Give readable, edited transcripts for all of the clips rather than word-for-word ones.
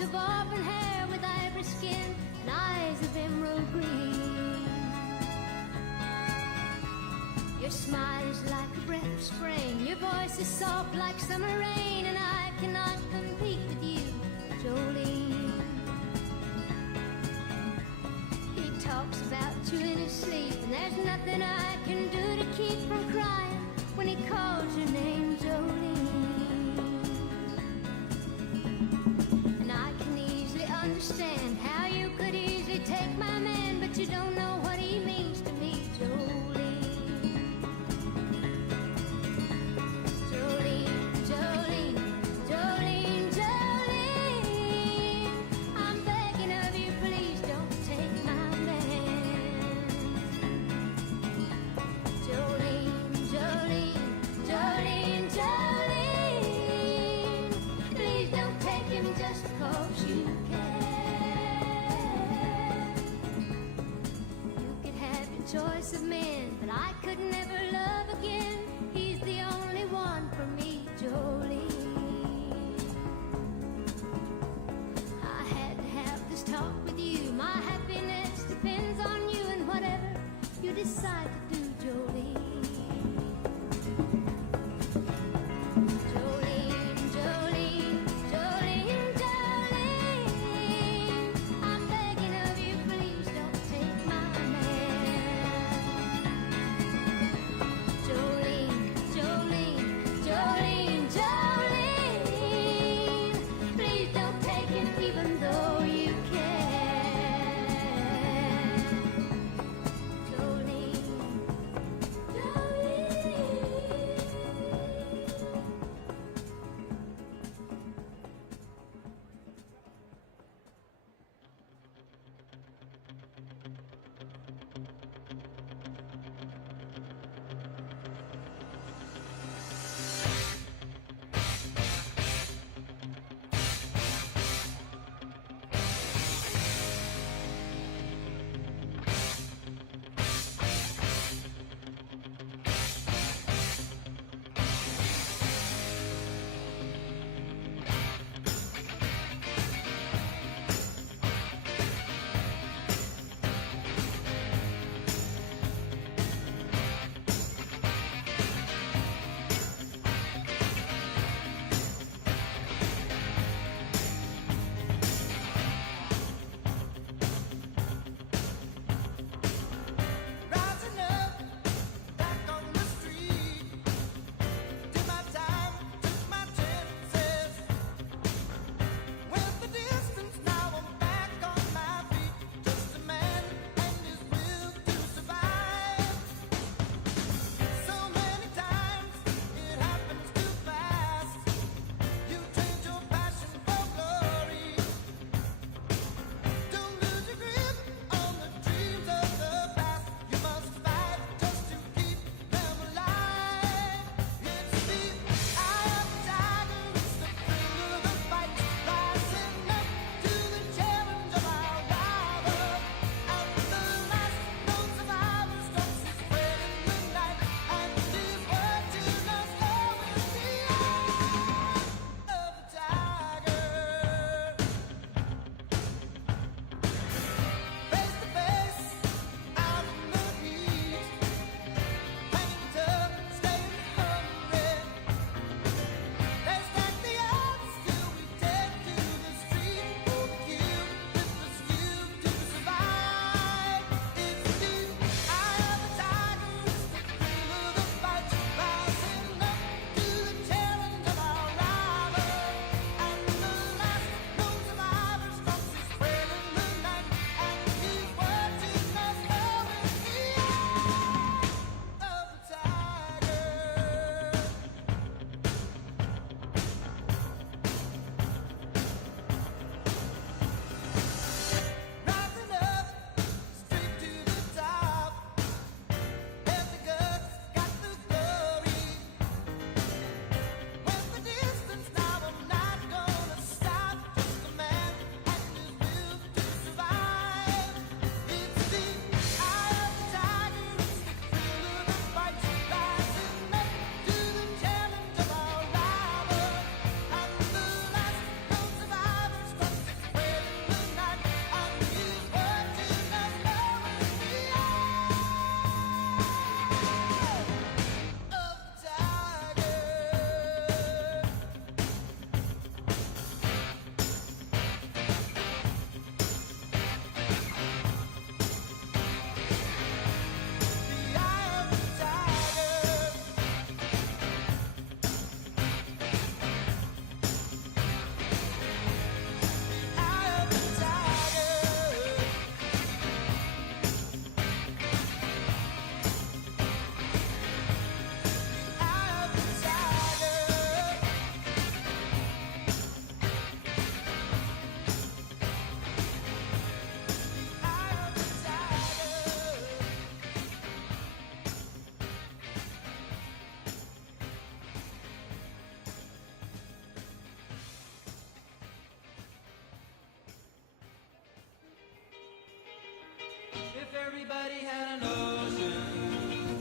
locks of auburn hair with ivory skin and eyes of emerald green. Your smile is like a breath of spring, your voice is soft like summer rain, and I cannot compete with you, Jolene. He talks about you in his sleep, and there's nothing I can do to keep from crying when he calls your name, Jolene. And I can easily understand how you could easily take my man, but you don't know what he means to me, Jolene. Choice of men, but I could never love again. He's the only one for me, Jolene. I had to have this talk with you. My happiness depends on you and whatever you decide to do, Jolene. Jolene,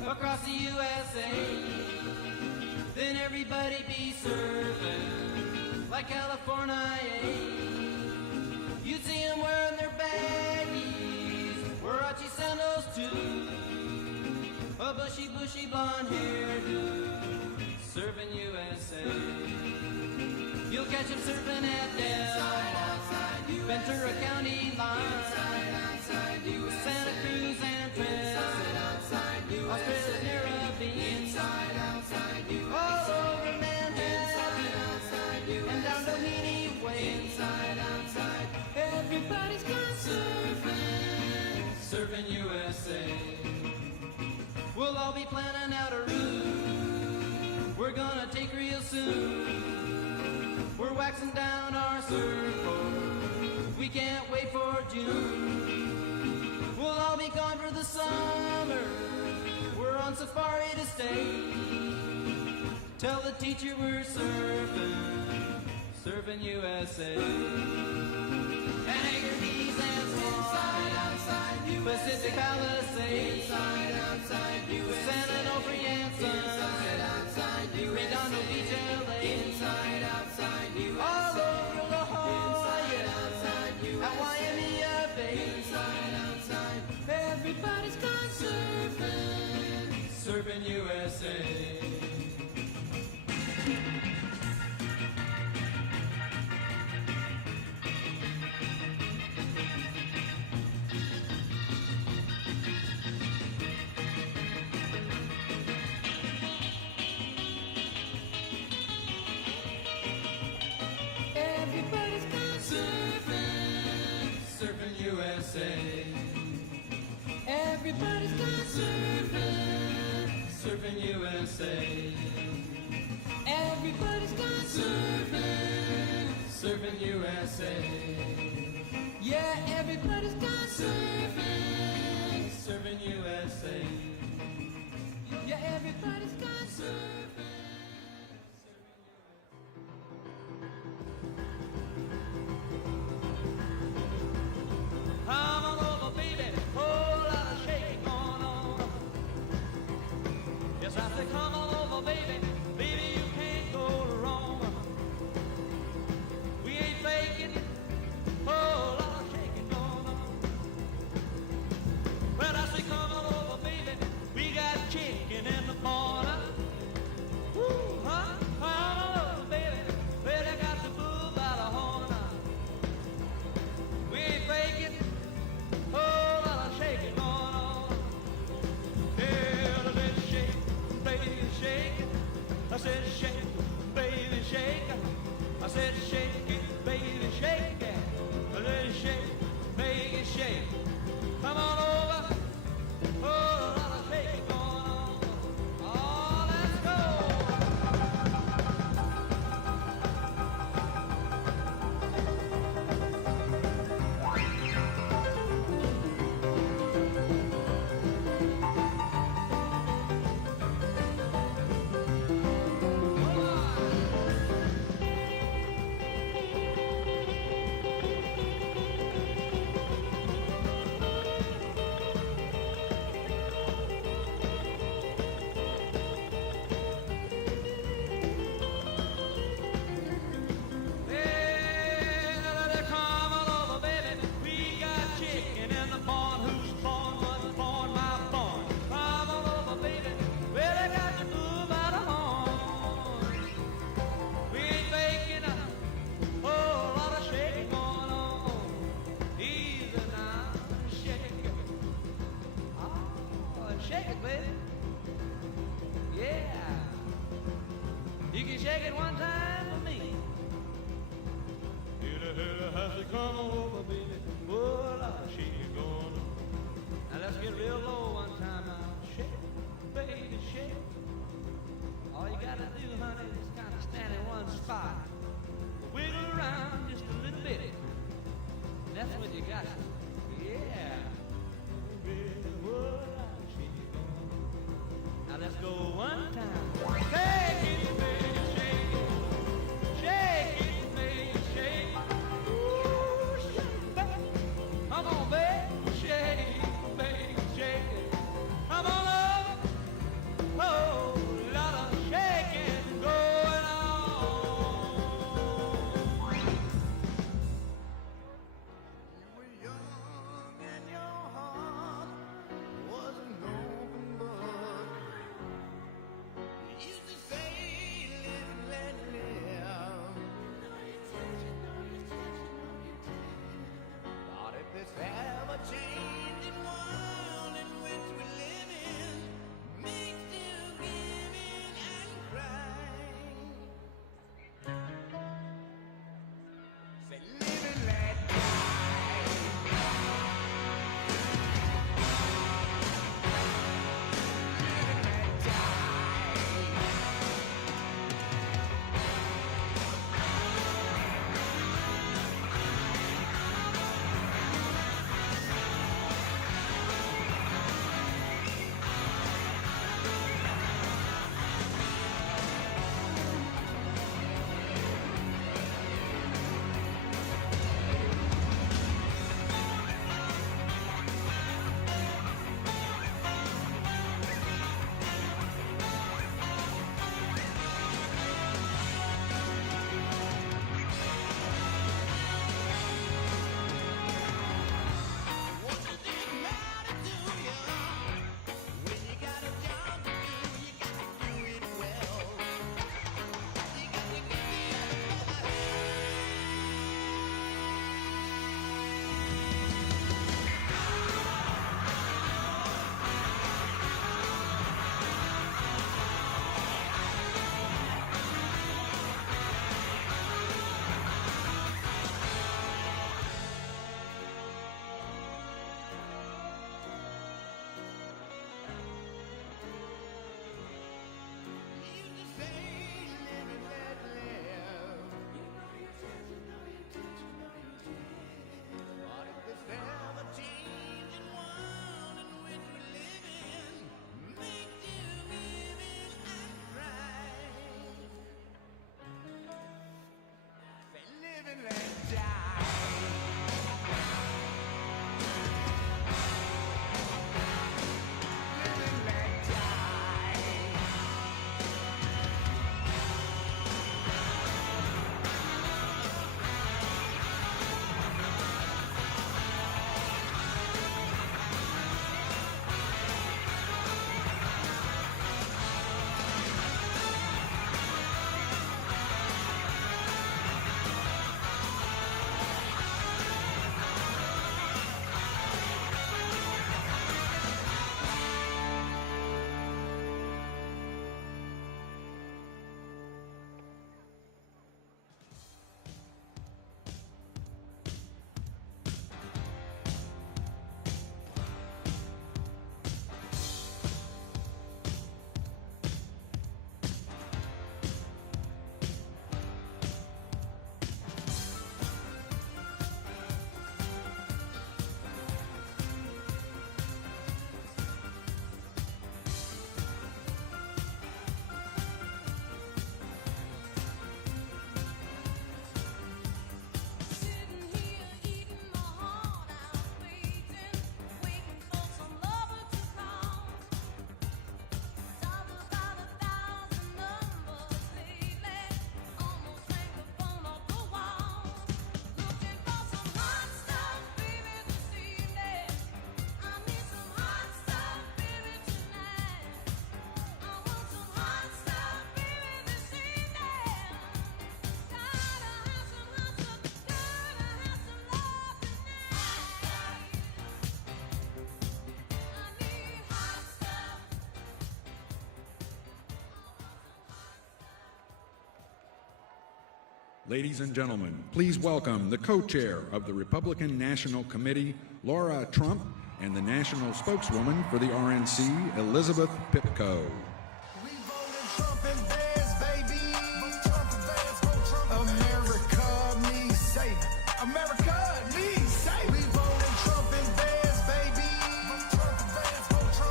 across the USA. Then everybody be surfing like California. You'd see them wearing their baggies, Warachi sandals too, a bushy blonde hairdo, surfing USA. You'll catch them surfing at Del, Ventura County line, Santa Cruz and Prince, Australia's Caribbean, all over Manhattan, and down Doheny Way. Everybody's gone surfing, surfing USA. We'll all be planning out a route we're gonna take real soon. We're waxing down our surfboard, we can't wait for June. We'll all be gone for the summer, we're on safari to stay. Tell the teacher we're surfing, surfing USA. And Anchorage and Swan, Pacific Palisades, San Onofre and Sun, Redondo Beach, LA, all over La Jolla, at Waimea Bay. Everybody's gone surfing, surfing USA. Everybody's gone surfing, surfing USA. Everybody's gone surfing, surfing USA. Everybody's gone surfing, surfing USA. Yeah, everybody's gone surfing, surfing USA. Yeah, everybody's gone surfing. Come on over, baby, whole lot of shaking going on. Yes, I say come on over, baby, baby, you can't go wrong. We ain't faking, whole lot of shaking going on. Well, I say come on over, baby, we got chicken in the corner. Woo, huh? Come on over, baby, well, I got the bull by the horn. We ain't faking, whole lot of shaking going on. Yeah, I said shake, baby, shake. I said shake, baby, shake. I said shake it, baby, shake it. I said shake, baby, shake. Come on over, whole lot of shaking going on. Oh, let's go. You can shake it one time for me. Has to come over, baby. Oh, a lot of shaking going on. Now let's get real low one time now. Shake, baby, shake. All you gotta do, honey, is kind of stand in one spot. Wiggle around just a little bit. And that's what you got. Yeah. Baby, oh, a lot of shaking going on. Now let's go one time. Shake it, baby, shake it. Shake it, baby, shake it. Ooh, shake it, baby. Come on, baby, shake it, baby, shake it. Come on over, Ladies and gentlemen, please welcome the co-chair of the Republican National Committee, Lara Trump, and the national spokeswoman for the RNC, Elizabeth Pipco. We voted Trump and Bears, baby. America needs saving. America needs saving. We voted Trump and Bears, baby.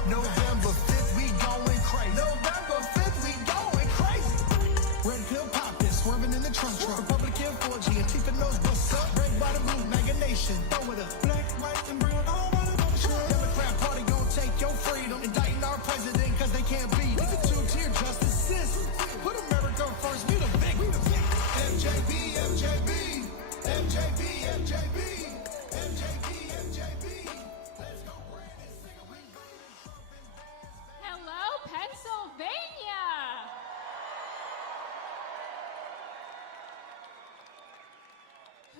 November 5th, we going crazy. November 5th, we going crazy. Red pill poppin', swerving in the trunk. Republican 4G, Antifa knows what's up. Red, white, and blue, MAGA nation. Throw it up. Black, white, and brown, all wanna vote Trump. Democrat Party gon' take your freedom. Indicting our president cause they can't beat it. The two-tier justice system. Put America first, we the big. MJB, MJB. MJB, MJB. MJB, MJB. Let's go, Brandon. Sing it. We voted Trump and Bears. Hello, Pennsylvania!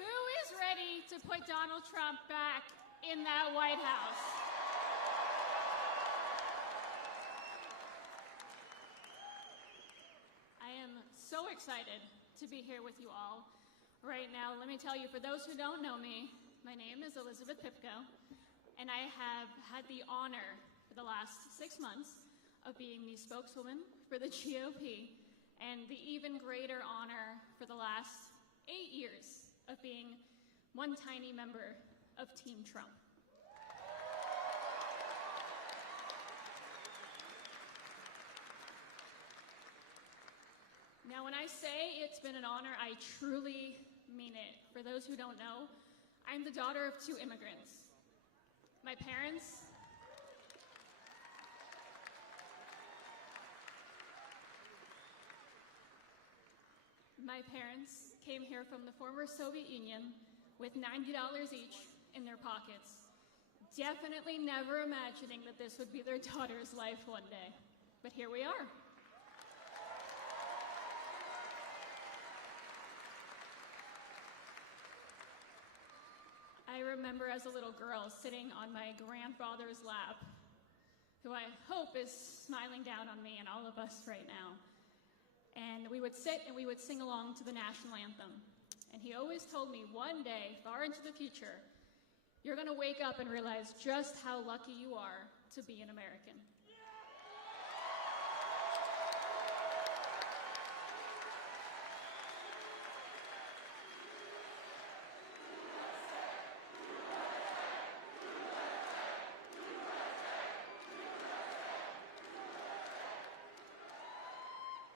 Who is ready to put Donald Trump back in that White House? I am so excited to be here with you all right now. Let me tell you, for those who don't know me, my name is Elizabeth Pipco, and I have had the honor for the last 6 months of being the spokeswoman for the GOP, and the even greater honor for the last 8 years of being one tiny member of Team Trump. Now, when I say it's been an honor, I truly mean it. For those who don't know, I'm the daughter of 2 immigrants. My parents came here from the former Soviet Union with $90 each in their pockets, definitely never imagining that this would be their daughter's life one day. But here we are. I remember as a little girl sitting on my grandfather's lap, who I hope is smiling down on me and all of us right now. And we would sit and we would sing along to the national anthem. And he always told me, one day, far into the future, you're going to wake up and realize just how lucky you are to be an American.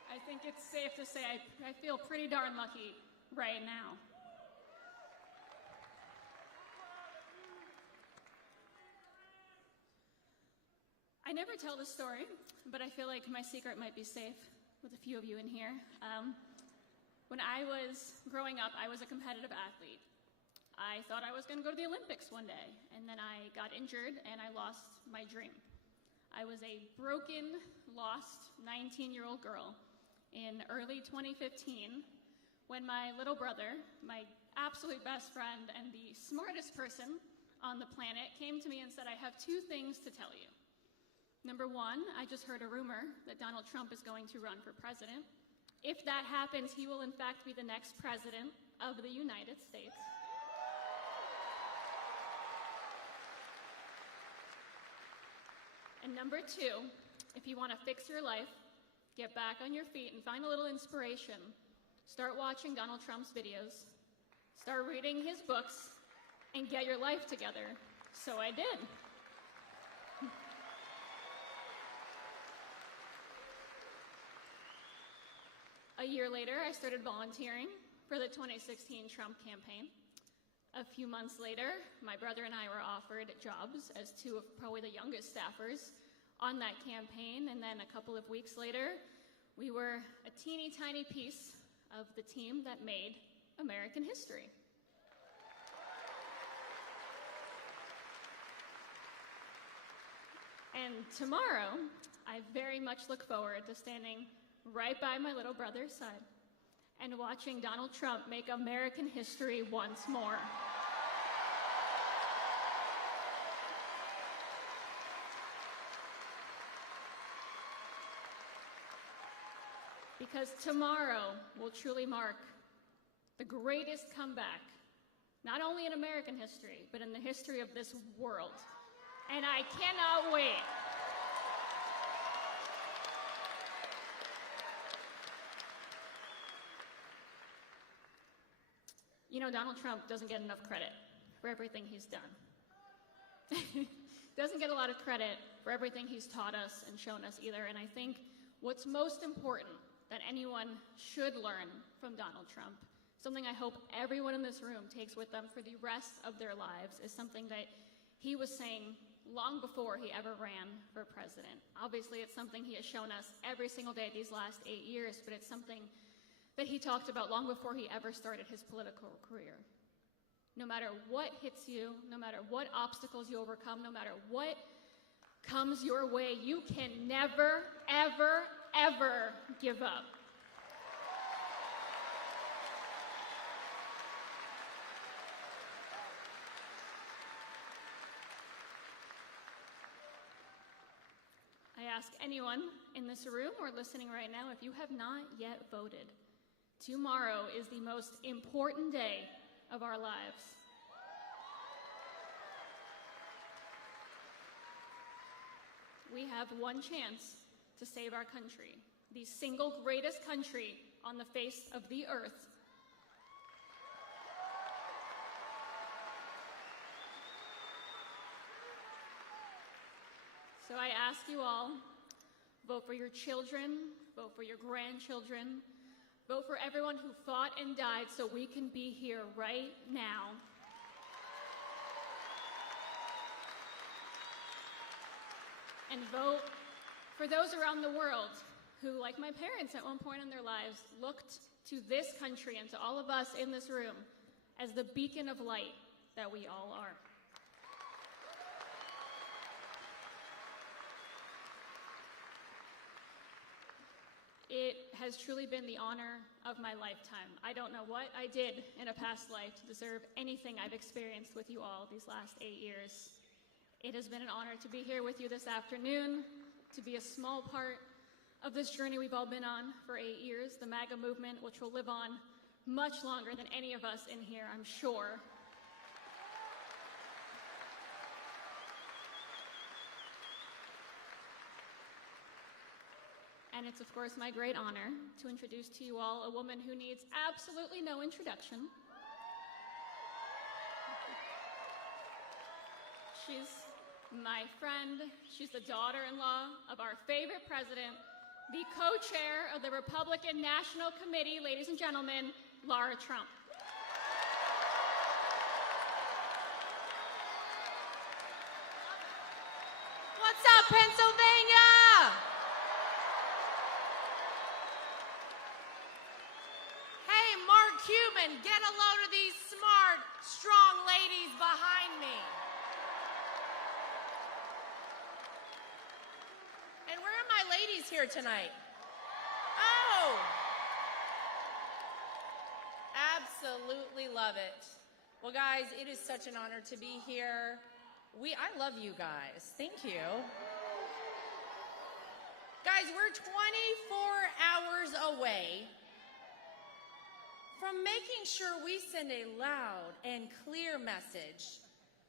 I think it's safe to say I feel pretty darn lucky right now. I never tell the story, but I feel like my secret might be safe with a few of you in here. When I was growing up, I was a competitive athlete. I thought I was going to go to the Olympics one day, and then I got injured and I lost my dream. I was a broken, lost 19-year-old girl in early 2015, when my little brother, my absolute best friend and the smartest person on the planet, came to me and said, I have 2 things to tell you. Number 1, I just heard a rumor that Donald Trump is going to run for president. If that happens, he will in fact be the next president of the United States. And number 2, if you want to fix your life, get back on your feet and find a little inspiration, start watching Donald Trump's videos, start reading his books, and get your life together. So I did. A year later, I started volunteering for the 2016 Trump campaign. A few months later, my brother and I were offered jobs as 2 of probably the youngest staffers on that campaign, and then a couple of weeks later, we were a teeny tiny piece of the team that made American history. And tomorrow, I very much look forward to standing right by my little brother's side and watching Donald Trump make American history once more. Because tomorrow will truly mark the greatest comeback, not only in American history, but in the history of this world. And I cannot wait. You know, Donald Trump doesn't get enough credit for everything he's done. Doesn't get a lot of credit for everything he's taught us and shown us either. And I think what's most important that anyone should learn from Donald Trump, something I hope everyone in this room takes with them for the rest of their lives, is something that he was saying long before he ever ran for president. Obviously, it's something he has shown us every single day these last 8 years, but it's something that he talked about long before he ever started his political career. No matter what hits you, no matter what obstacles you overcome, no matter what comes your way, you can never, ever, ever give up. I ask anyone in this room or listening right now, if you have not yet voted, tomorrow is the most important day of our lives. We have one chance to save our country, the single greatest country on the face of the earth. So I ask you all, vote for your children, vote for your grandchildren, vote for everyone who fought and died so we can be here right now. And vote for those around the world who, like my parents at one point in their lives, looked to this country and to all of us in this room as the beacon of light that we all are. It has truly been the honor of my lifetime. I don't know what I did in a past life to deserve anything I've experienced with you all these last 8 years. It has been an honor to be here with you this afternoon, to be a small part of this journey we've all been on for 8 years, the MAGA movement, which will live on much longer than any of us in here, I'm sure. And it's, of course, my great honor to introduce to you all a woman who needs absolutely no introduction. She's my friend. She's the daughter-in-law of our favorite president, the co-chair of the Republican National Committee, ladies and gentlemen, Lara Trump. What's up, Pennsylvania? Cuban, get a load of these smart, strong ladies behind me. And where are my ladies here tonight? Oh! Absolutely love it. Well, guys, it is such an honor to be here. I love you guys. Thank you. Guys, we're 24 hours away from making sure we send a loud and clear message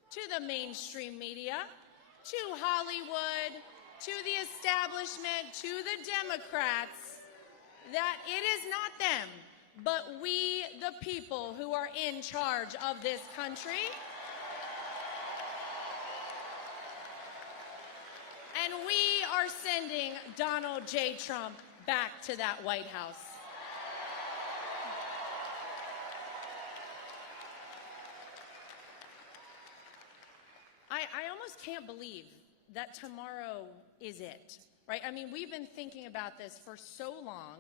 to the mainstream media, to Hollywood, to the establishment, to the Democrats, that it is not them, but we, the people, who are in charge of this country. And we are sending Donald J. Trump back to that White House. I almost can't believe that tomorrow is it, right? I mean, we've been thinking about this for so long,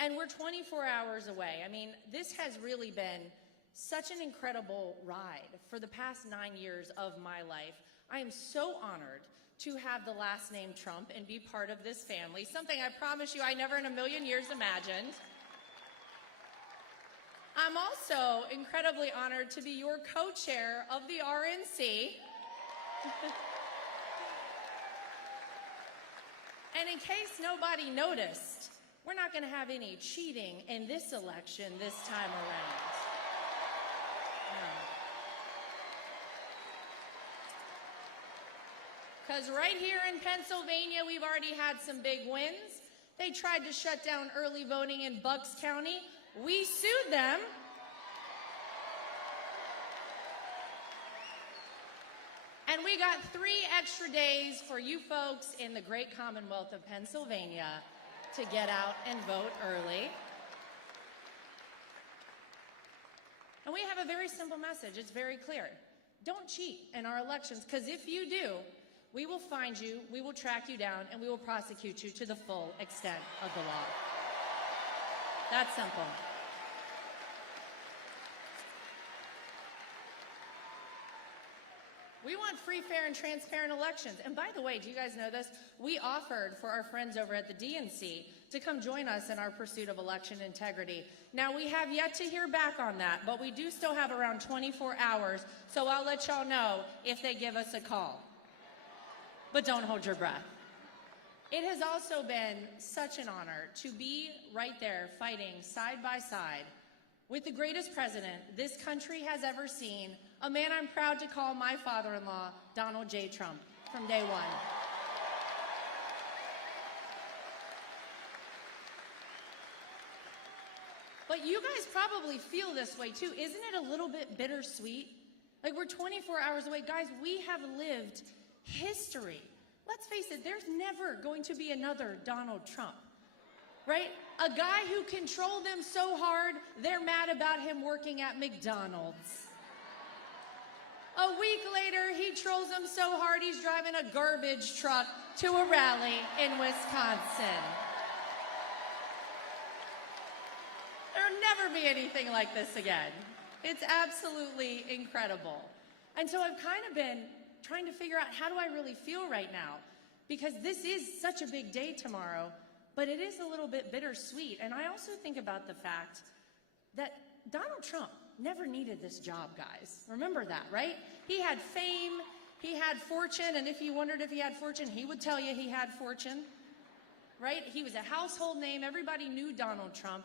and we're 24 hours away. I mean, this has really been such an incredible ride for the past 9 years of my life. I am so honored to have the last name Trump and be part of this family, something I promise you I never in a million years imagined. I'm also incredibly honored to be your co-chair of the RNC. And in case nobody noticed, We're not going to have any cheating in this election this time around. Because right here in Pennsylvania, we've already had some big wins. They tried to shut down early voting in Bucks County. We sued them. And we got 3 extra days for you folks in the great Commonwealth of Pennsylvania to get out and vote early. And we have a very simple message. It's very clear. Don't cheat in our elections, because if you do, we will find you, we will track you down, and we will prosecute you to the full extent of the law. That's simple. We want free, fair, and transparent elections. And by the way, do you guys know this? We offered for our friends over at the DNC to come join us in our pursuit of election integrity. Now, we have yet to hear back on that, but we do still have around 24 hours, so I'll let y'all know if they give us a call. But don't hold your breath. It has also been such an honor to be right there fighting side by side with the greatest president this country has ever seen, a man I'm proud to call my father-in-law, Donald J. Trump, from day one. But you guys probably feel this way too. Isn't it a little bit bittersweet? Like, we're 24 hours away. Guys, we have lived history. Let's face it, there's never going to be another Donald Trump, right? A guy who controlled them so hard, they're mad about him working at McDonald's. A week later, he trolls them so hard, he's driving a garbage truck to a rally in Wisconsin. There'll never be anything like this again. It's absolutely incredible. And so I've kind of been trying to figure out, how do I really feel right now? Because this is such a big day tomorrow, but it is a little bit bittersweet. And I also think about the fact that Donald Trump never needed this job, guys. Remember that, right? He had fame, he had fortune, and if you wondered if he had fortune, he would tell you he had fortune, right? He was a household name. Everybody knew Donald Trump.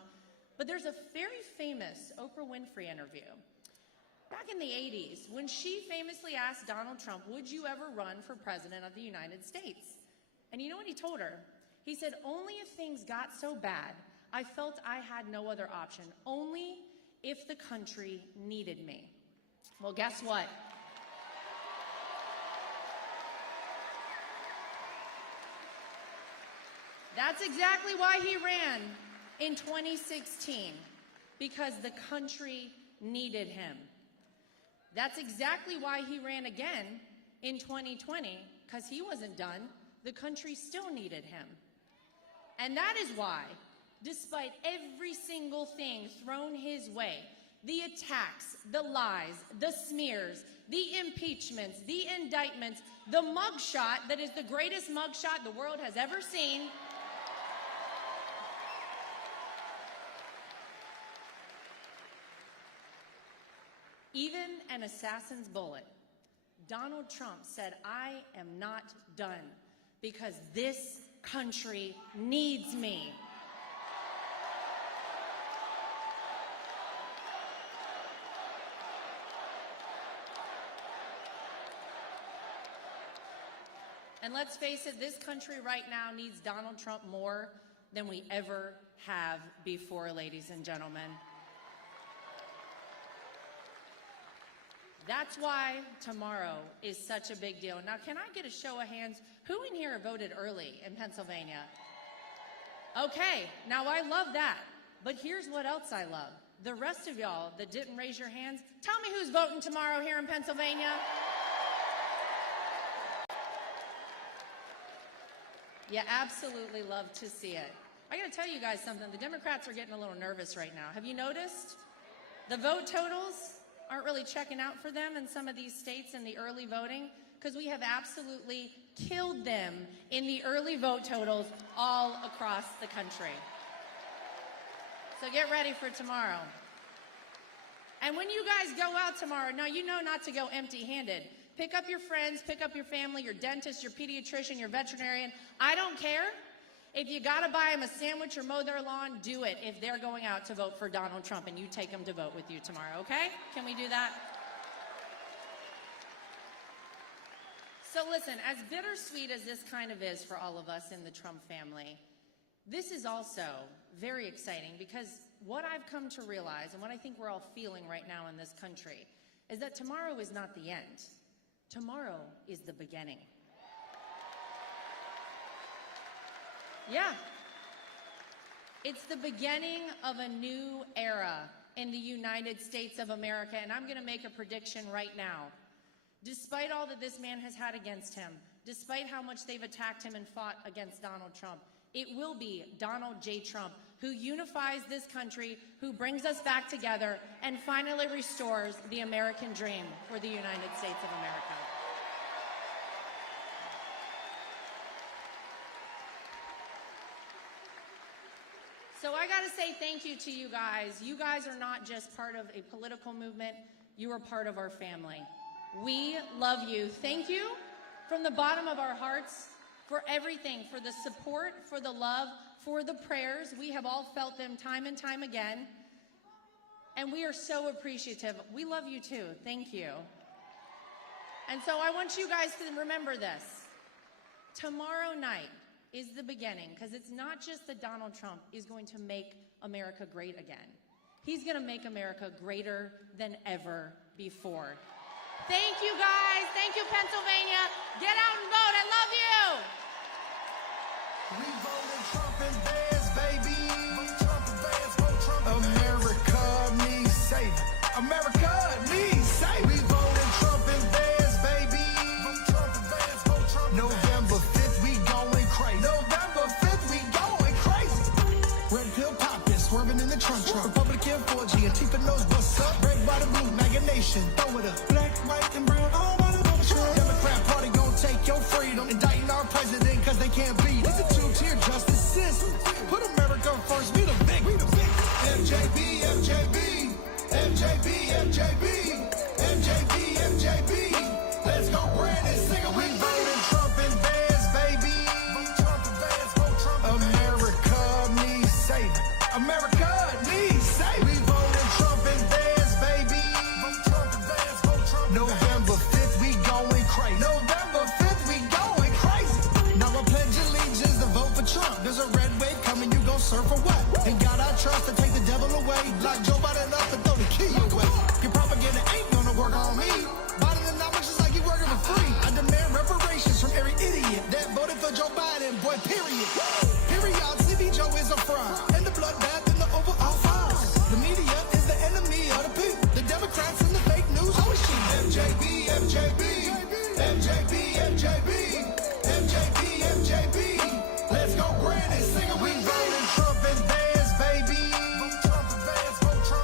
But there's a very famous Oprah Winfrey interview back in the 80s, when she famously asked Donald Trump, would you ever run for president of the United States? And you know what he told her? He said, only if things got so bad, I felt I had no other option. Only if the country needed me. Well, guess what? That's exactly why he ran in 2016, because the country needed him. That's exactly why he ran again in 2020, because he wasn't done. The country still needed him. And that is why, despite every single thing thrown his way, the attacks, the lies, the smears, the impeachments, the indictments, the mugshot that is the greatest mugshot the world has ever seen, even an assassin's bullet, Donald Trump said, I am not done because this country needs me. And let's face it, this country right now needs Donald Trump more than we ever have before, ladies and gentlemen. That's why tomorrow is such a big deal. Now, can I get a show of hands? Who in here voted early in Pennsylvania? Okay, now I love that. But here's what else I love. The rest of y'all that didn't raise your hands, tell me who's voting tomorrow here in Pennsylvania. You absolutely love to see it. I got to tell you guys something. The Democrats are getting a little nervous right now. Have you noticed? The vote totals aren't really checking out for them in some of these states in the early voting, because we have absolutely killed them in the early vote totals all across the country. So get ready for tomorrow. And when you guys go out tomorrow, now you know not to go empty-handed. Pick up your friends, pick up your family, your dentist, your pediatrician, your veterinarian. I don't care. If you got to buy them a sandwich or mow their lawn, do it if they're going out to vote for Donald Trump and you take them to vote with you tomorrow, okay? Can we do that? So listen, as bittersweet as this kind of is for all of us in the Trump family, this is also very exciting because what I've come to realize and what I think we're all feeling right now in this country is that tomorrow is not the end. Tomorrow is the beginning. Yeah. It's the beginning of a new era in the United States of America, and I'm going to make a prediction right now. Despite all that this man has had against him, despite how much they've attacked him and fought against Donald Trump, it will be Donald J. Trump who unifies this country, who brings us back together, and finally restores the American dream for the United States of America. So I got to say thank you to you guys. You guys are not just part of a political movement. You are part of our family. We love you. Thank you from the bottom of our hearts for everything, for the support, for the love, for the prayers. We have all felt them time and time again. And we are so appreciative. We love you too. Thank you. And so I want you guys to remember this. Tomorrow night is the beginning, because it's not just that Donald Trump is going to make America great again. He's going to make America greater than ever before. Thank you, guys. Thank you, Pennsylvania. Get out and vote. I love you. We voted Trump and Bears, baby. Trump and Bears, vote Trump and America needs saving. America needs saving. We voted Trump and Bears, baby. Trump and Bears, vote Trump. November 5th, we going crazy. November 5th, we going crazy. Red pill poppin', swerving in the trunk. Republican 4G, Antifa knows what's up. Red, white, and blue, MAGA nation, throw it up. Black, white, and brown, all by the Democrat party gon' take your freedom. Indicting our president cause they can't beat it. It's a two-tier justice system. Put America first, we the big. MJB, MJB, MJB, MJB, MJB, MJB. Let's go, Brandon, sing it. We voted Trump and Bears, baby. Trump and Bears, vote Trump. America needs saving. America needs saving. We voted Trump and Bears, baby. Trump and Bears, vote Trump. November 5th, we going crazy. November 5th, we going crazy. Now I pledge allegiance to vote for Trump. There's a red wave coming, you gon' surf for what? And God I trust to take the devil away. Lock Joe Biden up and throw the key away. Your propaganda ain't gonna work on me. Bidenomics is like you working for free. I demand reparations from every idiot that voted for Joe Biden, boy, period. Period, Sleepy Joe is a fraud. And the bloodbath and the overall fraud. The media is the enemy of the people. The Democrats and the fake news always cheat. MJB, MJB, MJB, MJB, MJB, MJB. Let's go, Brandon, sing it. We voted Trump and Bears, baby. Trump and Bears, vote Trump.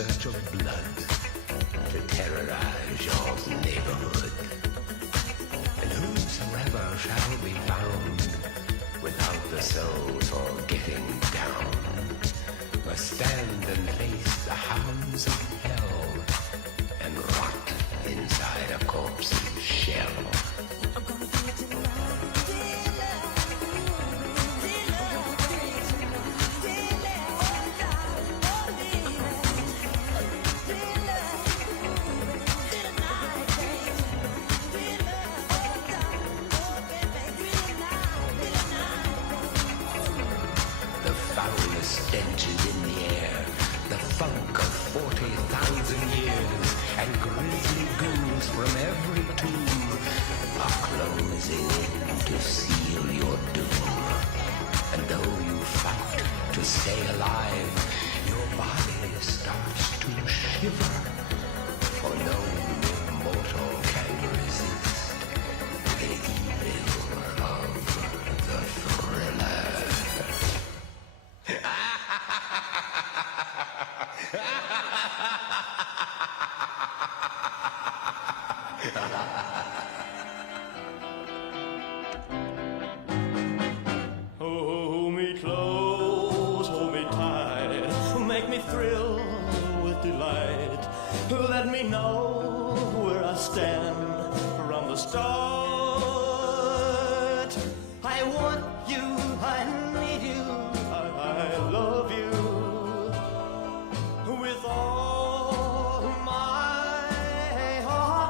search of blood to terrorize your neighborhood. And whosoever shall be found without the soul for getting down must stand and face the hounds of hell and rot inside a corpse's shell. Stench is in the air, the funk of 40,000 years, and grisly ghouls from every tomb are closing in to seal your doom. And though you fight to stay alive, your body starts to shiver, for no mortal can resist the evil of the thriller. Hold me close, hold me tight, make me thrill with delight. Let me know where I stand from the start. I want you, I need you, I love you with all my heart.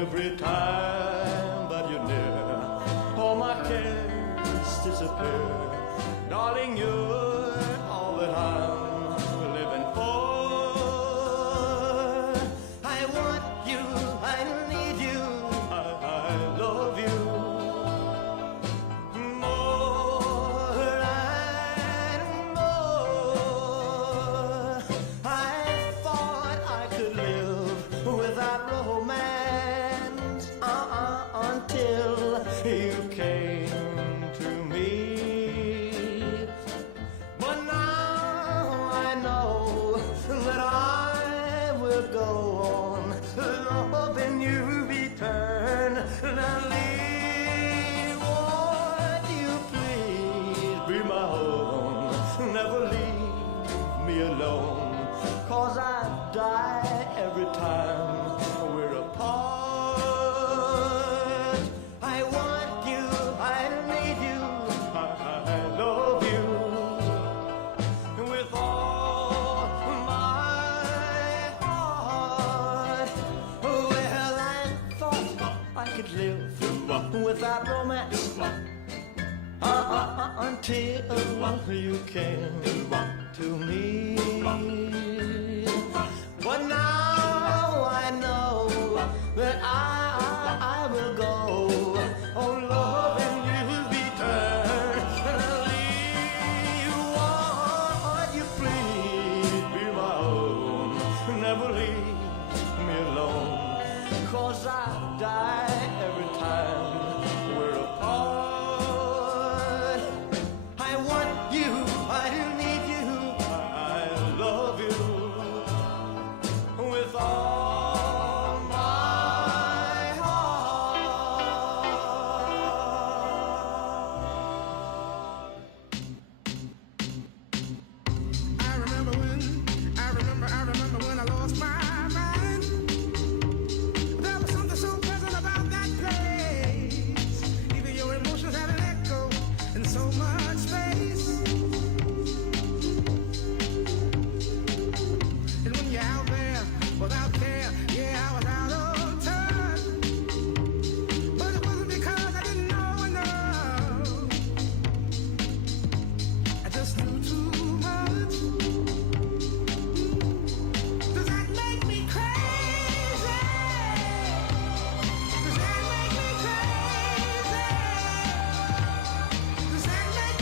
Every time that you're near, all my cares disappear. Darling, you're all that I'm living for. I want you, I need you, I love you more and more. I thought I could live without romance until you came to me. But now I know that I will go on loving you eternally. Won't you please be my own? Never leave me alone, 'cause I die every time we're apart. I want you, I need you, I love you with all my heart. Well, I thought I could live without romance until you came to me. But now I know that I will go on loving you eternally. Won't you please be my own? Never leave me alone, 'cause I die every time we're apart. I want you, I need you, I love you with all my heart. I remember when I lost my mind. There was something so pleasant about that place. Even your emotions have an echo in so much space. And when you're out there, without care, yeah, I was out of touch. But it wasn't because I didn't know enough. I just knew too much. Does that make me crazy? Does that make me crazy? Does that make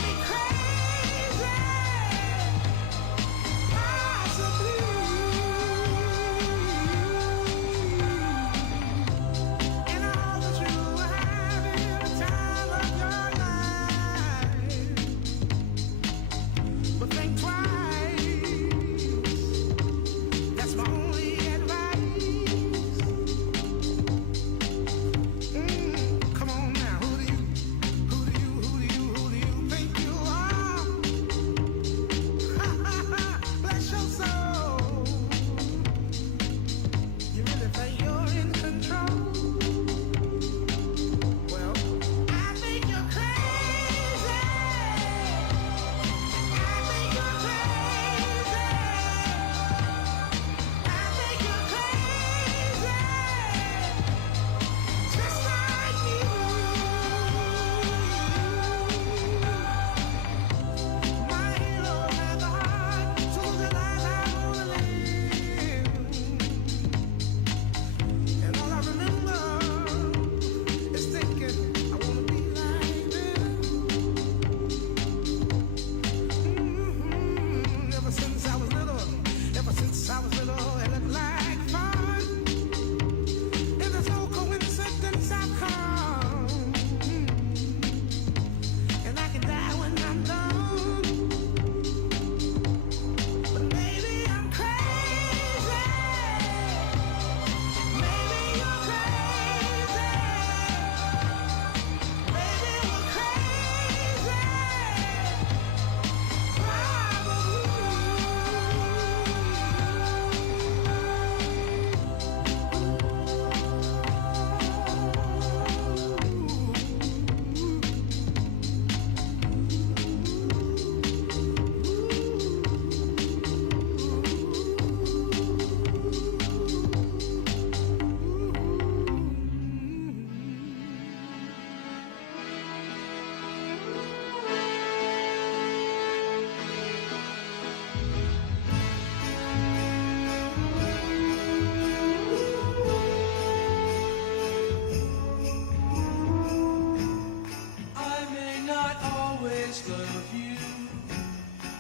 always love you.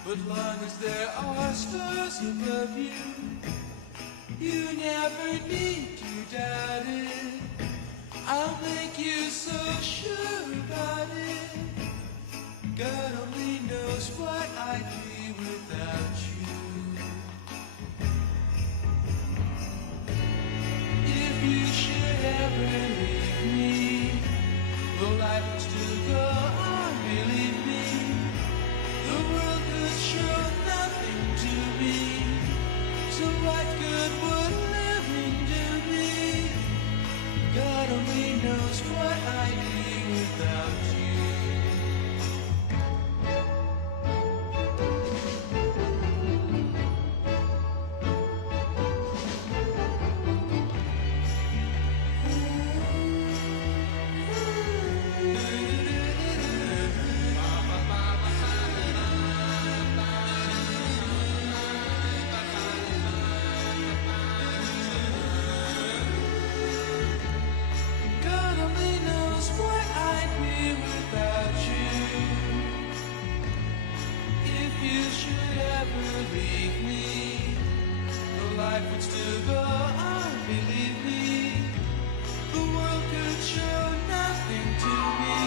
But long as there are stars above you, you never need to doubt it. I'll make you so sure about it. God only knows what I'd be without you. If you should ever leave me, though life would still go on, believe me, the world could show nothing to me. So what good would living do me? God only knows what I'd be without you. God only knows what I'd be without you. If you should ever leave me, though life would still go on, believe me, the world could show nothing to me.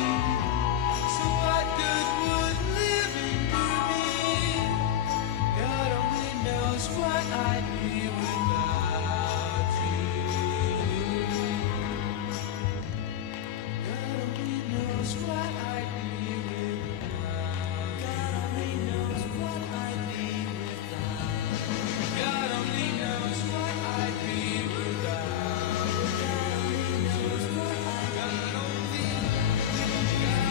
So what good would living do me? God only knows what I'd be without you. God only knows what I'd be without. God only knows what I'd be without. God only knows what I'd be without. God only knows what I'd be. God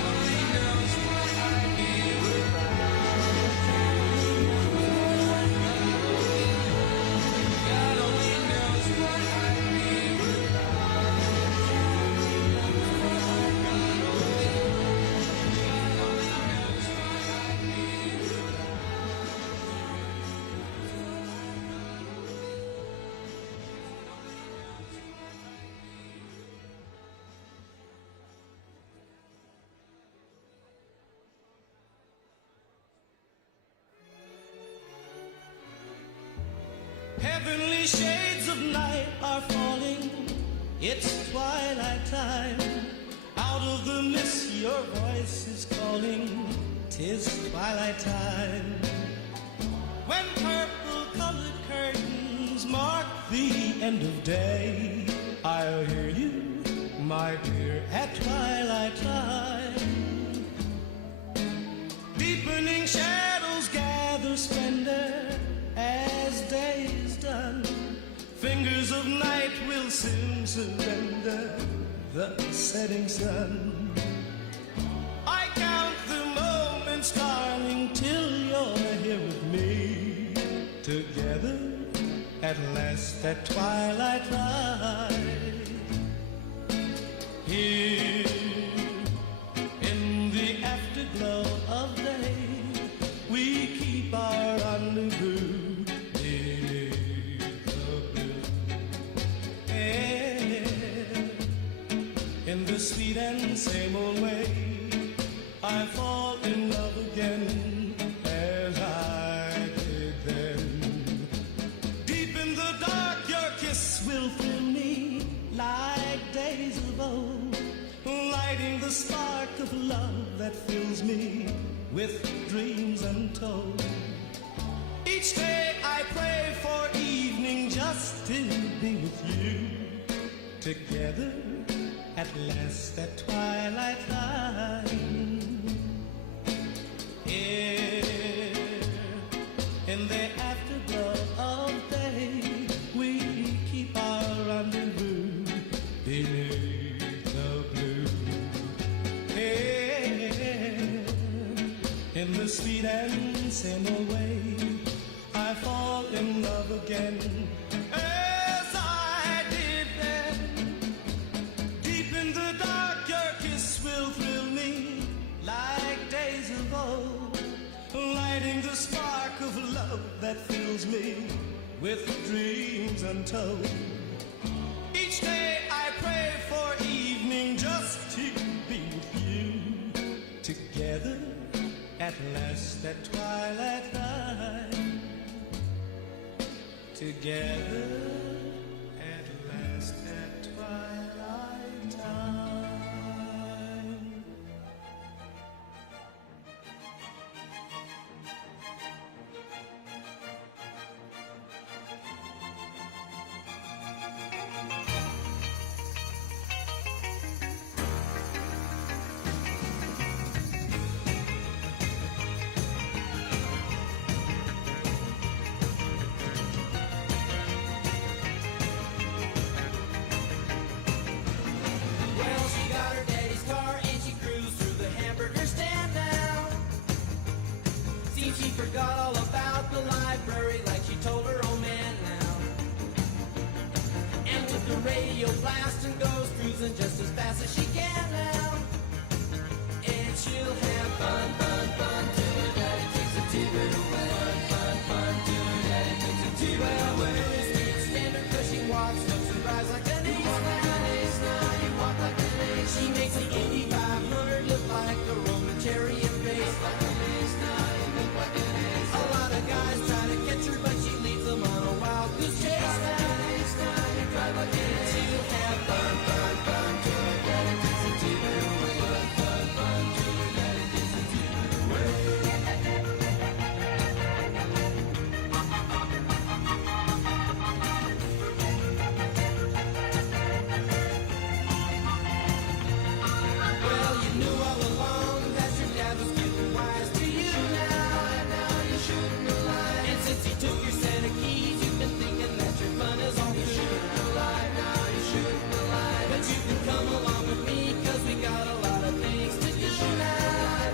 only knows what I'd be without. God only knows what I'd be Heavenly shades of night are falling. It's twilight time. Out of the mist your voice is calling. 'Tis twilight time. When purple-colored curtains mark the end of day, I'll hear you, my dear, at twilight time. Deepening shadows gather splendor as day is done. Fingers of night will soon surrender the setting sun. I count the moments, darling, till you're here with me. Together at last at twilight ride. Here in the afterglow of day, we keep our rendezvous. In the sweet and same old way, I fall in love again as I did then. Deep in the dark, your kiss will fill me like days of old, lighting the spark of love that fills me with dreams untold. Each day I pray for evening just to be with you. Together at last at twilight time. Here in the afterglow of day, we keep our rendezvous beneath the blue. Here in the sweet and same old way, I fall in love again as I did then. Deep in the dark, your kiss will thrill me like days of old, lighting the spark of love that fills me with dreams untold. Each day I pray for evening just to be with you. Together At last at twilight time, together at last at twilight time. Well, she got her daddy's car and she cruised through the hamburger stand now. Seems she forgot all about the library like she told her old man now. And with the radio blasting goes cruising just as fast as she can now. And she'll have fun, fun, fun till her daddy takes a T-bird away. Fun, fun, till her daddy takes a T-bird away. Stand her 'cause she walks, looks and drives like an ace. She makes the Indy 500 look like a Roman chariot race. A lot of guys try to catch her, but she leads them on a wild goose chase. She'll have fun, fun, fun till her daddy takes a T-bird away. Fun, fun till her daddy takes a T-bird away. Well, you knew all along that your dad was getting wise to you now. Now you shouldn't have lied. And since he took your set of keys, you've been thinking that your fun is all through. You shouldn't have lied. Now you shouldn't have lied. But you can come along with me 'cause we got a lot of things to do now.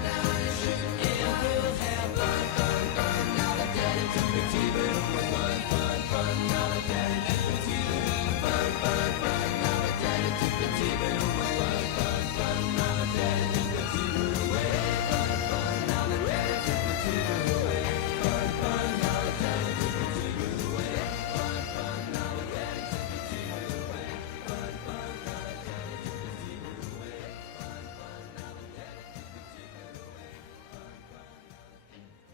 Now you shouldn't. And we'll have fun, fun, fun. Now that daddy took a T-bird away. Fun, fun, fun. Now that daddy took a T-bird away. Fun, fun, fun. Now that daddy took a T-bird away. Fun, fun, fun. Now that daddy took a T-bird away. Fun, fun. Now that daddy took a T-bird away. Fun, fun. Now that daddy took a T-bird away. Fun, fun. Now that daddy took a T-bird away. Fun, fun. Now that daddy took a T-bird away. Fun, fun. Now that daddy took a T-bird away.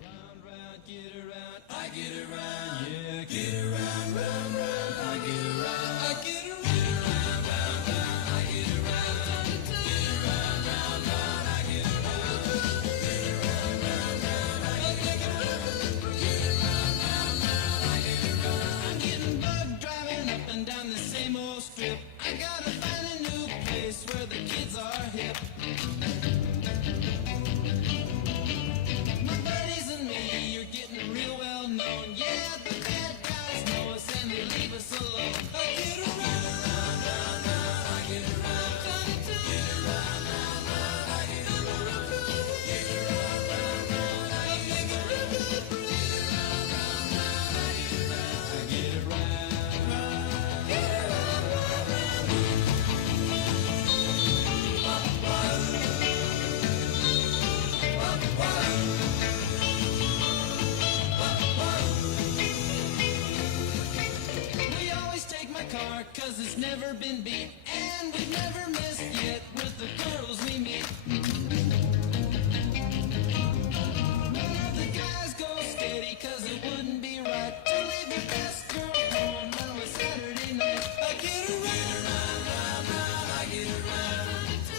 Round, round, get around, I get around, yeah, get around, round, round, I get around, I get around. I'm getting bugged driving up and down the same old strip. I gotta find a new place where the kids are hip. My buddies and me, you're getting real well known. Yeah, the bad guys know us and they leave us alone. I get around, round, round, round, I get around. Get around, round, round, I get around. Get around, round, round, I get around. Get around, round, round, I get around. I get around. Get around, round, round. We always take my car 'cause it's never been beat. And we've never missed yet with the girls we meet. None of the guys go steady 'cause it wouldn't be right to leave your best girl home on a Saturday night. I get around, round, round, round, I get around.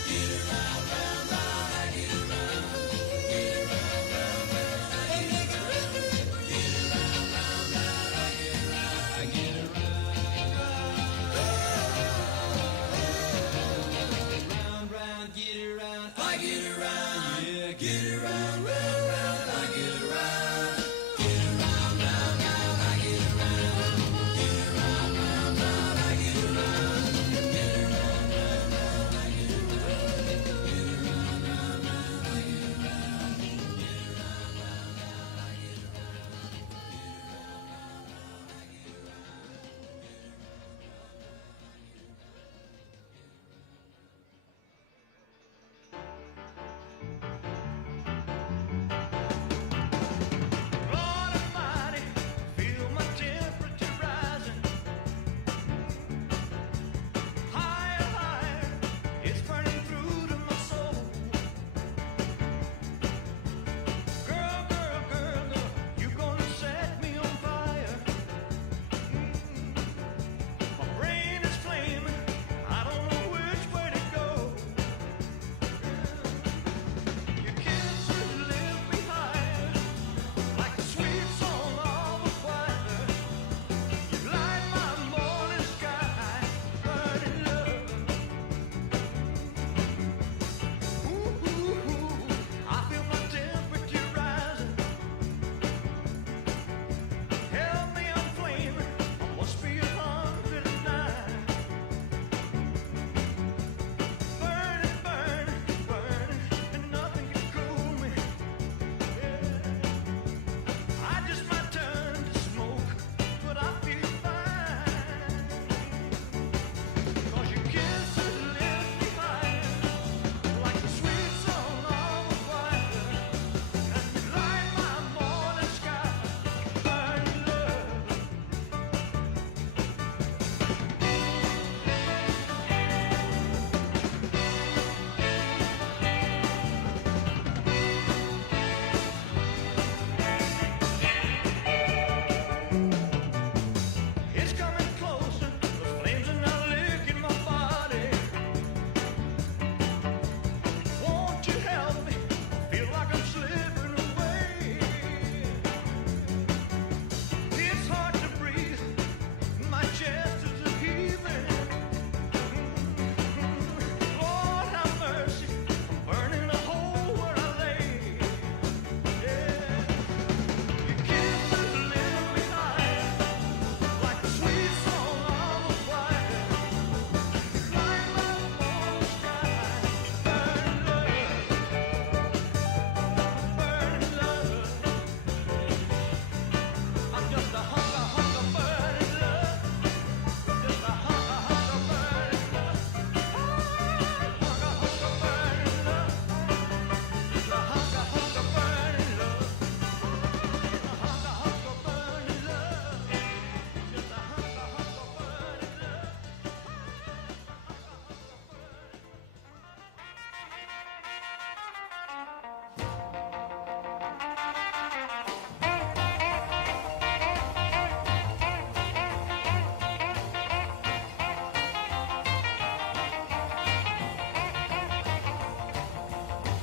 Get around, round, round, I get around. Get around, round, round, I get around. Get around, round, round, I get around. I get around.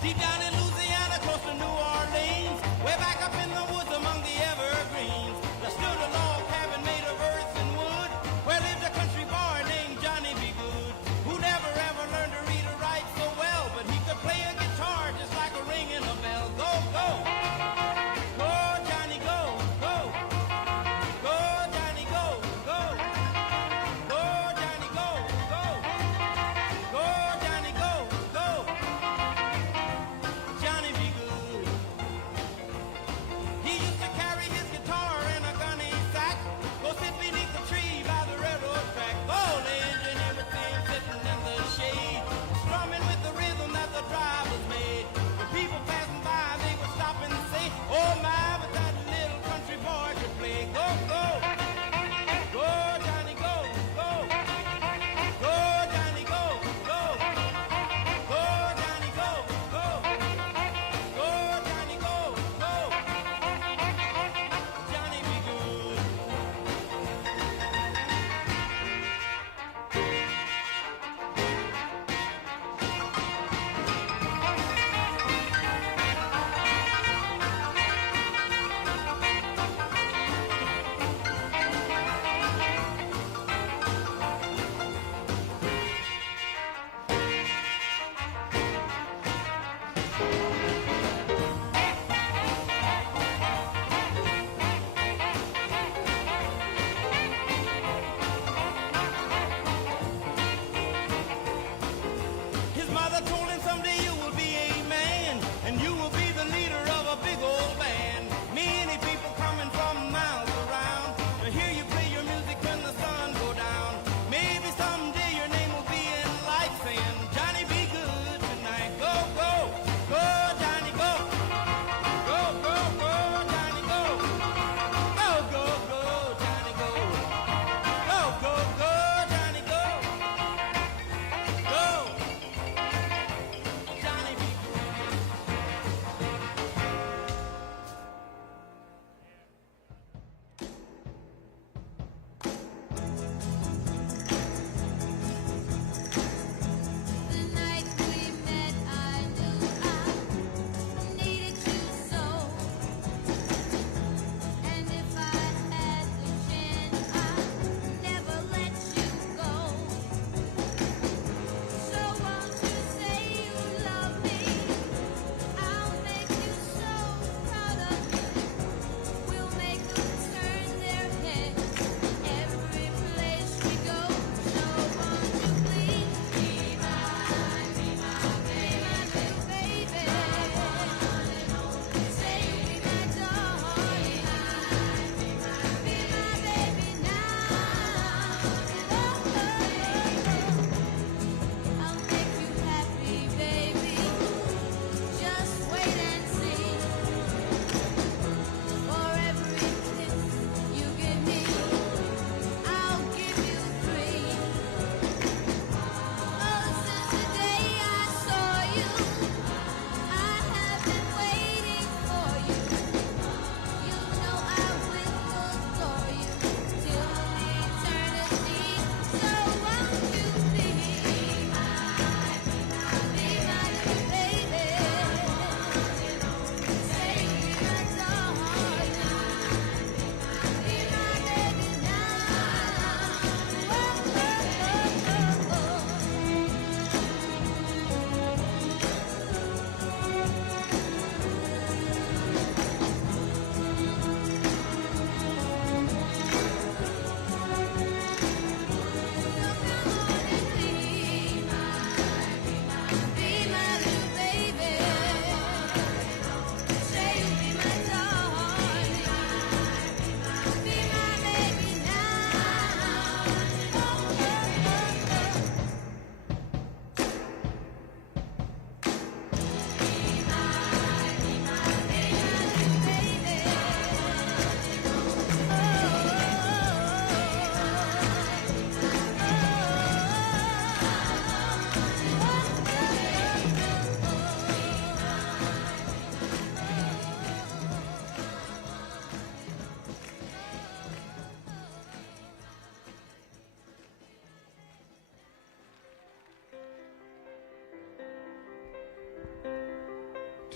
Deep down in Louisiana, close to New Orleans, way back up in the woods among the evergreens, there stood a log cabin made of earth and wood, where lived a country boy named Johnny B. Good, who never ever learned to read or write so well, but he could play a guitar just like a ringing a bell. Go, go! Go, Johnny, go, go! Go, Johnny, go, go! Go, Johnny, go, go! Go, Johnny, go, go!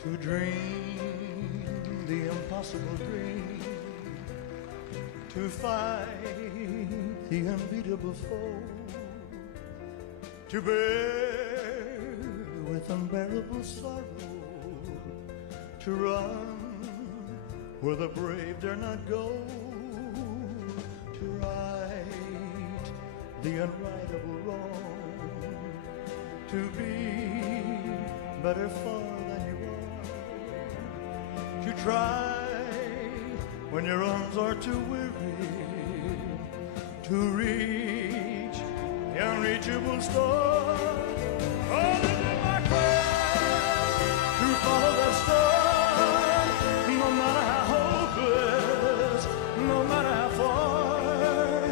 to dream the impossible dream, to fight the unbeatable foe, to bear with unbearable sorrow, to run where the brave dare not go, to right the unrightable wrong, to be better far than you are, to try when your arms are too weary, to reach the unreachable star. Oh, this is my quest, to follow the star, no matter how hopeless, no matter how far,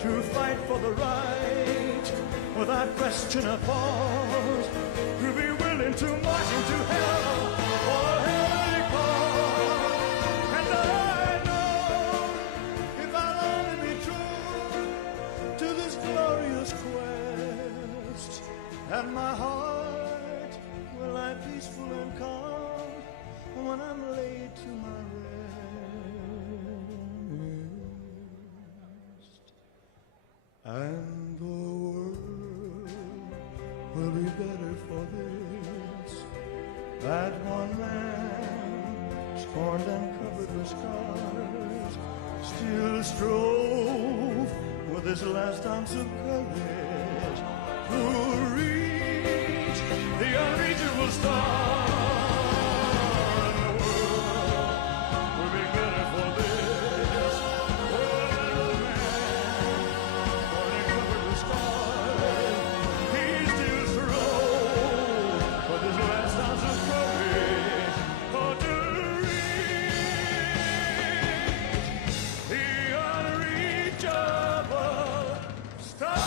to fight for the right without question or pause, to be willing to march into hell for a heavenly cause. And I know if I'll only be true to this glorious quest, and my heart will lie peaceful and calm when I'm laid to my rest. And the world will be better for this, that one man, scorned and covered with scars, still strove with his last ounce of courage to reach the unreachable star. And the world will be better for this, that man, scorned and covered with scars, he still strove with his last ounce of courage to reach the unreachable star.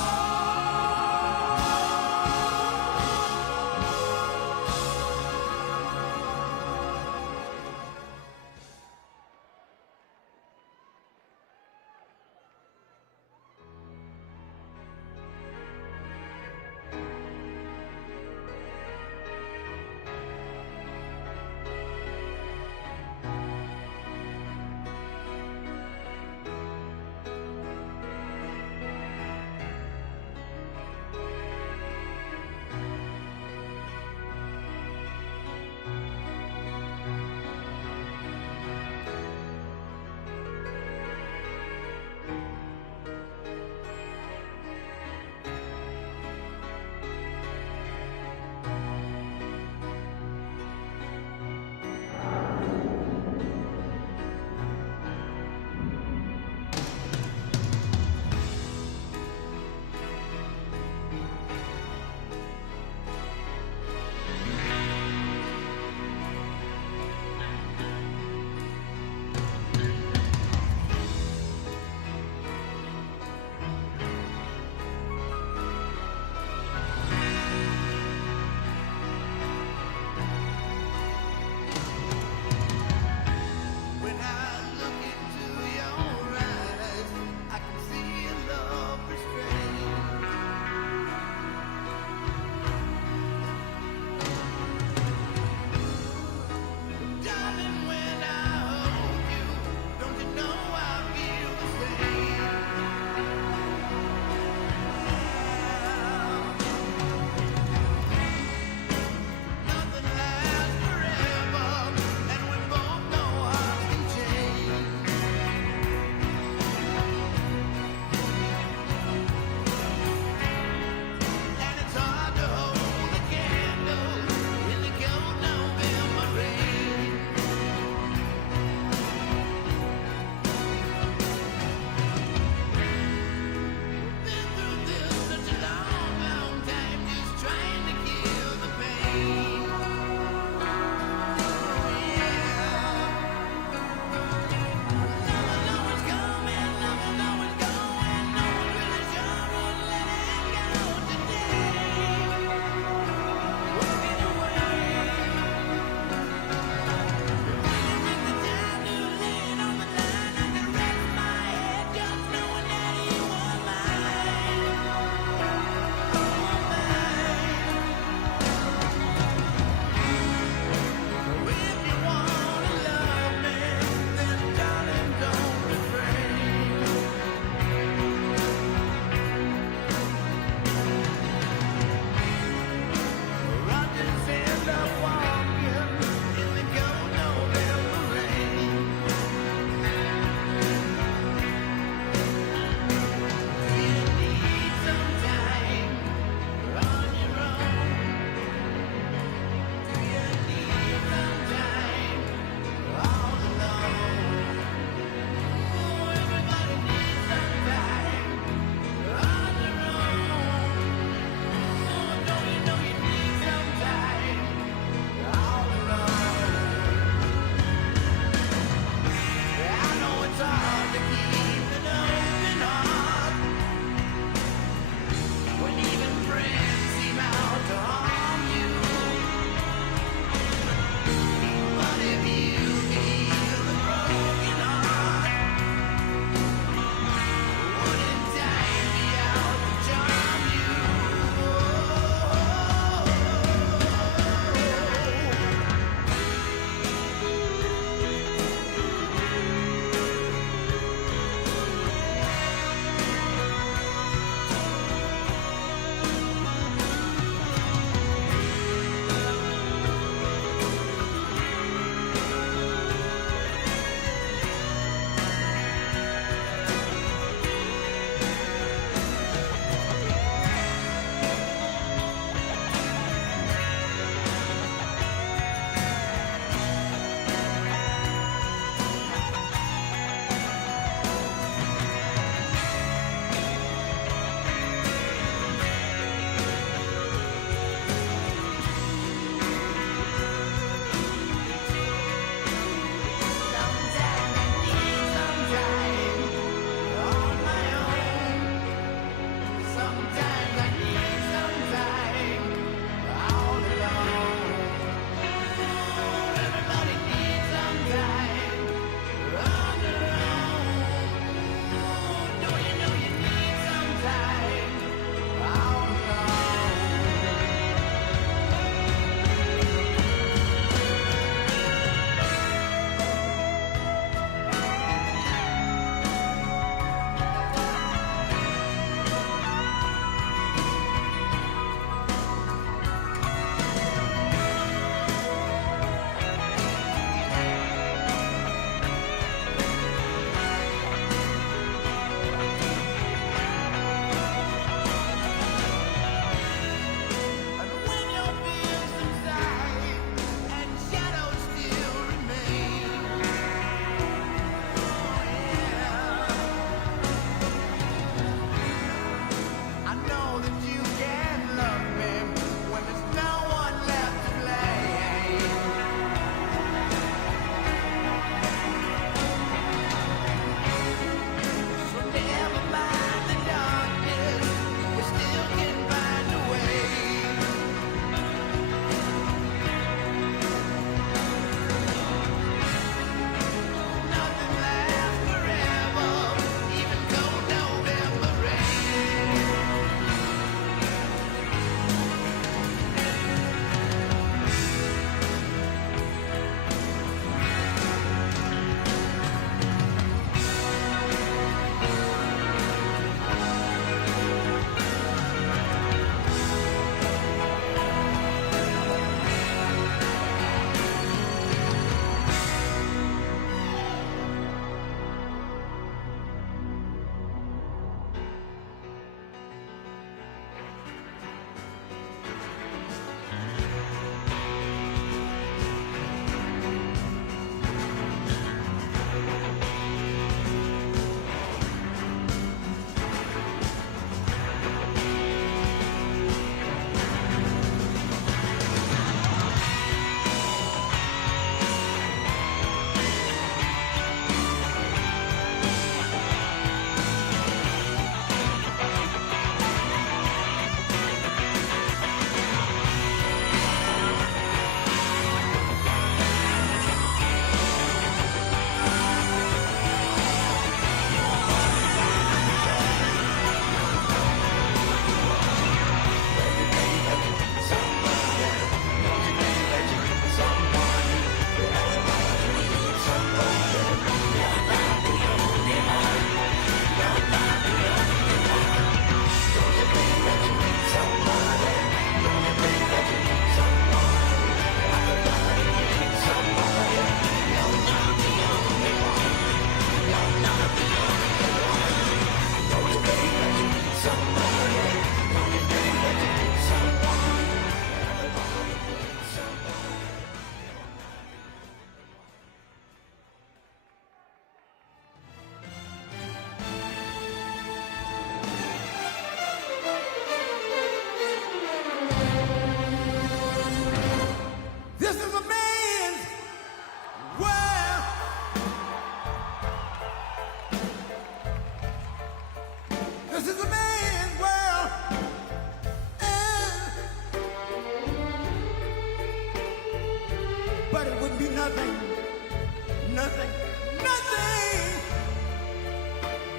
nothing, nothing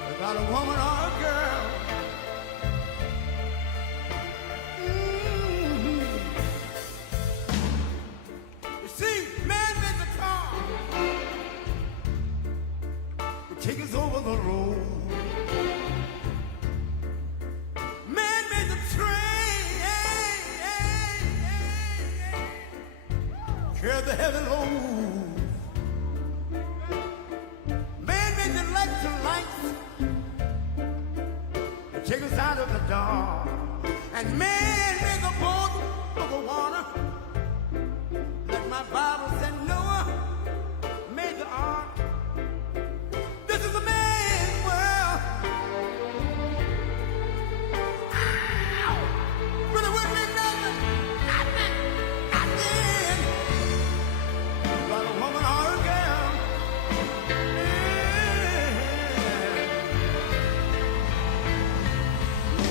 without a woman or a girl. You see, man made the car, it takes us over the road. Man made the train, carry the heavy load. Man made the electric lights, take us out of the dark. And man made the boat for the water, like my Bible said Noah made the ark. This is a man's world. Ow! But it wouldn't be nothing, nothing, nothing but a woman or a girl.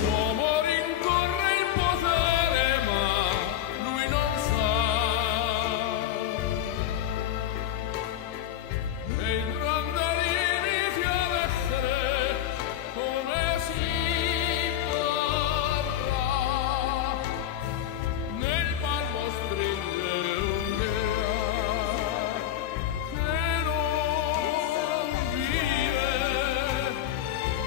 L'uomo rincorre il potere, ma lui non sa. E il grande inizia ad essere come si parla. Nel palmo stringe un'idea che non vive,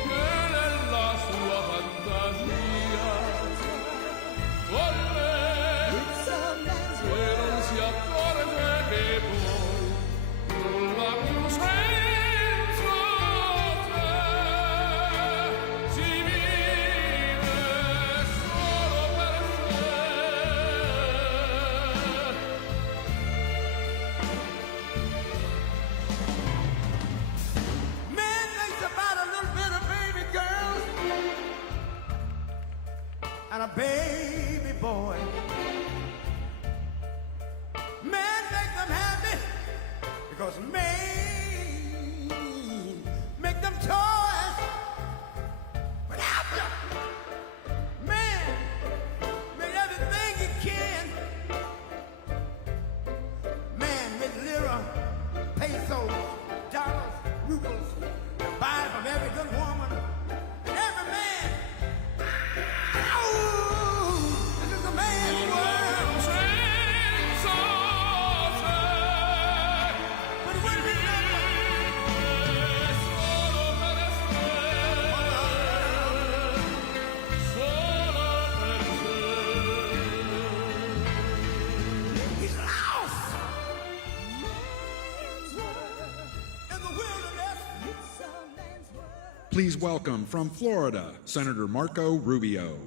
che nella sua fantasia volle, e non si accorge che poi nulla più senza te si vive solo per sé. Man thinks about a little bit of baby girls and a baby boy. Man make them happy because man make them toys. But after man made everything he can. Man made lira, pesos, dollars, rubles, and buy from every good woman and every man. Ow! This is a man's world. Senza te But it wouldn't be nothing. solo per sé, solo per sé. He's lost in the wilderness. Please welcome from Florida, Senator Marco Rubio.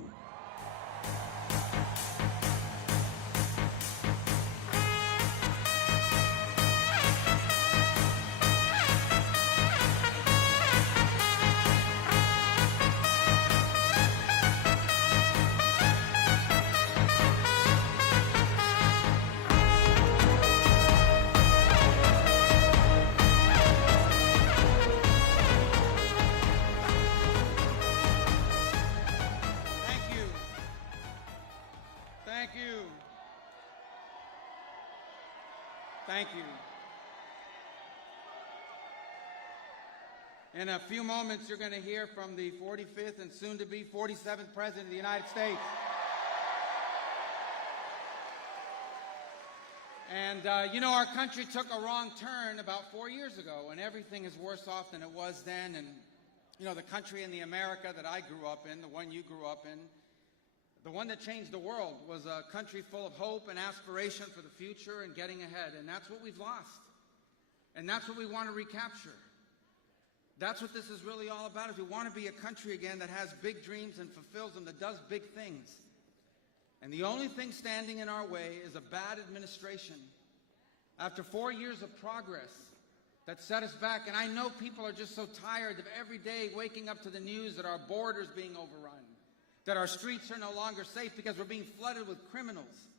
Thank you. Thank you. Thank you. In a few moments, you're going to hear from the 45th and soon to be 47th President of the United States. And, you know, our country took a wrong turn about 4 years ago, and everything is worse off than it was then. And, you know, the country in the America that I grew up in, the one you grew up in, the one that changed the world, was a country full of hope and aspiration for the future and getting ahead. And that's what we've lost. And that's what we want to recapture. That's what this is really all about. Is we want to be a country again that has big dreams and fulfills them, that does big things. And the only thing standing in our way is a bad administration. After 4 years of progress that set us back, and I know people are just so tired of every day waking up to the news that our borders being overrun, that our streets are no longer safe because we're being flooded with criminals.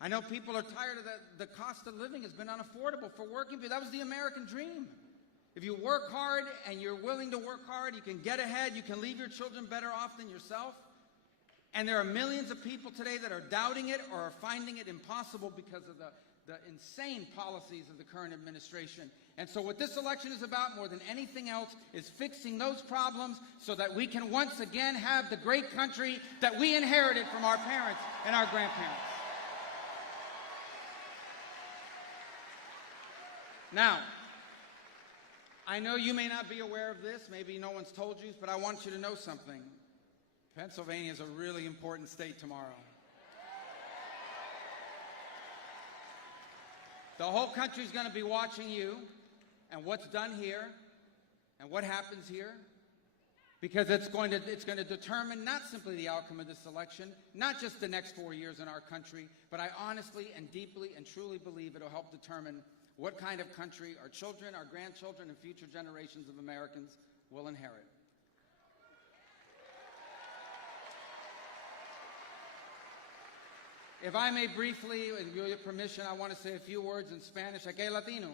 I know people are tired of that. The cost of living has been unaffordable for working people. That was the American dream. If you work hard and you're willing to work hard, you can get ahead, you can leave your children better off than yourself. And there are millions of people today that are doubting it or are finding it impossible because of the the insane policies of the current administration. And so what this election is about more than anything else is fixing those problems so that we can once again have the great country that we inherited from our parents and our grandparents. Now, I know you may not be aware of this, maybe no one's told you, but I want you to know something. Pennsylvania is a really important state tomorrow. The whole country's going to be watching you and what's done here and what happens here, because it's going to determine not simply the outcome of this election, not just the next 4 years in our country, but I honestly and deeply and truly believe it'll help determine what kind of country our children, our grandchildren, and future generations of Americans will inherit. If I may briefly, with your permission, I want to say a few words in Spanish. Aquí Latino.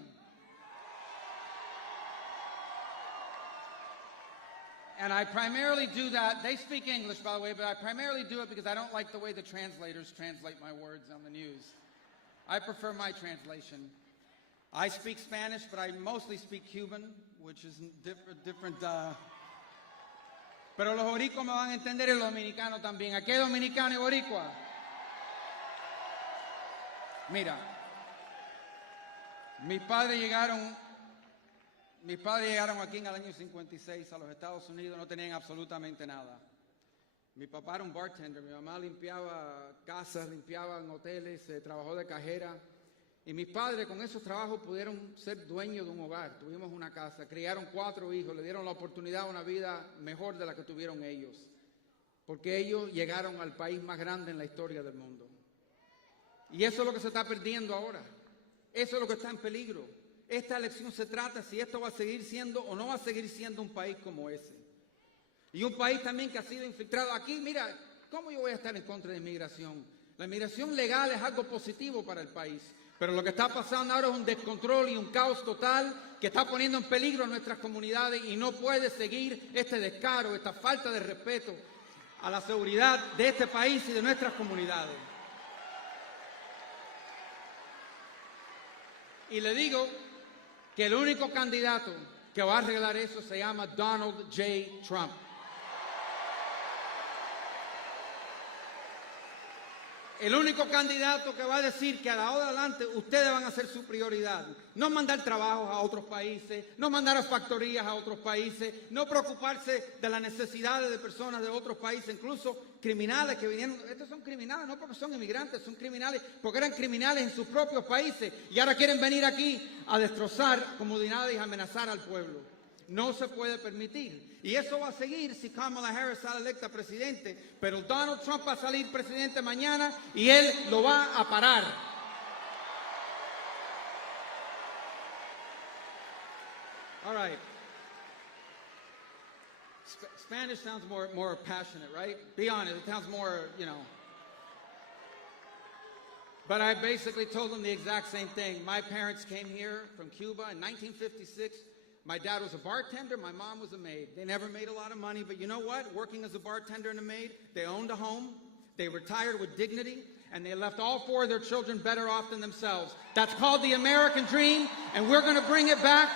And I primarily do that. They speak English, by the way, but I primarily do it because I don't like the way the translators translate my words on the news. I prefer my translation. I speak Spanish, but I mostly speak Cuban, which is different. Pero los boricuas me van a entender y los dominicanos también. Aquí hay dominicano y boricua. Mira, mis padres llegaron aquí en el año 56 a los Estados Unidos, no tenían absolutamente nada. Mi papá era un bartender, mi mamá limpiaba casas, limpiaba en hoteles, trabajó de cajera. Y mis padres con esos trabajos pudieron ser dueños de un hogar. Tuvimos una casa, criaron 4 hijos, le dieron la oportunidad a una vida mejor de la que tuvieron ellos. Porque ellos llegaron al país más grande en la historia del mundo. Y eso es lo que se está perdiendo ahora. Eso es lo que está en peligro. Esta elección se trata si esto va a seguir siendo o no va a seguir siendo un país como ese. Y un país también que ha sido infiltrado. Aquí, mira, ¿cómo yo voy a estar en contra de inmigración? La inmigración legal es algo positivo para el país. Pero lo que está pasando ahora es un descontrol y un caos total que está poniendo en peligro a nuestras comunidades y no puede seguir este descaro, esta falta de respeto a la seguridad de este país y de nuestras comunidades. Y le digo que el único candidato que va a arreglar eso se llama Donald J. Trump. El único candidato que va a decir que a la hora de adelante ustedes van a ser su prioridad. No mandar trabajos a otros países, no mandar a factorías a otros países, no preocuparse de las necesidades de personas de otros países, incluso criminales que vinieron. Estos son criminales no porque son inmigrantes, son criminales porque eran criminales en sus propios países y ahora quieren venir aquí a destrozar comunidades y amenazar al pueblo. No se puede permitir. Y eso va a seguir si Kamala Harris sale electa presidente. Pero Donald Trump va a salir presidente mañana y él lo va a parar. All right. Spanish sounds more passionate, right? Be honest, it sounds more, you know. But I basically told them the exact same thing. My parents came here from Cuba in 1956. My dad was a bartender, my mom was a maid. They never made a lot of money, but you know what? Working as a bartender and a maid, they owned a home, they retired with dignity, and they left all 4 of their children better off than themselves. That's called the American dream, and we're going to bring it back.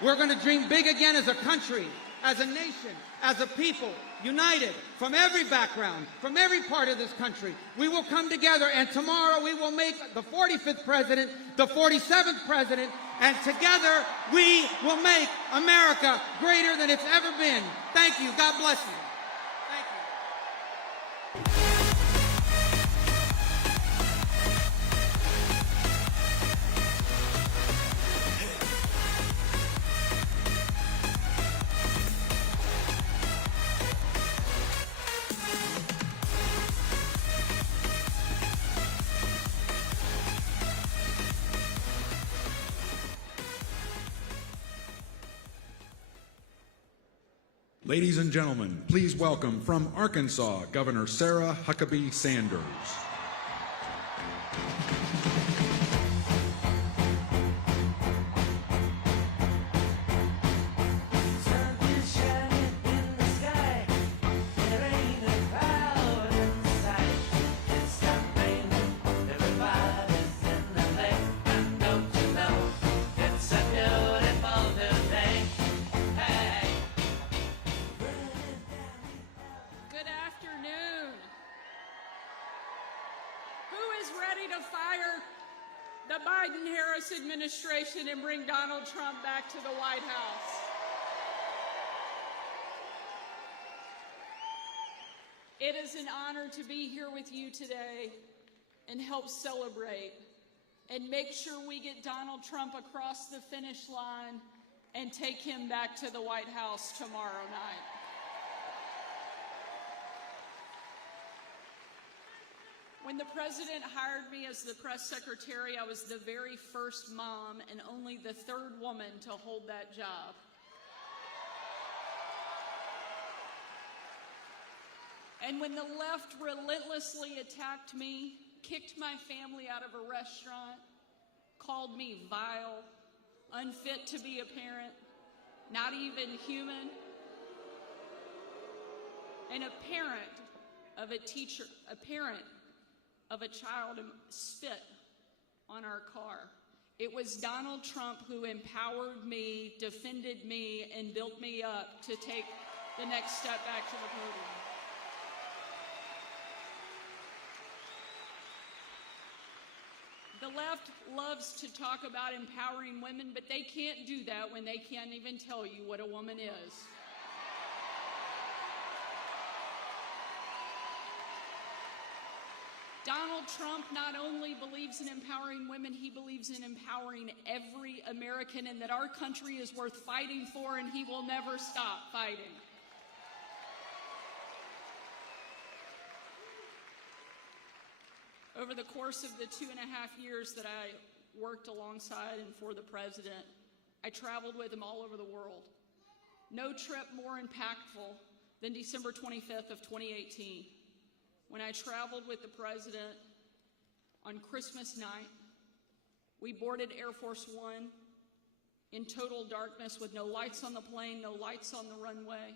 We're going to dream big again as a country, as a nation, as a people, united from every background, from every part of this country. We will come together, and tomorrow we will make the 45th president, the 47th president, and together we will make America greater than it's ever been. Thank you. God bless you. Thank you. Ladies and gentlemen, please welcome from Arkansas, Governor Sarah Huckabee Sanders. Everybody's administration and bring Donald Trump back to the White House. It is an honor to be here with you today and help celebrate and make sure we get Donald Trump across the finish line and take him back to the White House tomorrow night. When the president hired me as the press secretary, I was the very first mom and only the third woman to hold that job. And when the left relentlessly attacked me, kicked my family out of a restaurant, called me vile, unfit to be a parent, not even human, and a parent of a teacher, a parent of a child spit on our car. It was Donald Trump who empowered me, defended me, and built me up to take the next step back to the podium. The left loves to talk about empowering women, but they can't do that when they can't even tell you what a woman is. Donald Trump not only believes in empowering women, he believes in empowering every American, and that our country is worth fighting for, and he will never stop fighting. Over the course of the 2.5 years that I worked alongside and for the president, I traveled with him all over the world. No trip more impactful than December 25th of 2018, when I traveled with the president on Christmas night. We boarded Air Force One in total darkness with no lights on the plane, no lights on the runway.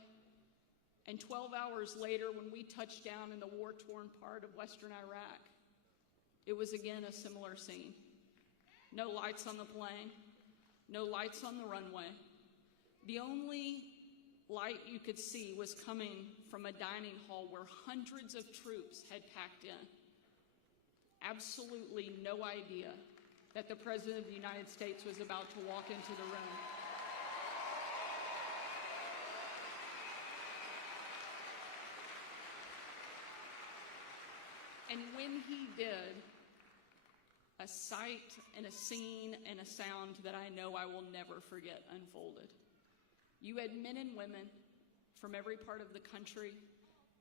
And 12 hours later, when we touched down in the war-torn part of Western Iraq, it was again a similar scene. No lights on the plane, no lights on the runway. The only light you could see was coming from a dining hall where hundreds of troops had packed in. Absolutely no idea that the President of the United States was about to walk into the room. And when he did, a sight and a scene and a sound that I know I will never forget unfolded. You had men and women from every part of the country,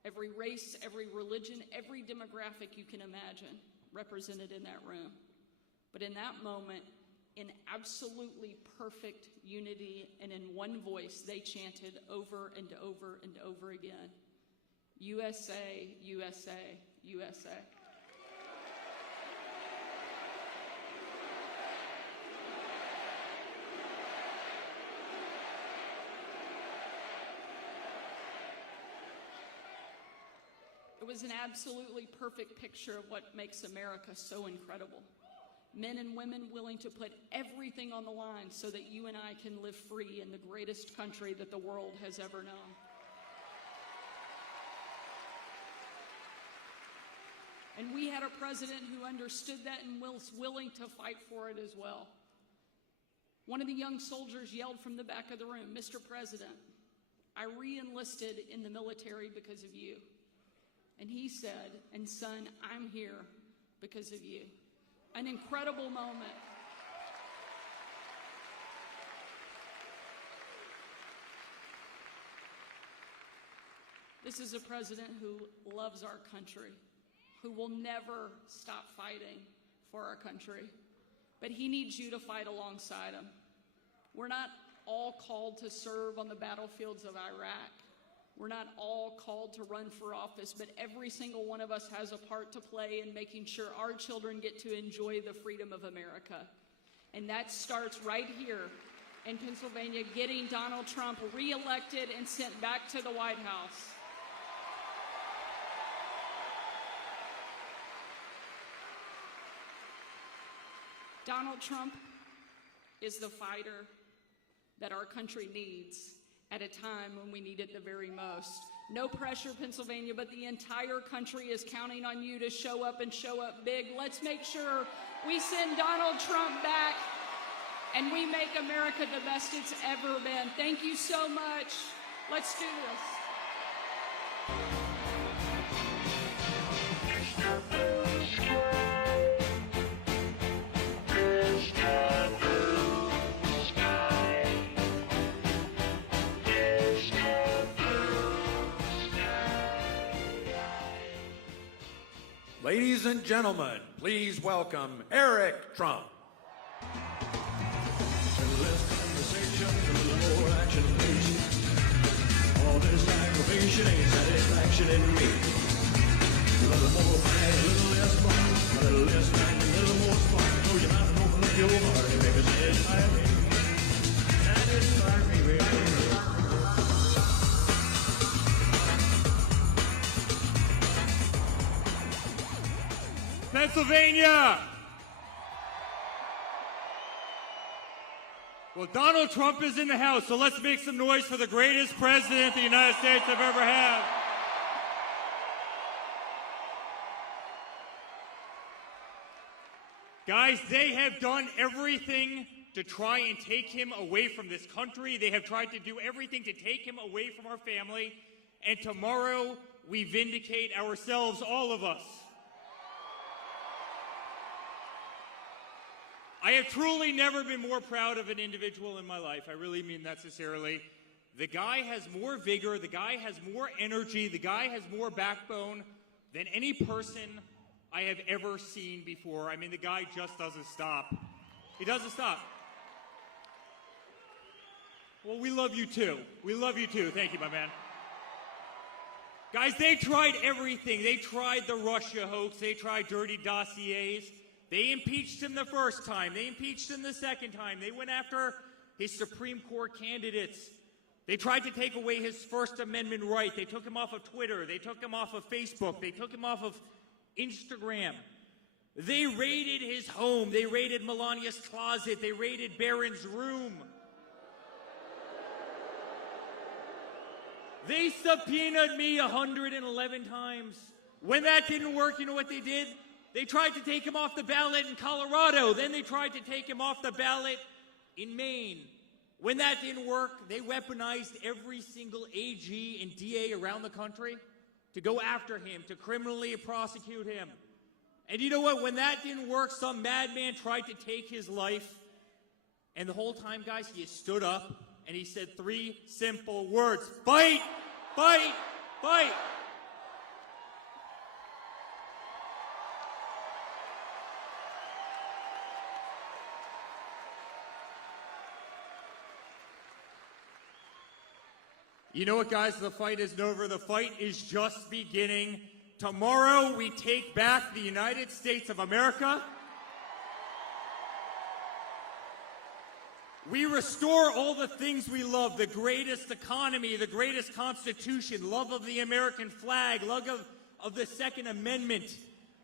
every race, every religion, every demographic you can imagine represented in that room. But in that moment, in absolutely perfect unity and in one voice, they chanted over and over and over again, USA, USA, USA. It was an absolutely perfect picture of what makes America so incredible. Men and women willing to put everything on the line so that you and I can live free in the greatest country that the world has ever known. And we had a president who understood that and was willing to fight for it as well. One of the young soldiers yelled from the back of the room, "Mr. President, I re-enlisted in the military because of you." And he said, "And son, I'm here because of you." An incredible moment. This is a president who loves our country, who will never stop fighting for our country. But he needs you to fight alongside him. We're not all called to serve on the battlefields of Iraq. We're not all called to run for office, but every single one of us has a part to play in making sure our children get to enjoy the freedom of America. And that starts right here in Pennsylvania, getting Donald Trump reelected and sent back to the White House. Donald Trump is the fighter that our country needs at a time when we need it the very most. No pressure, Pennsylvania, but the entire country is counting on you to show up and show up big. Let's make sure we send Donald Trump back and we make America the best it's ever been. Thank you so much. Let's do this. Ladies and gentlemen, please welcome Eric Trump. Less conversation, a little more action, please. All this aggravation ain't satisfaction in me. A little more fight, a little less fun, a little less fight, a little more spark. Close your mouth and open up your heart, and baby, satisfy me. Satisfy me, baby. Pennsylvania! Well, Donald Trump is in the house, so let's make some noise for the greatest president the United States have ever had. Guys, they have done everything to try and take him away from this country. They have tried to do everything to take him away from our family. And tomorrow, we vindicate ourselves, all of us. I have truly never been more proud of an individual in my life. I really mean that sincerely. The guy has more vigor, the guy has more energy, the guy has more backbone than any person I have ever seen before. I mean, the guy just doesn't stop. He doesn't stop. Well, we love you too. We love you too. Thank you, my man. Guys, they tried everything. They tried the Russia hoax. They tried dirty dossiers. They impeached him the first time. They impeached him the second time. They went after his Supreme Court candidates. They tried to take away his First Amendment right. They took him off of Twitter. They took him off of Facebook. They took him off of Instagram. They raided his home. They raided Melania's closet. They raided Barron's room. They subpoenaed me 111 times. When that didn't work, you know what they did? They tried to take him off the ballot in Colorado. Then they tried to take him off the ballot in Maine. When that didn't work, they weaponized every single AG and DA around the country to go after him, to criminally prosecute him. And you know what? When that didn't work, some madman tried to take his life. And the whole time, guys, he stood up and he said 3 simple words: fight, fight, fight. You know what, guys? The fight isn't over. The fight is just beginning. Tomorrow, we take back the United States of America. We restore all the things we love: the greatest economy, the greatest constitution, love of the American flag, love of the Second Amendment,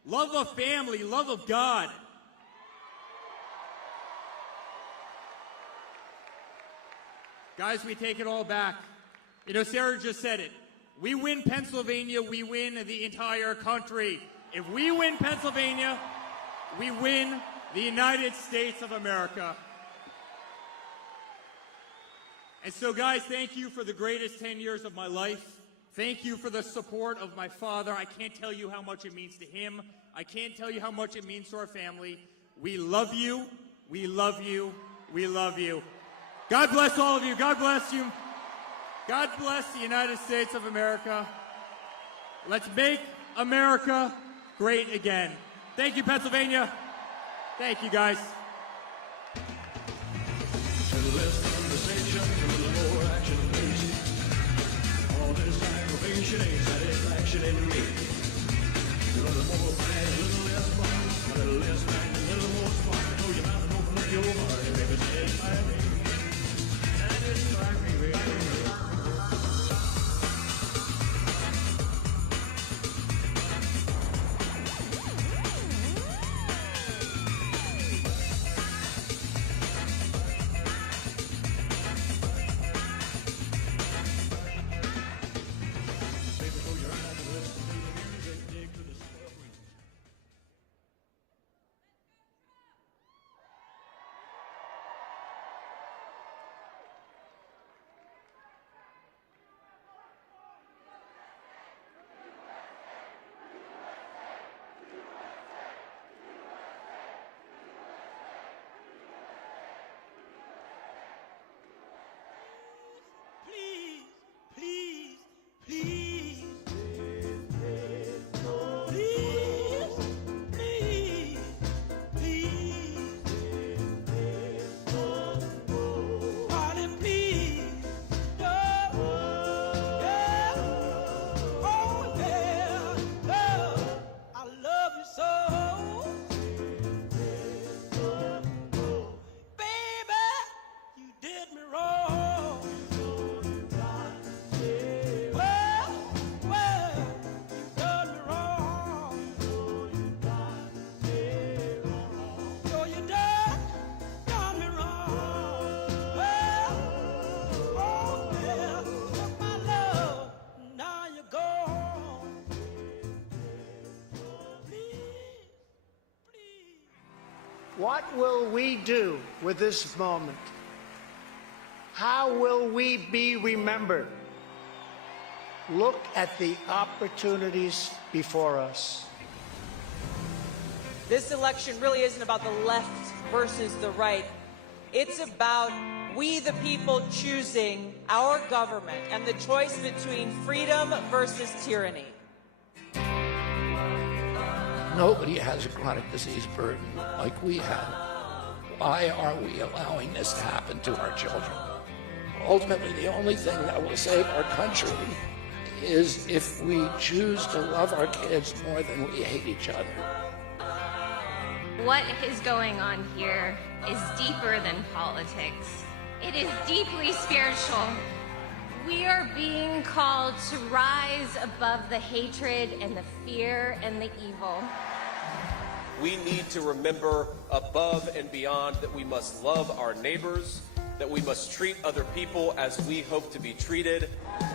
love of family, love of God. Guys, we take it all back. You know, Sarah just said it. We win Pennsylvania, we win the entire country. If we win Pennsylvania, we win the United States of America. And so, guys, thank you for the greatest 10 years of my life. Thank you for the support of my father. I can't tell you how much it means to him. I can't tell you how much it means to our family. We love you. We love you. We love you. God bless all of you. God bless you. God bless the United States of America. Let's make America great again. Thank you, Pennsylvania. Thank you, guys. Less conversation, a little more action, please. All this aggravation ain't satisfaction in me. A little more fight, a little less fun, a little less fight, a little more spark. Close your mouth and open up your heart, and baby, satisfy me. Satisfy me, baby. What will we do with this moment? How will we be remembered? Look at the opportunities before us. This election really isn't about the left versus the right. It's about we the people choosing our government and the choice between freedom versus tyranny. Nobody has a chronic disease burden like we have. Why are we allowing this to happen to our children? Ultimately, the only thing that will save our country is if we choose to love our kids more than we hate each other. What is going on here is deeper than politics. It is deeply spiritual. We are being called to rise above the hatred and the fear and the evil. We need to remember above and beyond that we must love our neighbors, that we must treat other people as we hope to be treated.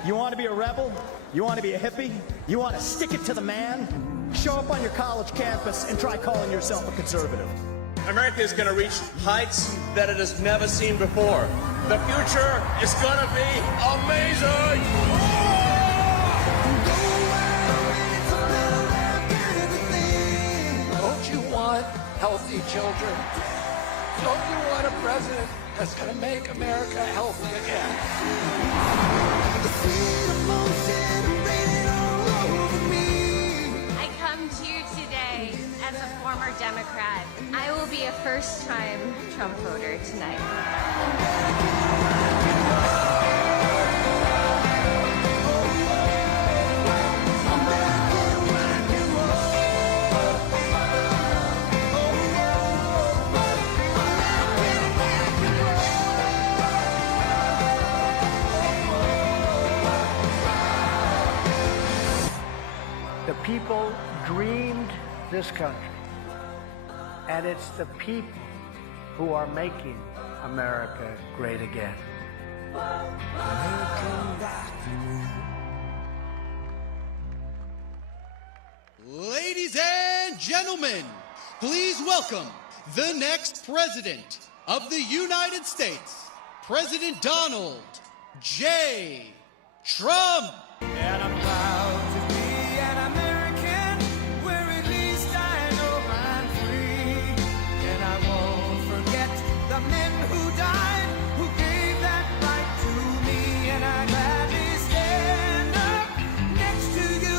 You want to be a rebel? You want to be a hippie? You want to stick it to the man? Show up on your college campus and try calling yourself a conservative. America is going to reach heights that it has never seen before. The future is going to be amazing! Don't you want healthy children? Don't you want a president that's going to make America healthy again? I come to you today as a former Democrat. I will be a first-time Trump voter tonight. The people dreamed this country, and it's the people who are making America great again. Ladies and gentlemen, please welcome the next president of the United States, President Donald J. Trump. And I'm proud to be an American, where at least I know I'm free. And I won't forget the men who died, who gave that right to me. And I gladly stand up next to you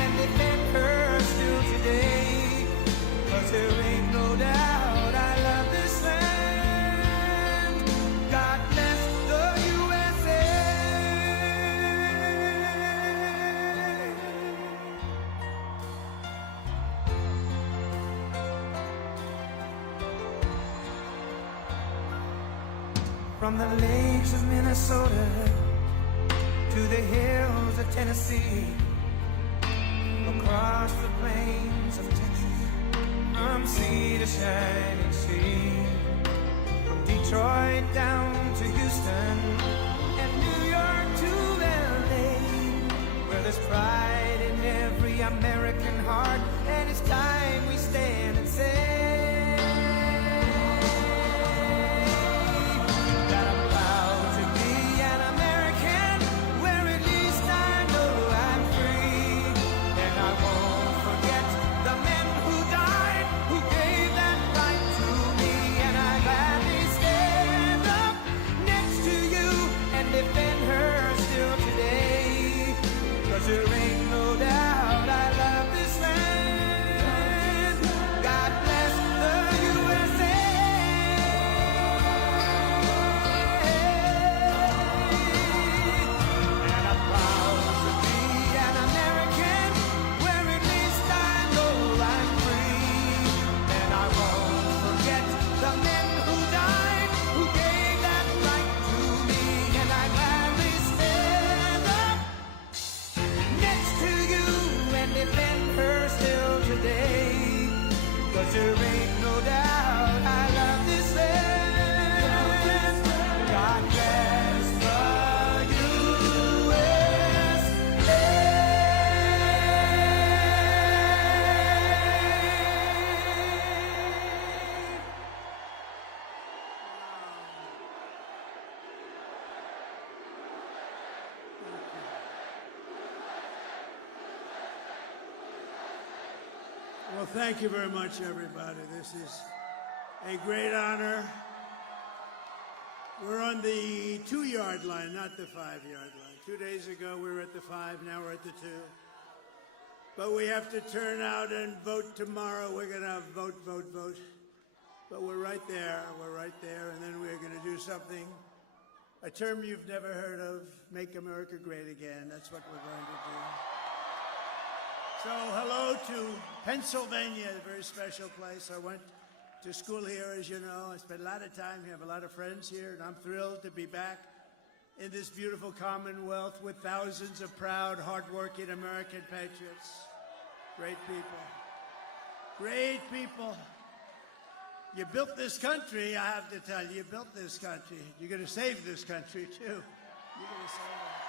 and defend her still today. 'Cause there ain't no doubt I love this land. God bless the USA. From the lakes of Minnesota to the hills of Tennessee, across the plains of Texas, from sea to shining sea, from Detroit down to Houston and New York to LA, where there's pride in every American heart, and it's time we stand and say that I'm proud to be an American, where at least I know I'm free. And I won't forget the men who died, who gave that right to me. And I gladly stand up next to you and defend her still today. 'Cause there ain't no Well, thank you very much, everybody. This is a great honor. We're on the 2-yard line, not the 5-yard line. 2 days ago, we were at the 5, now we're at the 2. But we have to turn out and vote tomorrow. We're going to vote. But we're right there, and then we're going to do something, a term you've never heard of, make America great again. That's what we're going to do. So hello to Pennsylvania, a very special place. I went to school here, as you know. I spent a lot of time here, have a lot of friends here, and I'm thrilled to be back in this beautiful Commonwealth with thousands of proud, hardworking American patriots. Great people. Great people. You built this country, I have to tell you. You built this country. You're going to save this country, too. You're going to save it.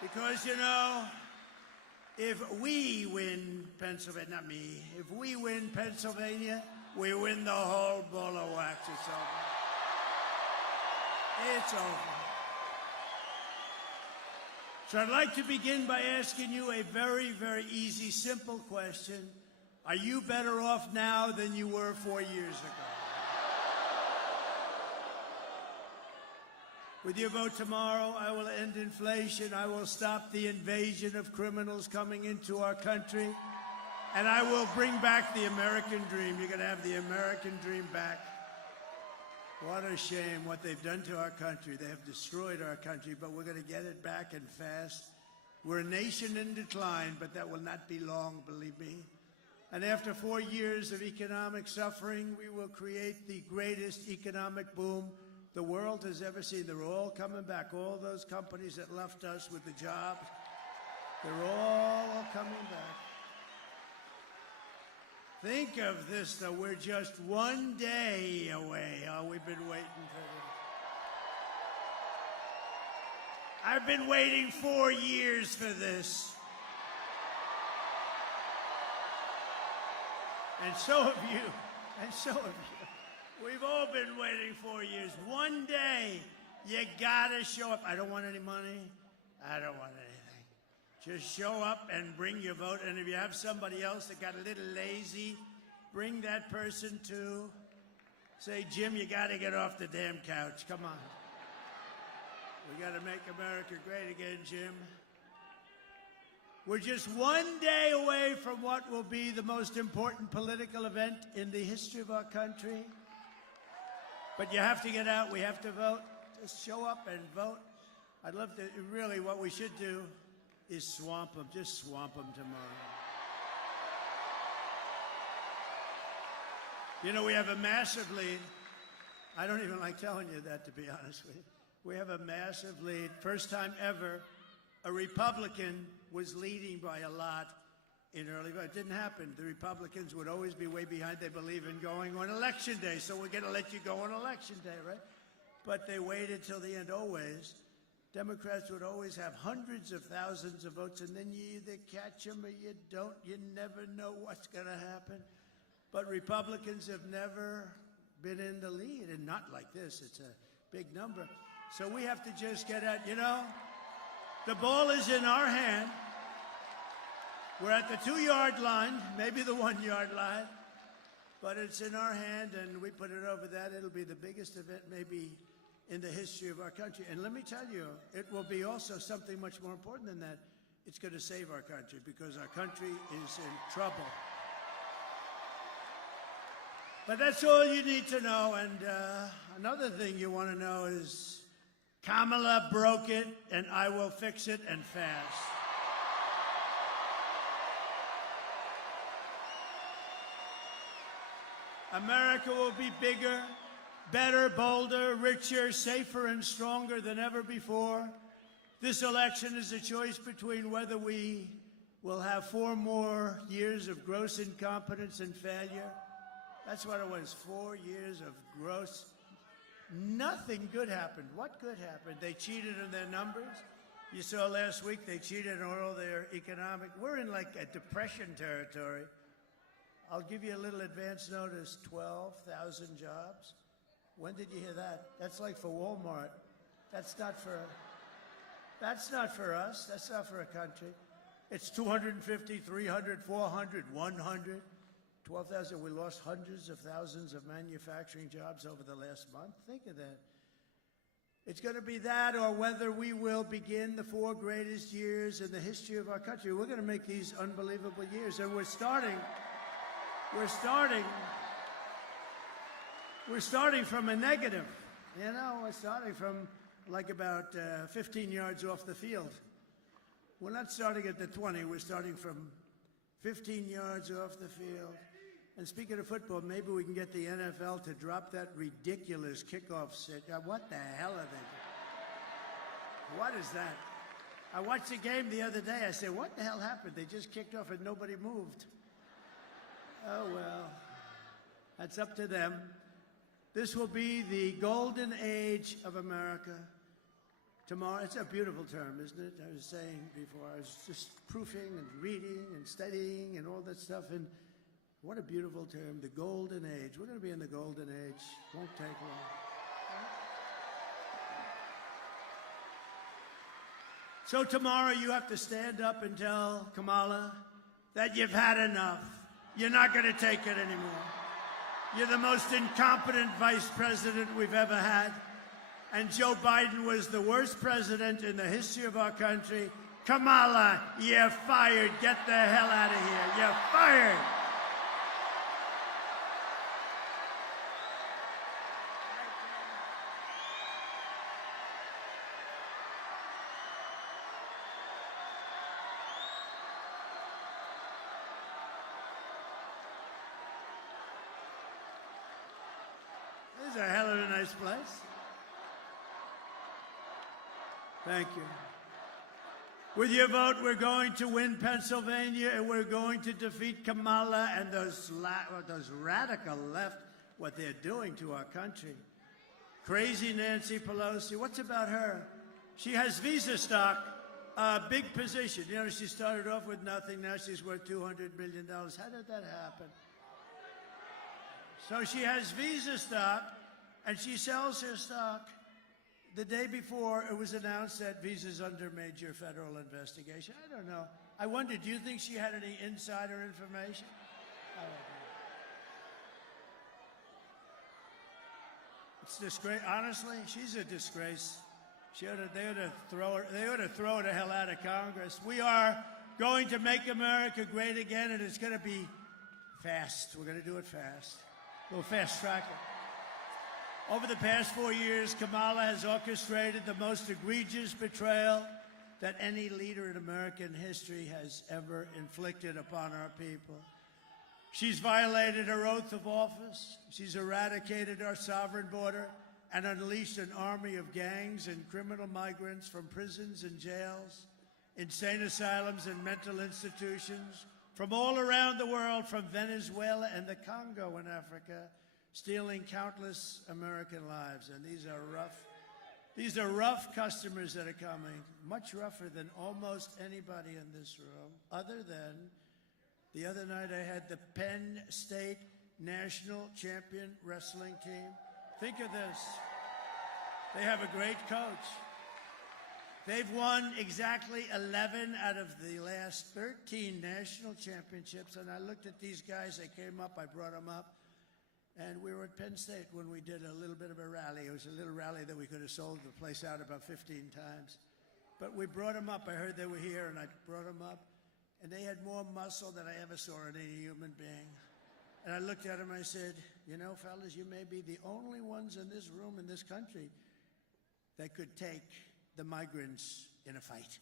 Because, you know, if we win Pennsylvania, not me, if we win Pennsylvania, we win the whole ball of wax. It's over. It's over. So I'd like to begin by asking you a very, very easy, simple question. Are you better off now than you were 4 years ago? With your vote tomorrow, I will end inflation. I will stop the invasion of criminals coming into our country. And I will bring back the American dream. You're going to have the American dream back. What a shame what they've done to our country. They have destroyed our country, but we're going to get it back and fast. We're a nation in decline, but that will not be long, believe me. And after 4 years of economic suffering, we will create the greatest economic boom the world has ever seen. They're all coming back. All those companies that left us with the jobs, they're all coming back. Think of this, though. We're just 1 day away. Oh, we've been waiting for this. I've been waiting 4 years for this. And so have you. And so have you. We've all been waiting 4 years. 1 day, you gotta show up. I don't want any money. I don't want anything. Just show up and bring your vote. And if you have somebody else that got a little lazy, bring that person too. Say, Jim, you gotta get off the damn couch. Come on. We gotta make America great again, Jim. We're just 1 day away from what will be the most important political event in the history of our country. But you have to get out. We have to vote. Just show up and vote. I'd love to, really, what we should do is swamp them. Just swamp them tomorrow. You know, we have a massive lead. I don't even like telling you that, to be honest with you. We have a massive lead. First time ever, a Republican was leading by a lot in early vote. It didn't happen. The Republicans would always be way behind. They believe in going on Election Day, so we're going to let you go on Election Day, right? But they waited till the end, always. Democrats would always have hundreds of thousands of votes, and then you either catch them or you don't. You never know what's going to happen. But Republicans have never been in the lead, and not like this. It's a big number. So we have to just get at, you know, the ball is in our hand. We're at the 2-yard line, maybe the 1-yard line, but it's in our hand, and we put it over that. It'll be the biggest event maybe in the history of our country. And let me tell you, it will be also something much more important than that. It's going to save our country, because our country is in trouble. But that's all you need to know. And another thing you want to know is Kamala broke it, and I will fix it, and fast. America will be bigger, better, bolder, richer, safer, and stronger than ever before. This election is a choice between whether we will have 4 more years of gross incompetence and failure. That's what it was, 4 years of gross. Nothing good happened. What good happened? They cheated in their numbers. You saw last week they cheated on all their economic. We're in like a depression territory. I'll give you a little advance notice, 12,000 jobs. When did you hear that? That's like for Walmart. That's not for us. That's not for a country. It's 250, 300, 400, 100, 12,000. We lost hundreds of thousands of manufacturing jobs over the last month. Think of that. It's going to be that, or whether we will begin the 4 greatest years in the history of our country. We're going to make these unbelievable years, and we're starting from a negative. You know, we're starting from like about 15 yards off the field. We're not starting at the 20. We're starting from 15 yards off the field. And speaking of football, maybe we can get the NFL to drop that ridiculous kickoff set. What the hell are they doing? What is that? I watched the game the other day. I said, what the hell happened? They just kicked off and nobody moved. Oh, well, that's up to them. This will be the golden age of America. Tomorrow, it's a beautiful term, isn't it? I was saying before, I was just proofing and reading and studying and all that stuff, and what a beautiful term, the golden age. We're going to be in the golden age. Won't take long. So tomorrow you have to stand up and tell Kamala that you've had enough. You're not going to take it anymore. You're the most incompetent vice president we've ever had. And Joe Biden was the worst president in the history of our country. Kamala, you're fired. Get the hell out of here. You're fired. This is a hell of a nice place. Thank you. With your vote, we're going to win Pennsylvania, and we're going to defeat Kamala and those radical left, what they're doing to our country. Crazy Nancy Pelosi, what's about her? She has Visa stock, a big position. You know, she started off with nothing. Now she's worth $200 million. How did that happen? So she has Visa stock, and she sells her stock. The day before, it was announced that Visa's under major federal investigation. I don't know. I wonder, do you think she had any insider information? I don't know. It's disgrace. Honestly, she's a disgrace. They ought to throw her the hell out of Congress. We are going to make America great again, and it's going to be fast. We're going to do it fast. We'll fast track it. Over the past 4 years, Kamala has orchestrated the most egregious betrayal that any leader in American history has ever inflicted upon our people. She's violated her oath of office. She's eradicated our sovereign border and unleashed an army of gangs and criminal migrants from prisons and jails, insane asylums and mental institutions from all around the world, from Venezuela and the Congo in Africa, stealing countless American lives. And these are rough customers that are coming, much rougher than almost anybody in this room, other than the other night I had the Penn State national champion wrestling team. Think of this. They have a great coach. They've won exactly 11 out of the last 13 national championships. And I looked at these guys. They came up. I brought them up. And we were at Penn State when we did a little bit of a rally. It was a little rally that we could have sold the place out about 15 times. But we brought them up. I heard they were here, and I brought them up. And they had more muscle than I ever saw in any human being. And I looked at them and I said, you know, fellas, you may be the only ones in this room, in this country, that could take the migrants in a fight.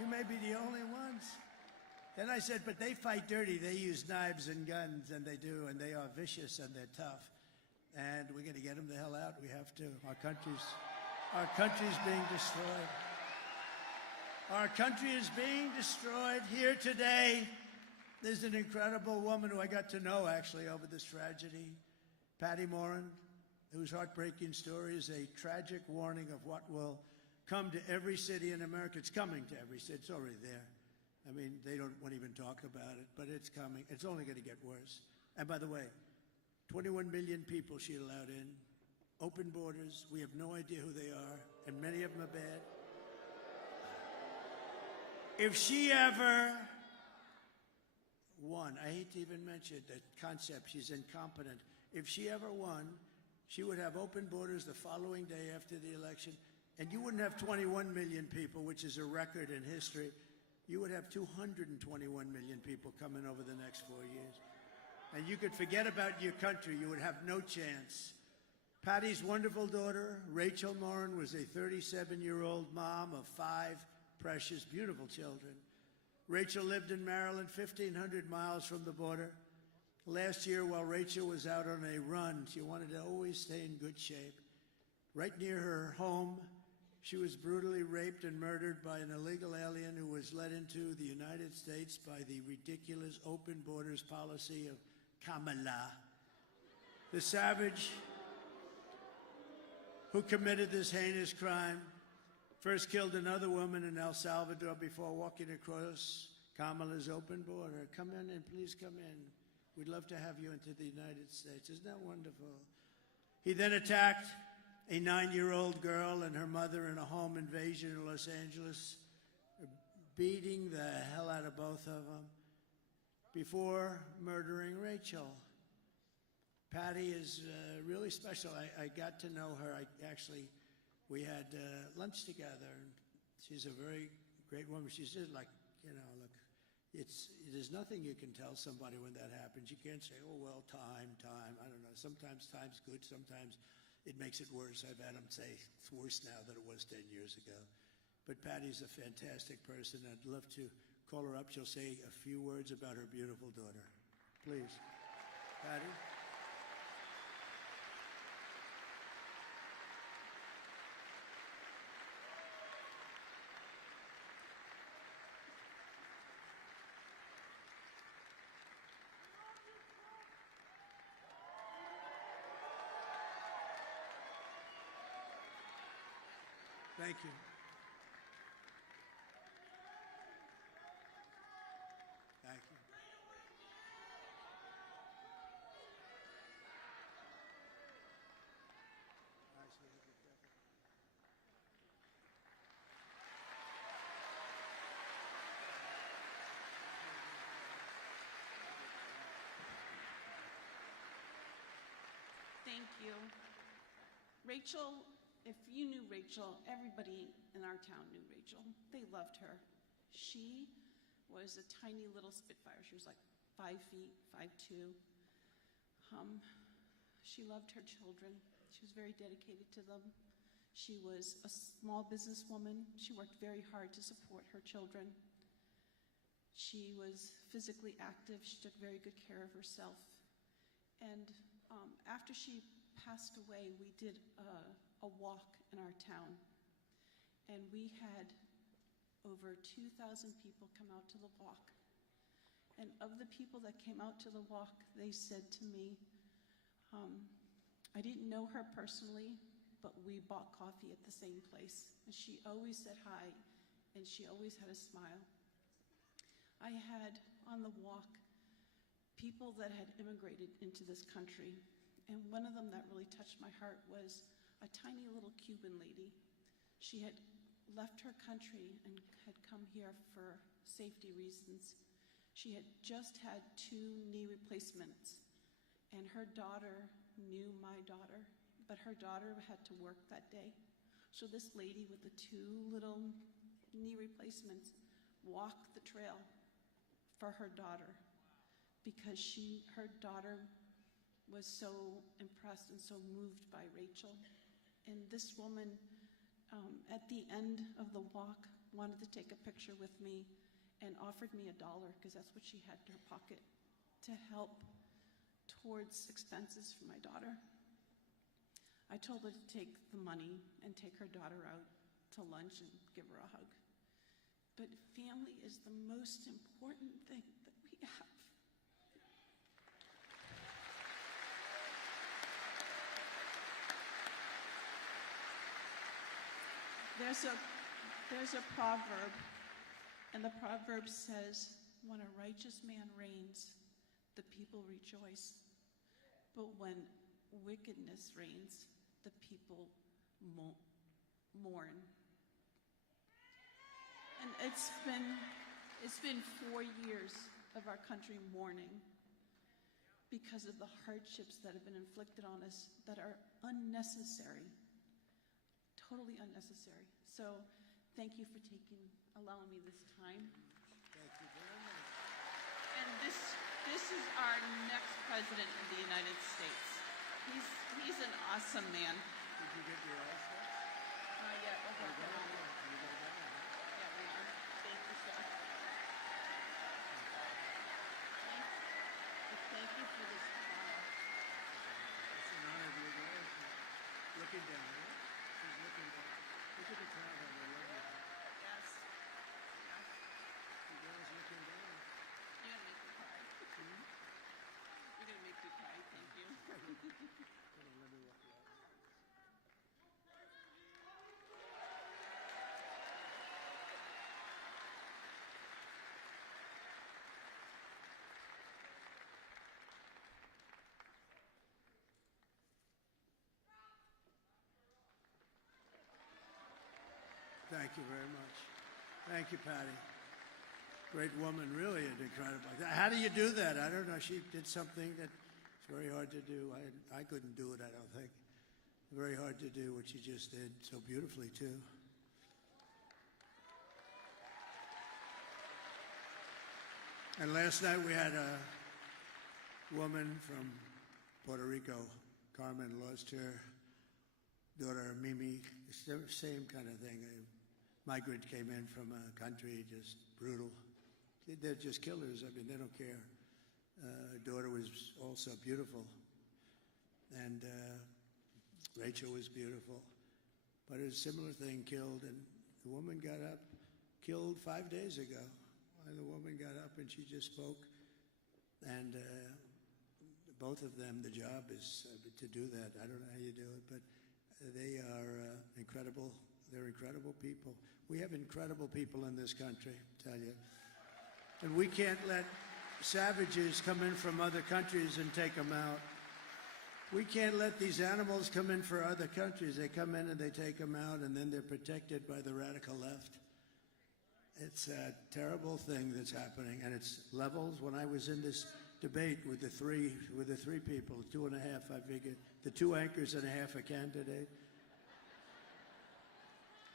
You may be the only ones. Then I said, but they fight dirty. They use knives and guns, and they do, and they are vicious, and they're tough. And we're going to get them the hell out. We have to. Our country's being destroyed. Our country is being destroyed. Here today, there's an incredible woman who I got to know, actually, over this tragedy, Patty Morin, whose heartbreaking story is a tragic warning of what will come to every city in America. It's coming to every city. It's already there. I mean, they don't want to even talk about it, but it's coming. It's only going to get worse. And by the way, 21 million people she allowed in, open borders. We have no idea who they are, and many of them are bad. If she ever won, I hate to even mention the concept, she's incompetent. If she ever won, she would have open borders the following day after the election, and you wouldn't have 21 million people, which is a record in history. You would have 221 million people coming over the next 4 years. And you could forget about your country. You would have no chance. Patty's wonderful daughter, Rachel Morin, was a 37-year-old mom of 5 precious, beautiful children. Rachel lived in Maryland, 1,500 miles from the border. Last year, while Rachel was out on a run, she wanted to always stay in good shape. Right near her home, she was brutally raped and murdered by an illegal alien who was led into the United States by the ridiculous open borders policy of Kamala. The savage who committed this heinous crime first killed another woman in El Salvador before walking across Kamala's open border. Come in and please come in. We'd love to have you into the United States. Isn't that wonderful? He then attacked a 9-year-old girl and her mother in a home invasion in Los Angeles, beating the hell out of both of them before murdering Rachel. Patty is really special. I got to know her. We had lunch together. And she's a very great woman. She said, like, you know, look, there's nothing you can tell somebody when that happens. You can't say, oh, well, time. I don't know. Sometimes time's good. Sometimes it makes it worse. I've had them say it's worse now than it was 10 years ago. But Patty's a fantastic person. I'd love to call her up. She'll say a few words about her beautiful daughter. Please. Patty? Thank you. Thank you. Thank you. Rachel, if you knew Rachel, everybody in our town knew Rachel. They loved her. She was a tiny little spitfire. She was like 5 feet, 5'2". She loved her children. She was very dedicated to them. She was a small businesswoman. She worked very hard to support her children. She was physically active. She took very good care of herself. And after she passed away, we did a walk in our town. And we had over 2,000 people come out to the walk. And of the people that came out to the walk, they said to me, I didn't know her personally, but we bought coffee at the same place. And she always said hi, and she always had a smile. I had on the walk people that had immigrated into this country. And one of them that really touched my heart was a tiny little Cuban lady. She had left her country and had come here for safety reasons. She had just had 2 knee replacements, and her daughter knew my daughter, but her daughter had to work that day. So this lady with the 2 little knee replacements walked the trail for her daughter because her daughter was so impressed and so moved by Rachel. And this woman, at the end of the walk, wanted to take a picture with me and offered me $1, because that's what she had in her pocket, to help towards expenses for my daughter. I told her to take the money and take her daughter out to lunch and give her a hug. But family is the most important thing that we have. There's a proverb, and the proverb says, when a righteous man reigns, the people rejoice. But when wickedness reigns, the people mourn. And it's been 4 years of our country mourning because of the hardships that have been inflicted on us that are unnecessary, totally unnecessary. So thank you for allowing me this time. Thank you very much. And this is our next president of the United States. He's an awesome man. Did you get your ass up? Not yet. We're You working got on it? it. You got that one, huh? Yeah, we are. Thank you, sir. Thank you for this honor. It's an honor to be there. Looking down, right? She's looking down. Look at the crowd on the level. Yes. The girl's looking down. You're gonna make me cry. You're gonna make me cry. Thank you. Hold on, let me walk you out. Thank you very much. Thank you, Patty. Great woman, really incredible. How do you do that? I don't know. She did something that's very hard to do. I couldn't do it, I don't think. Very hard to do what she just did, so beautifully, too. And last night we had a woman from Puerto Rico, Carmen, lost her daughter, Mimi. It's the same kind of thing. A migrant came in from a country, just brutal. They're just killers. I mean, they don't care. Her daughter was also beautiful. And Rachel was beautiful. But a similar thing killed, and the woman got up, killed 5 days ago. And the woman got up and she just spoke. And both of them, the job is to do that. I don't know how you do it, but they are incredible. They're incredible people. We have incredible people in this country, I tell you. And we can't let savages come in from other countries and take them out. We can't let these animals come in for other countries. They come in and they take them out, and then they're protected by the radical left. It's a terrible thing that's happening, and it's levels. When I was in this debate with the three people, 2.5, I figured, the 2 anchors and a half a candidate.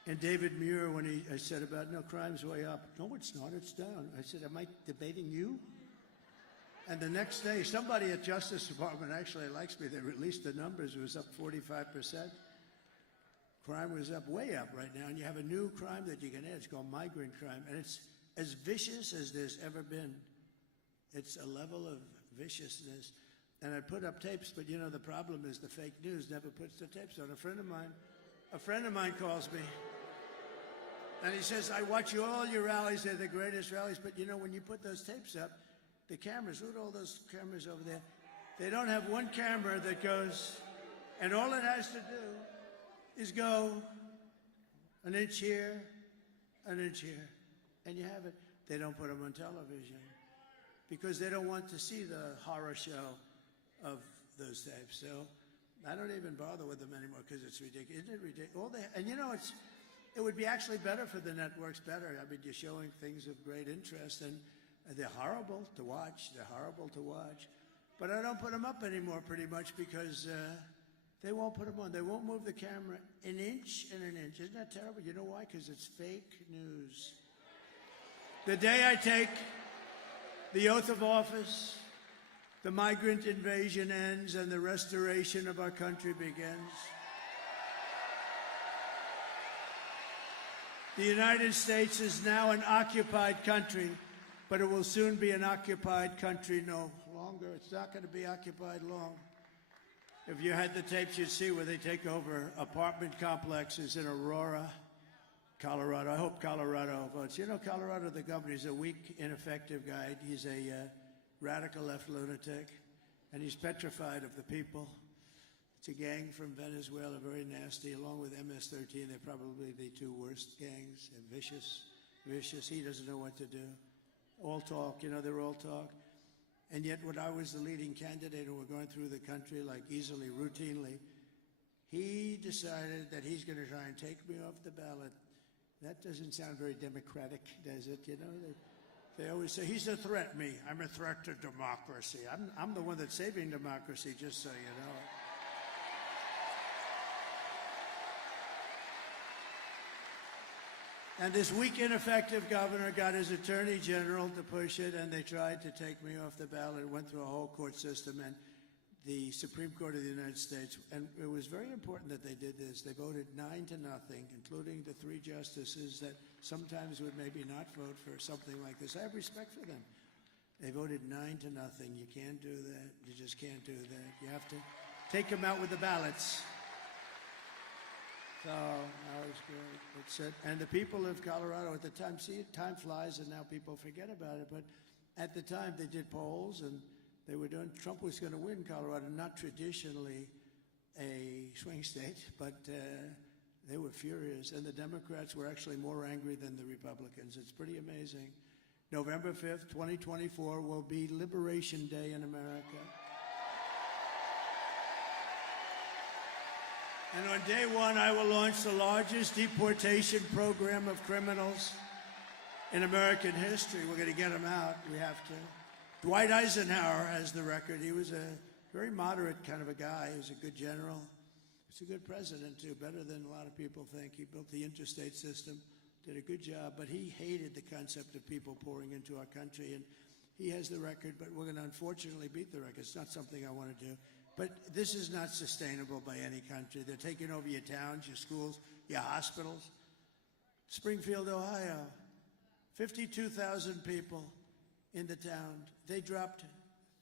And David Muir, when I said about, no, crime's way up. No, it's not, it's down. I said, am I debating you? And the next day, somebody at Justice Department actually likes me. They released the numbers. It was up 45%. Crime was up, way up right now. And you have a new crime that you can add. It's called migrant crime. And it's as vicious as there's ever been. It's a level of viciousness. And I put up tapes, but you know, the problem is the fake news never puts the tapes on. A friend of mine calls me. And he says, I watch all your rallies. They're the greatest rallies. But you know, when you put those tapes up, the cameras, look at all those cameras over there. They don't have one camera that goes, and all it has to do is go an inch here, an inch here, and you have it. They don't put them on television because they don't want to see the horror show of those tapes. So I don't even bother with them anymore because it's ridiculous. Isn't it ridiculous? And you know, it would be actually better for the networks, better. I mean, you're showing things of great interest, and they're horrible to watch. They're horrible to watch. But I don't put them up anymore pretty much because they won't put them on. They won't move the camera an inch and an inch. Isn't that terrible? You know why? Because it's fake news. The day I take the oath of office, the migrant invasion ends and the restoration of our country begins. The United States is now an occupied country, but it will soon be an occupied country no longer. It's not going to be occupied long. If you had the tapes, you'd see where they take over apartment complexes in Aurora, Colorado. I hope Colorado votes. You know, Colorado, the governor, is a weak, ineffective guy. He's a radical left lunatic, and he's petrified of the people. It's a gang from Venezuela, very nasty, along with MS-13. They're probably the 2 worst gangs. They're vicious. He doesn't know what to do. All talk, you know, they're all talk. And yet when I was the leading candidate and we're going through the country like easily, routinely, he decided that he's going to try and take me off the ballot That doesn't sound very democratic, does it? You know, they always say, he's a threat, me. I'm a threat to democracy. I'm the one that's saving democracy, just so you know. And this weak, ineffective governor got his attorney general to push it, and they tried to take me off the ballot. It went through a whole court system, and the Supreme Court of the United States, and it was very important that they did this. They voted 9-0, including the 3 justices that sometimes would maybe not vote for something like this. I have respect for them. They voted 9-0. You can't do that. You just can't do that. You have to take them out with the ballots. So that was good. It's it. And the people of Colorado at the time, see, time flies and now people forget about it, but at the time they did polls and they were doing, Trump was going to win Colorado, not traditionally a swing state, but they were furious. And the Democrats were actually more angry than the Republicans. It's pretty amazing. November 5th, 2024 will be Liberation Day in America. And on day one, I will launch the largest deportation program of criminals in American history. We're going to get them out. We have to. Dwight Eisenhower has the record. He was a very moderate kind of a guy. He was a good general. He's a good president, too, better than a lot of people think. He built the interstate system, did a good job, but he hated the concept of people pouring into our country, and he has the record, but we're going to unfortunately beat the record. It's not something I want to do. But this is not sustainable by any country. They're taking over your towns, your schools, your hospitals. Springfield, Ohio, 52,000 people in the town. They dropped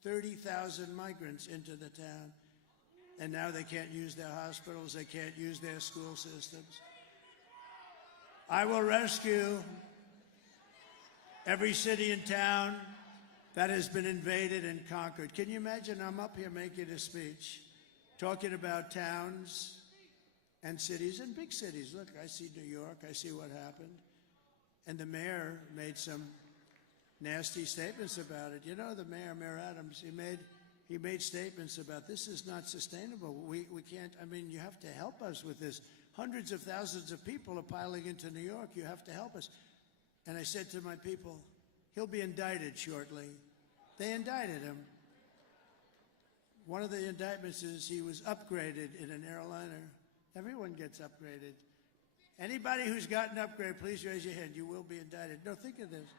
30,000 migrants into the town. And now they can't use their hospitals. They can't use their school systems. I will rescue every city and town that has been invaded and conquered. Can you imagine? I'm up here making a speech, talking about towns and cities and big cities. Look, I see New York. I see what happened. And the mayor made some nasty statements about it. You know, the Mayor Adams, he made statements about this is not sustainable. We can't, I mean, you have to help us with this. Hundreds of thousands of people are piling into New York. You have to help us. And I said to my people, he'll be indicted shortly. They indicted him. One of the indictments is he was upgraded in an airliner. Everyone gets upgraded. Anybody who's gotten upgraded, please raise your hand. You will be indicted. No, think of this.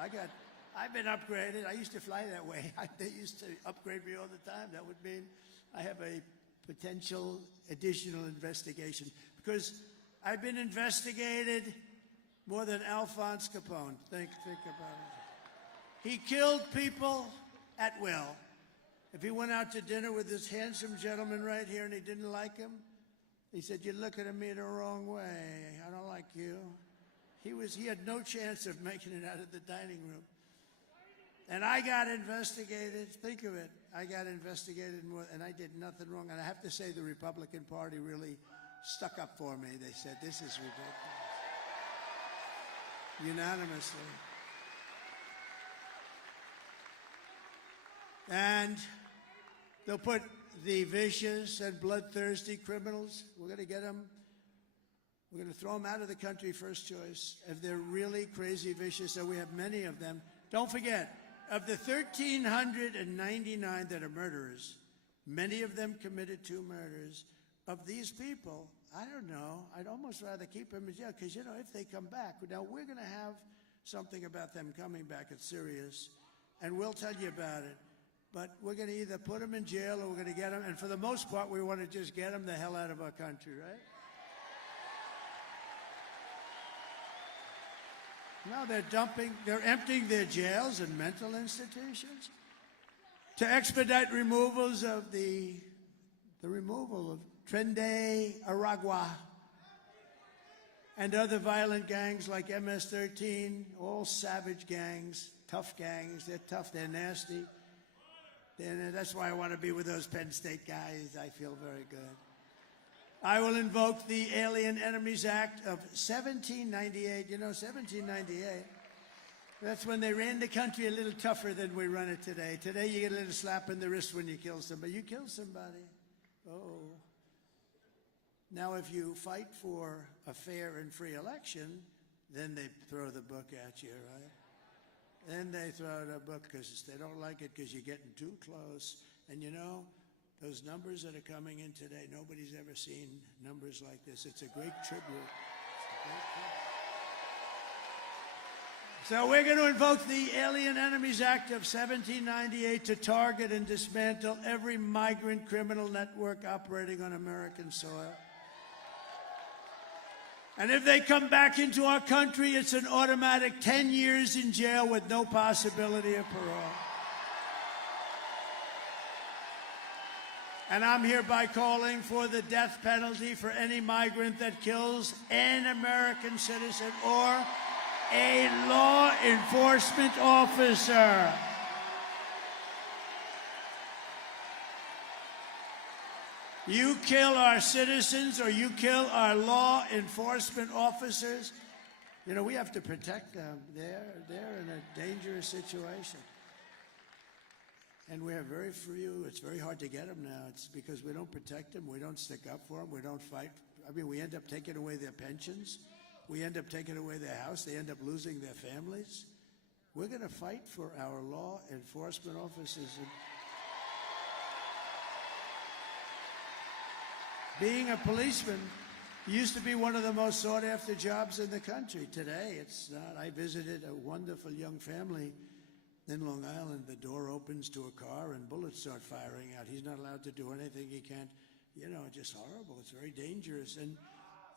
I've been upgraded. I used to fly that way. They used to upgrade me all the time. That would mean I have a potential additional investigation because I've been investigated more than Alphonse Capone. Think about it. He killed people at will. If he went out to dinner with this handsome gentleman right here and he didn't like him, he said, "You're looking at me the wrong way. I don't like you." He had no chance of making it out of the dining room. And I got investigated. Think of it. I got investigated more, and I did nothing wrong. And I have to say the Republican Party really stuck up for me. They said, this is ridiculous. Unanimously. And they'll put the vicious and bloodthirsty criminals, we're going to get them, we're going to throw them out of the country first choice. If they're really crazy vicious, and we have many of them, don't forget, of the 1,399 that are murderers, many of them committed 2 murders. Of these people, I don't know, I'd almost rather keep them in jail because, you know, if they come back, now we're going to have something about them coming back. It's serious, and we'll tell you about it. But we're going to either put them in jail or we're going to get them, and for the most part, we want to just get them the hell out of our country, right? No, they're emptying their jails and mental institutions to expedite removals of the removal of Trende Aragua and other violent gangs like MS-13, all savage gangs, tough gangs. They're tough, they're nasty. That's why I want to be with those Penn State guys. I feel very good. I will invoke the Alien Enemies Act of 1798. You know, 1798. That's when they ran the country a little tougher than we run it today. Today you get a little slap in the wrist when you kill somebody. You kill somebody. Oh. Now, if you fight for a fair and free election, then they throw the book at you, right? Then they throw the book because they don't like it because you're getting too close. And you know, those numbers that are coming in today, nobody's ever seen numbers like this. It's a great tribute. So we're going to invoke the Alien Enemies Act of 1798 to target and dismantle every migrant criminal network operating on American soil. And if they come back into our country, it's an automatic 10 years in jail with no possibility of parole. And I'm hereby calling for the death penalty for any migrant that kills an American citizen or a law enforcement officer. You kill our citizens or you kill our law enforcement officers, you know, we have to protect them. They're in a dangerous situation. And we have very few. It's very hard to get them now. It's because we don't protect them. We don't stick up for them. We don't fight. I mean, we end up taking away their pensions. We end up taking away their house. They end up losing their families. We're going to fight for our law enforcement officers. Being a policeman used to be one of the most sought-after jobs in the country. Today, it's not. I visited a wonderful young family in Long Island. The door opens to a car and bullets start firing out. He's not allowed to do anything. He can't, you know, just horrible. It's very dangerous. And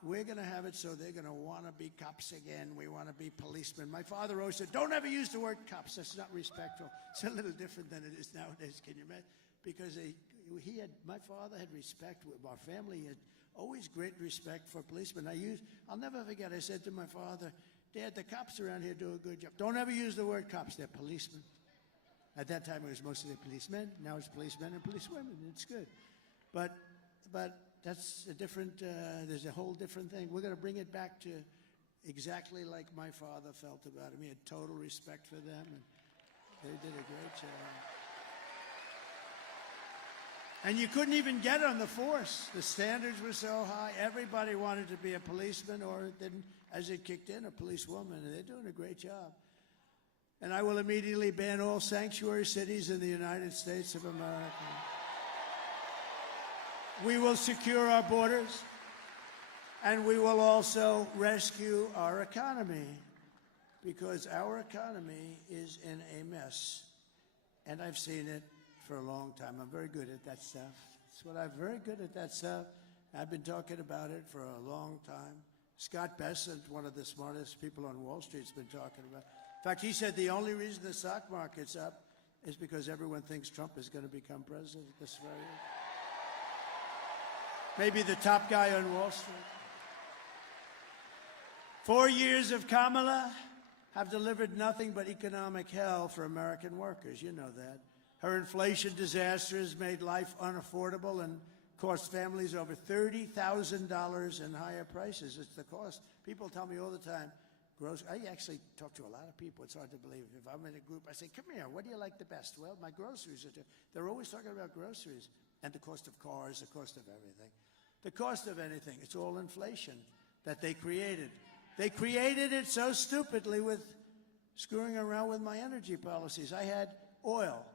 we're going to have it so they're going to want to be cops again. We want to be policemen. My father always said, don't ever use the word cops. That's not respectful. It's a little different than it is nowadays. Can you imagine? Because my father had respect. Our family had always great respect for policemen. I'll never forget, I said to my father, Dad, the cops around here do a good job. Don't ever use the word cops. They're policemen. At that time, it was mostly policemen. Now it's policemen and policewomen. It's good. But that's a different, there's a whole different thing. We're going to bring it back to exactly like my father felt about him. He had total respect for them, and they did a great job. And you couldn't even get on the force. The standards were so high. Everybody wanted to be a policeman, or then, as it kicked in, a policewoman. And they're doing a great job. And I will immediately ban all sanctuary cities in the United States of America. We will secure our borders, and we will also rescue our economy, because our economy is in a mess. And I've seen it for a long time. I'm very good at that stuff. I'm very good at that stuff. I've been talking about it for a long time. Scott Bessent, one of the smartest people on Wall Street, has been talking about it. In fact, he said the only reason the stock market's up is because everyone thinks Trump is going to become president this very year. Maybe the top guy on Wall Street. 4 years of Kamala have delivered nothing but economic hell for American workers. You know that. Her inflation disaster has made life unaffordable and cost families over $30,000 in higher prices. It's the cost. People tell me all the time, I actually talk to a lot of people. It's hard to believe. If I'm in a group, I say, come here, what do you like the best? Well, my groceries. They're always talking about groceries and the cost of cars, the cost of everything. The cost of anything. It's all inflation that they created. They created it so stupidly with screwing around with my energy policies. I had oil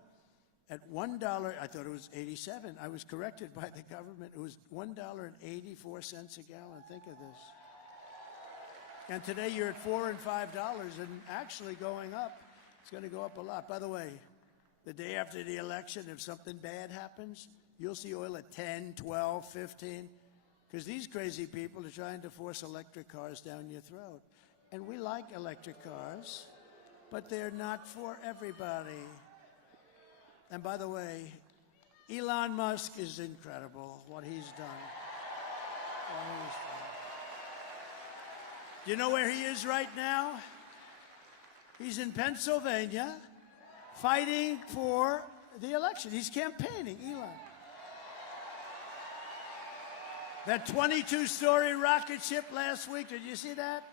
at $1, I thought it was 87. I was corrected by the government. It was $1.84 a gallon. Think of this. And today you're at $4 and $5 and actually going up. It's going to go up a lot. By the way, the day after the election, if something bad happens, you'll see oil at 10, 12, 15, because these crazy people are trying to force electric cars down your throat. And we like electric cars, but they're not for everybody. And by the way, Elon Musk is incredible, what he's done. Do you know where he is right now? He's in Pennsylvania fighting for the election. He's campaigning, Elon. That 22-story rocket ship last week, did you see that?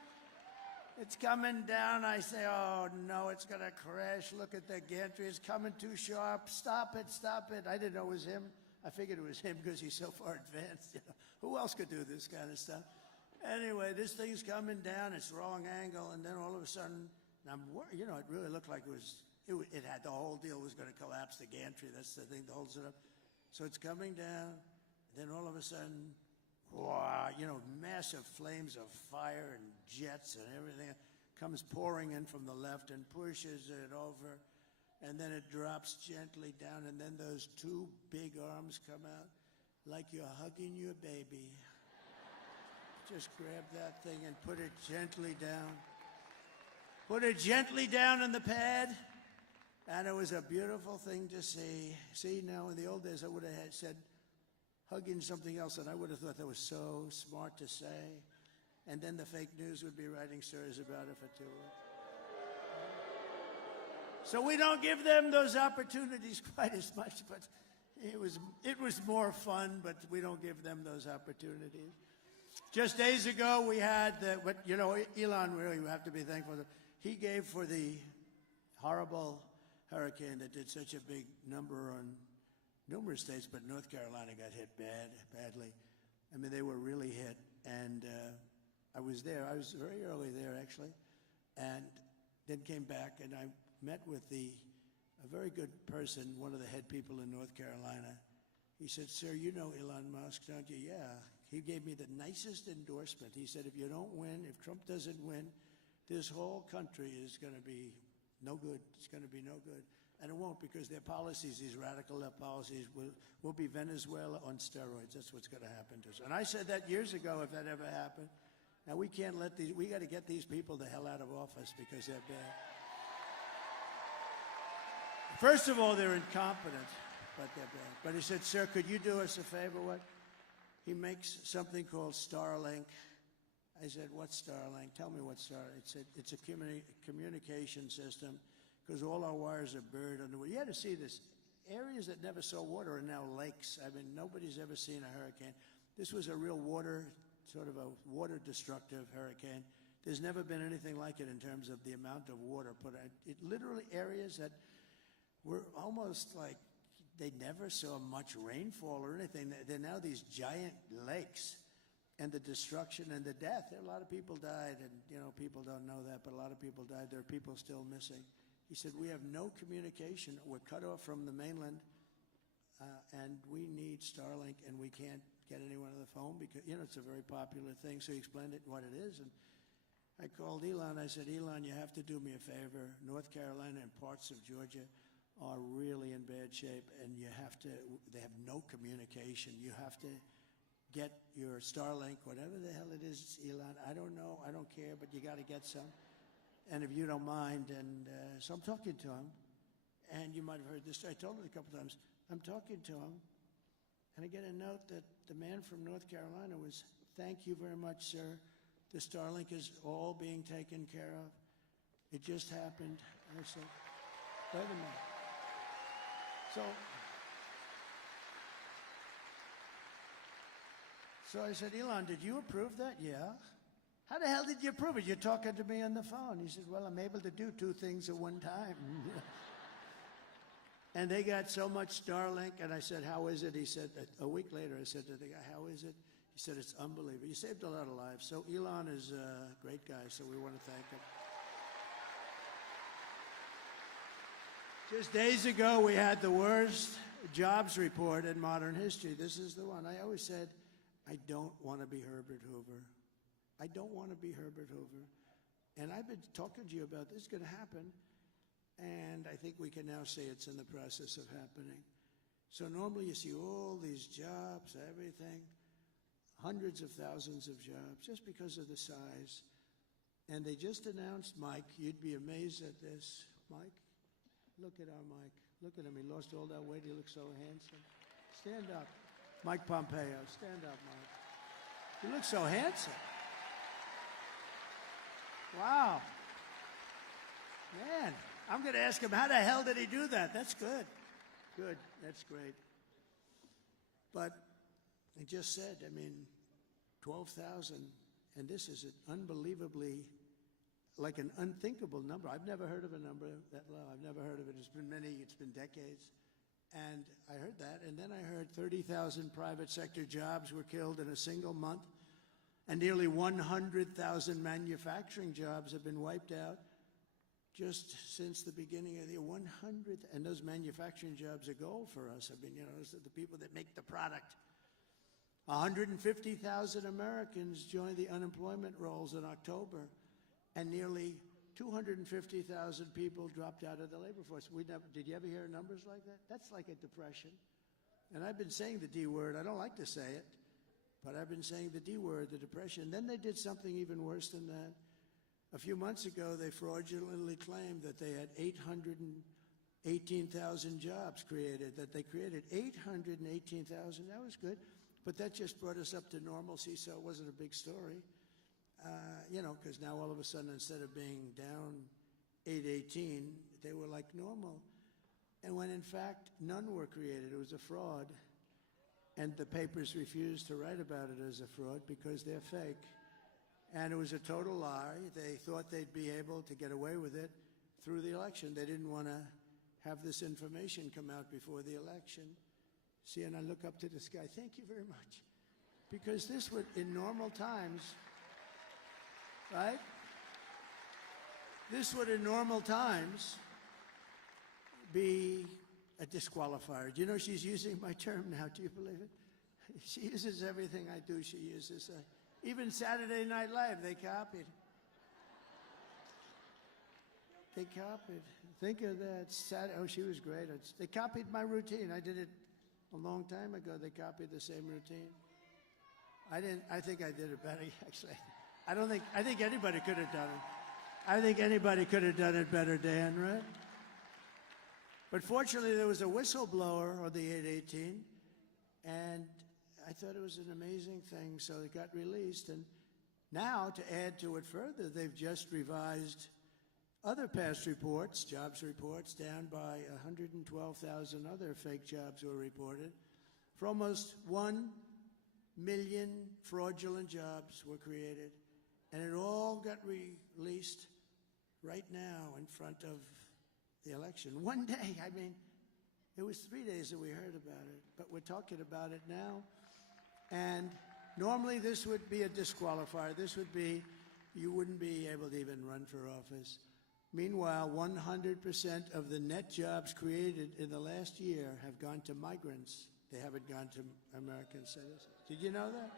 It's coming down. I say, oh, no, it's going to crash. Look at the gantry. It's coming too sharp. Stop it, stop it. I didn't know it was him. I figured it was him because he's so far advanced. You know? Who else could do this kind of stuff? Anyway, this thing's coming down. It's wrong angle, and then all of a sudden, you know, it really looked like it had the whole deal was going to collapse. The gantry, that's the thing that holds it up. So it's coming down. Then all of a sudden, wow, you know, massive flames of fire and jets and everything comes pouring in from the left and pushes it over. And then it drops gently down, and then those two big arms come out like you're hugging your baby. Just grab that thing and put it gently down. Put it gently down on the pad. And it was a beautiful thing to see. See, now in the old days, I would have said hugging something else, and I would have thought that was so smart to say. And then the fake news would be writing stories about it for 2 weeks. So we don't give them those opportunities quite as much, but it was more fun, but we don't give them those opportunities. Just days ago, we had but you know, Elon, really, we have to be thankful that he gave for the horrible hurricane that did such a big number on numerous states, but North Carolina got hit badly. I mean, they were really hit, and I was there. I was very early there, actually, and then came back, and I met with a very good person, one of the head people in North Carolina. He said, "Sir, you know Elon Musk, don't you?" "Yeah." He gave me the nicest endorsement. He said, "If you don't win, if Trump doesn't win, this whole country is going to be no good. It's going to be no good." And it won't, because their policies, these radical left policies, will be Venezuela on steroids. That's what's going to happen to us. And I said that years ago, if that ever happened. Now, we can't let we got to get these people the hell out of office because they're bad. First of all, they're incompetent, but they're bad. But he said, "Sir, could you do us a favor?" What? He makes something called Starlink. I said, "What's Starlink? Tell me what Starlink." It's a communication system, because all our wires are buried underwater. You had to see this. Areas that never saw water are now lakes. I mean, nobody's ever seen a hurricane. This was a real sort of a water-destructive hurricane. There's never been anything like it in terms of the amount of water put out. It literally, areas that were almost like they never saw much rainfall or anything. They're now these giant lakes. And the destruction and the death. A lot of people died, and, you know, people don't know that, but a lot of people died. There are people still missing. He said, "We have no communication. We're cut off from the mainland, and we need Starlink, and we can't get anyone on the phone because, you know, it's a very popular thing." So he explained what it is, and I called Elon. I said, "Elon, you have to do me a favor. North Carolina and parts of Georgia are really in bad shape, and they have no communication. You have to get your Starlink, whatever the hell it is, Elon. I don't know. I don't care, but you got to get some. And if you don't mind," and so I'm talking to him, and you might have heard this. I told him a couple times. I'm talking to him, and I get a note that the man from North Carolina was, "Thank you very much, sir. The Starlink is all being taken care of. It just happened." And I said, "Wait a minute." So I said, "Elon, did you approve that?" "Yeah." "How the hell did you approve it? You're talking to me on the phone." He said, "Well, I'm able to do two things at one time." And they got so much Starlink, and I said, "How is it?" He said, a week later, I said to the guy, "How is it?" He said, "It's unbelievable. You saved a lot of lives." So Elon is a great guy, so we want to thank him. Just days ago, we had the worst jobs report in modern history. This is the one. I always said, I don't want to be Herbert Hoover. I don't want to be Herbert Hoover. And I've been talking to you about this is going to happen, and I think we can now say it's in the process of happening. So normally you see all these jobs, everything, hundreds of thousands of jobs, just because of the size. And they just announced Mike. You'd be amazed at this. Mike, look at our Mike. Look at him. He lost all that weight. He looks so handsome. Stand up. Mike Pompeo. Stand up, Mike. You look so handsome. Wow. Man, I'm going to ask him, how the hell did he do that? That's good. Good. That's great. But he just said, 12,000, and this is an unbelievably, like an unthinkable number. I've never heard of a number that low. I've never heard of it. It's been decades. And I heard that, and then I heard 30,000 private sector jobs were killed in a single month, and nearly 100,000 manufacturing jobs have been wiped out just since the beginning of the year. 100, and those manufacturing jobs are gold for us. I mean, you know, those are the people that make the product. 150,000 Americans joined the unemployment rolls in October, and nearly 250,000 people dropped out of the labor force. Did you ever hear numbers like that? That's like a depression. And I've been saying the D word. I don't like to say it, but I've been saying the D word, the depression. Then they did something even worse than that. A few months ago, they fraudulently claimed that they had 818,000 jobs created, that they created 818,000. That was good, but that just brought us up to normalcy, so it wasn't a big story. You know, because now all of a sudden, instead of being down 818, they were like normal. And when in fact, none were created. It was a fraud. And the papers refused to write about it as a fraud because they're fake. And it was a total lie. They thought they'd be able to get away with it through the election. They didn't want to have this information come out before the election. See, and I look up to the sky. Thank you very much. Because this would, in normal times, right? This would, in normal times, be a disqualifier. Do you know she's using my term now? Do you believe it? She uses everything I do. She uses even Saturday Night Live. They copied. They copied. Think of that. Oh, she was great. They copied my routine. I did it a long time ago. They copied the same routine. I think I did it better, actually. I think anybody could have done it. I think anybody could have done it better, Dan, right? But fortunately, there was a whistleblower on the 818, and I thought it was an amazing thing, so it got released. And now, to add to it further, they've just revised other past reports, jobs reports, down by 112,000 other fake jobs were reported. For almost 1 million fraudulent jobs were created. And it all got released right now in front of the election. One day, I mean, it was 3 days that we heard about it, but we're talking about it now. And normally this would be a disqualifier. This would be, you wouldn't be able to even run for office. Meanwhile, 100% of the net jobs created in the last year have gone to migrants. They haven't gone to American citizens. Did you know that?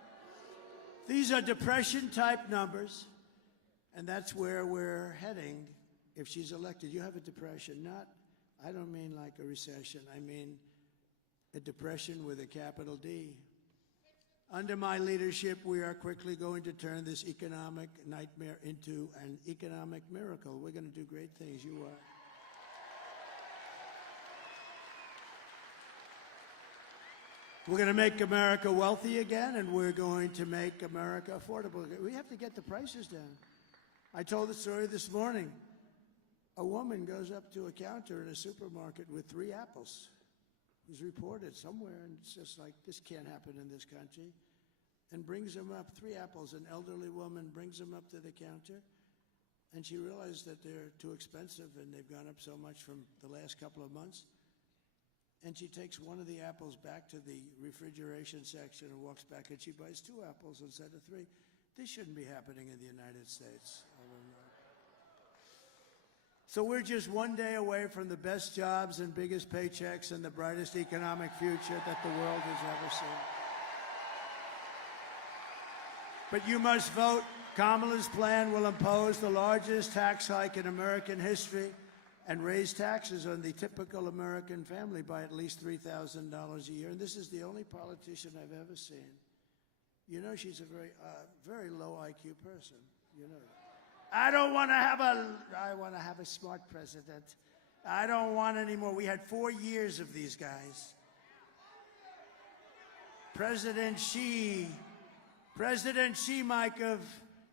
These are depression-type numbers, and that's where we're heading if she's elected. You have a depression, I don't mean like a recession. I mean a depression with a capital D. Under my leadership, we are quickly going to turn this economic nightmare into an economic miracle. We're going to do great things. You are. We're going to make America wealthy again, and we're going to make America affordable again. We have to get the prices down. I told the story this morning. A woman goes up to a counter in a supermarket with 3 apples. It was reported somewhere, and it's just like, this can't happen in this country. And brings them up, 3 apples. An elderly woman brings them up to the counter, and she realized that they're too expensive, and they've gone up so much from the last couple of months. And she takes one of the apples back to the refrigeration section and walks back, and she buys 2 apples instead of 3. This shouldn't be happening in the United States. So we're just one day away from the best jobs and biggest paychecks and the brightest economic future that the world has ever seen. But you must vote. Kamala's plan will impose the largest tax hike in American history and raise taxes on the typical American family by at least $3,000 a year. And this is the only politician I've ever seen. You know, she's a very low IQ person. You know that. I want to have a smart president. I don't want any more. We had 4 years of these guys. President Xi, Mike, of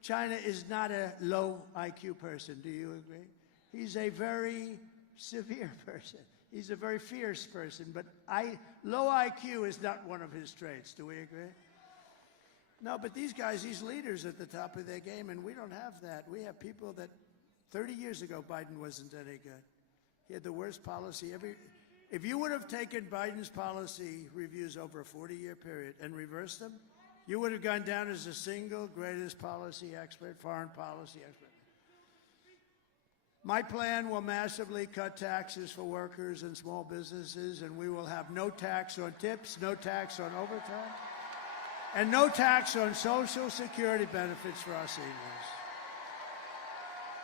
China is not a low IQ person. Do you agree? He's a very severe person. He's a very fierce person, but low IQ is not one of his traits. Do we agree? No, but these guys, these leaders at the top of their game, and we don't have that. We have people that 30 years ago, Biden wasn't any good. He had the worst policy. If you would have taken Biden's policy reviews over a 40-year period and reversed them, you would have gone down as the single greatest policy expert, foreign policy expert. My plan will massively cut taxes for workers and small businesses, and we will have no tax on tips, no tax on overtime, and no tax on Social Security benefits for our seniors.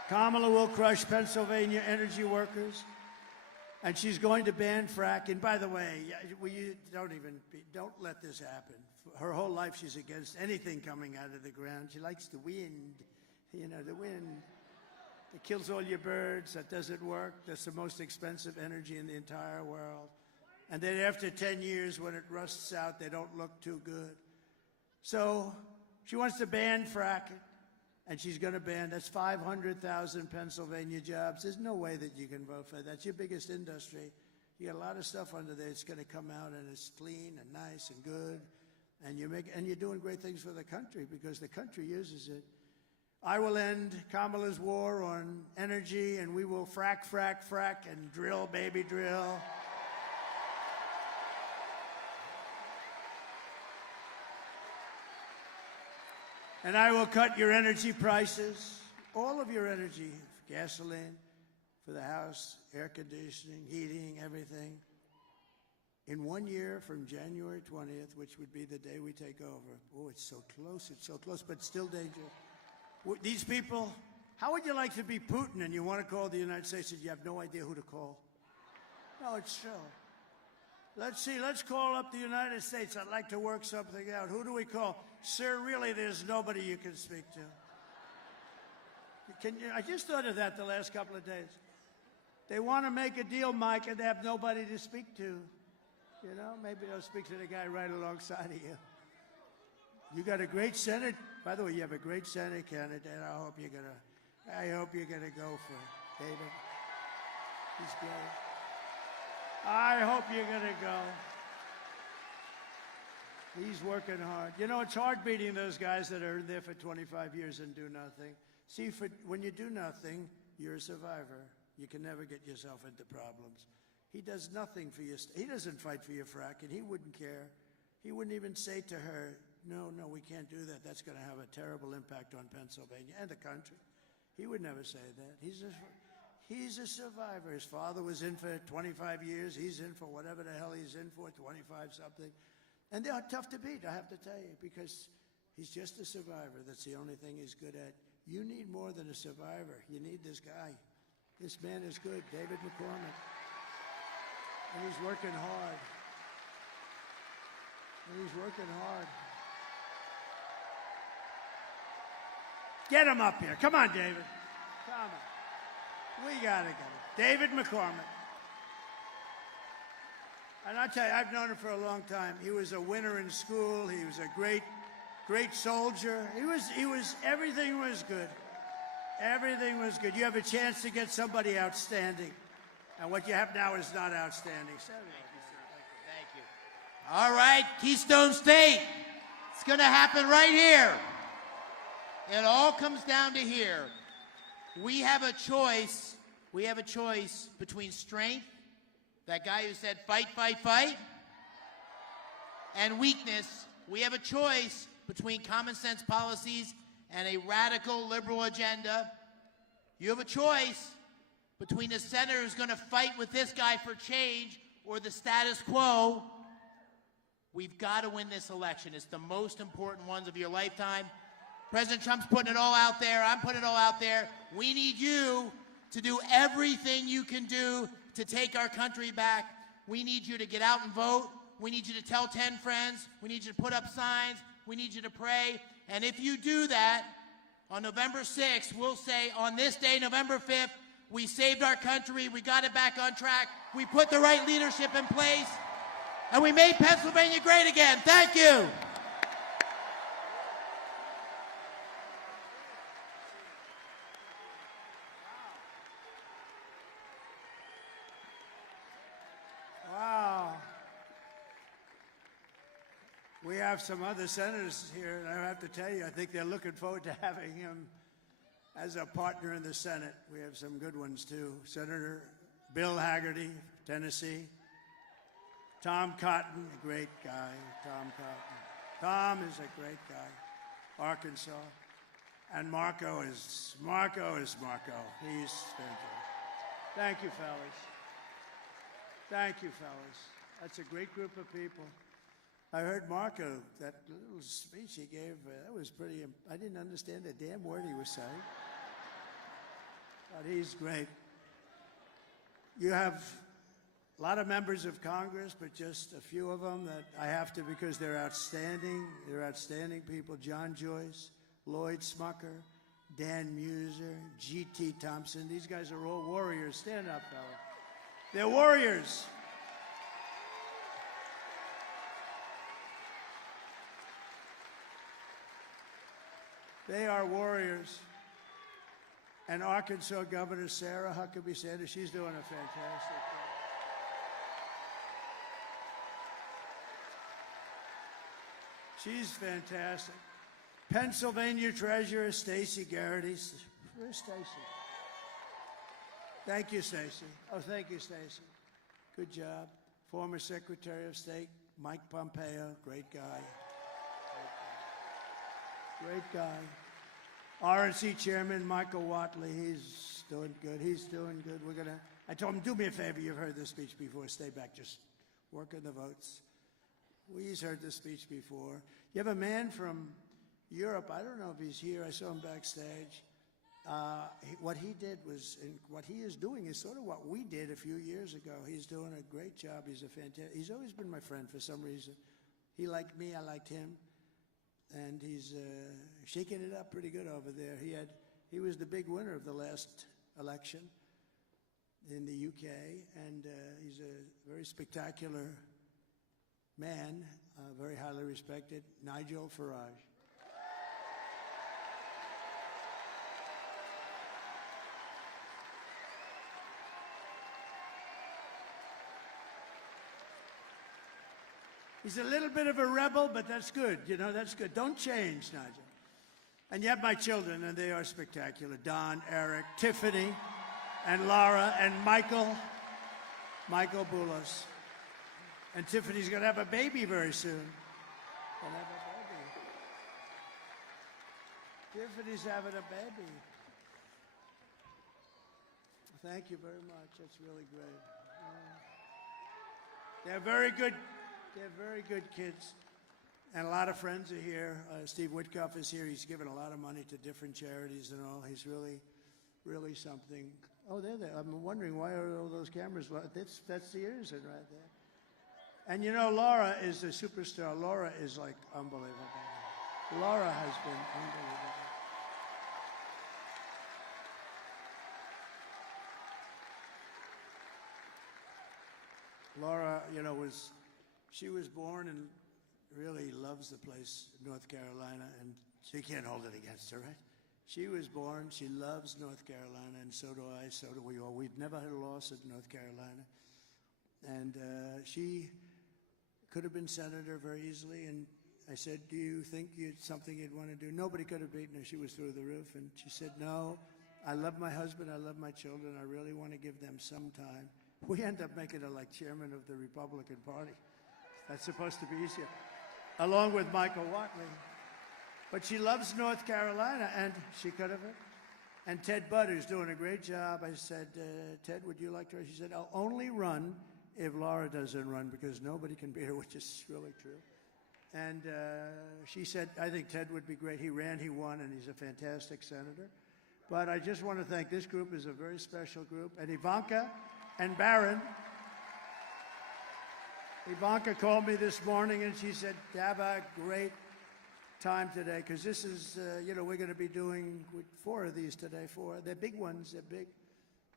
Kamala will crush Pennsylvania energy workers, and she's going to ban fracking. By the way, don't let this happen. Her whole life she's against anything coming out of the ground. She likes the wind, the wind. It kills all your birds. That doesn't work. That's the most expensive energy in the entire world. And then after 10 years, when it rusts out, they don't look too good. So she wants to ban fracking, and she's going to ban, that's 500,000 Pennsylvania jobs. There's no way that you can vote for that. That's your biggest industry. You got a lot of stuff under there. It's going to come out, and it's clean and nice and good. And you're doing great things for the country because the country uses it. I will end Kamala's war on energy, and we will frack, frack, frack, and drill, baby, drill. And I will cut your energy prices, all of your energy, gasoline, for the house, air conditioning, heating, everything, in 1 year from January 20th, which would be the day we take over. Oh, it's so close, but still dangerous. These people, how would you like to be Putin and you want to call the United States and you have no idea who to call? No, it's true. Let's see, let's call up the United States. I'd like to work something out. Who do we call? Sir, really, there's nobody you can speak to. I just thought of that the last couple of days. They want to make a deal, Mike, and they have nobody to speak to. Maybe they'll speak to the guy right alongside of you. You got a great Senate. By the way, you have a great Senate candidate. I hope you're gonna go for it, David. He's great. I hope you're gonna go. He's working hard. It's hard beating those guys that are there for 25 years and do nothing. See, when you do nothing, you're a survivor. You can never get yourself into problems. He does nothing for you. He doesn't fight for your fracking. He wouldn't care. He wouldn't even say to her, no, we can't do that. That's going to have a terrible impact on Pennsylvania and the country. He would never say that. He's a survivor. His father was in for 25 years. He's in for whatever the hell he's in for, 25-something. And they are tough to beat, I have to tell you, because he's just a survivor. That's the only thing he's good at. You need more than a survivor. You need this guy. This man is good, David McCormick. And he's working hard. Get him up here. Come on, David. Come on. We got to get him. David McCormick. And I tell you, I've known him for a long time. He was a winner in school. He was a great soldier. Everything was good. Everything was good. You have a chance to get somebody outstanding. And what you have now is not outstanding. Thank you. All right, Keystone State. It's going to happen right here. It all comes down to here. We have a choice. We have a choice between strength, that guy who said fight, fight, fight, and weakness. We have a choice between common sense policies and a radical liberal agenda. You have a choice between a senator who's going to fight with this guy for change or the status quo. We've got to win this election. It's the most important ones of your lifetime. President Trump's putting it all out there. I'm putting it all out there. We need you to do everything you can do to take our country back. We need you to get out and vote. We need you to tell 10 friends. We need you to put up signs. We need you to pray. And if you do that, on November 6th, we'll say, on this day, November 5th, we saved our country. We got it back on track. We put the right leadership in place. And we made Pennsylvania great again. Thank you. Wow. We have some other senators here, and I have to tell you, I think they're looking forward to having him as a partner in the Senate. We have some good ones, too. Senator Bill Hagerty, Tennessee. Tom Cotton, a great guy, Tom Cotton. Tom is a great guy, Arkansas. And Marco is Marco. He's fantastic. Thank you, fellas. Thank you, fellas. That's a great group of people. I heard Marco, that little speech he gave, that was pretty, I didn't understand a damn word he was saying. But he's great. You have a lot of members of Congress, but just a few of them that I have to because they're outstanding. They're outstanding people. John Joyce, Lloyd Smucker, Dan Muser, G.T. Thompson. These guys are all warriors. Stand up, fella. They're warriors. They are warriors. And Arkansas Governor Sarah Huckabee Sanders, she's doing a fantastic job. She's fantastic. Pennsylvania Treasurer Stacey Garrity. Where's Stacey? Thank you, Stacey. Oh, thank you, Stacey. Good job. Former Secretary of State Mike Pompeo, great guy. Great guy. RNC Chairman Michael Watley, he's doing good. He's doing good. I told him, do me a favor. You've heard this speech before. Stay back. Just work on the votes. We've heard this speech before. You have a man from Europe. I don't know if he's here. I saw him backstage. What he did was, and what he is doing is sort of what we did a few years ago. He's doing a great job. He's he's always been my friend for some reason. He liked me. I liked him. And he's shaking it up pretty good over there. He was the big winner of the last election in the UK, and he's a very spectacular man, very highly respected, Nigel Farage. He's a little bit of a rebel, but that's good. You know, that's good. Don't change, Nigel. And you have my children, and they are spectacular. Don, Eric, Tiffany, and Lara, and Michael Boulos. And Tiffany's going to have a baby very soon. Gonna have a baby. Tiffany's having a baby. Thank you very much. That's really great. They're very good. They're very good kids. And a lot of friends are here. Steve Witkoff is here. He's given a lot of money to different charities and all. He's really, really something. Oh, they're there. I'm wondering why are all those cameras? That's the innocent right there. And you know, Laura is a superstar. Laura is like unbelievable. Laura has been unbelievable. Laura, you know, she was born and really loves the place, North Carolina, and she can't hold it against her, right? She was born, she loves North Carolina, and so do I, so do we all. We've never had a loss at North Carolina. And she could have been senator very easily, and I said, do you think it's something you'd want to do? Nobody could have beaten her. She was through the roof, and she said, no, I love my husband, I love my children, I really want to give them some time. We end up making her like chairman of the Republican Party. That's supposed to be easier, along with Michael Watley. But she loves North Carolina, and she could have. And Ted Budd is doing a great job. I said, Ted, would you like to? She said, I'll only run if Laura doesn't run, because nobody can beat her, which is really true. And she said, I think Ted would be great. He ran, he won, and he's a fantastic senator. But I just want to thank this group is a very special group. And Ivanka and Barron. Ivanka called me this morning and she said, Daba, great time today, because this is, you know, we're going to be doing 4 of these today. 4. They're big ones. They're big.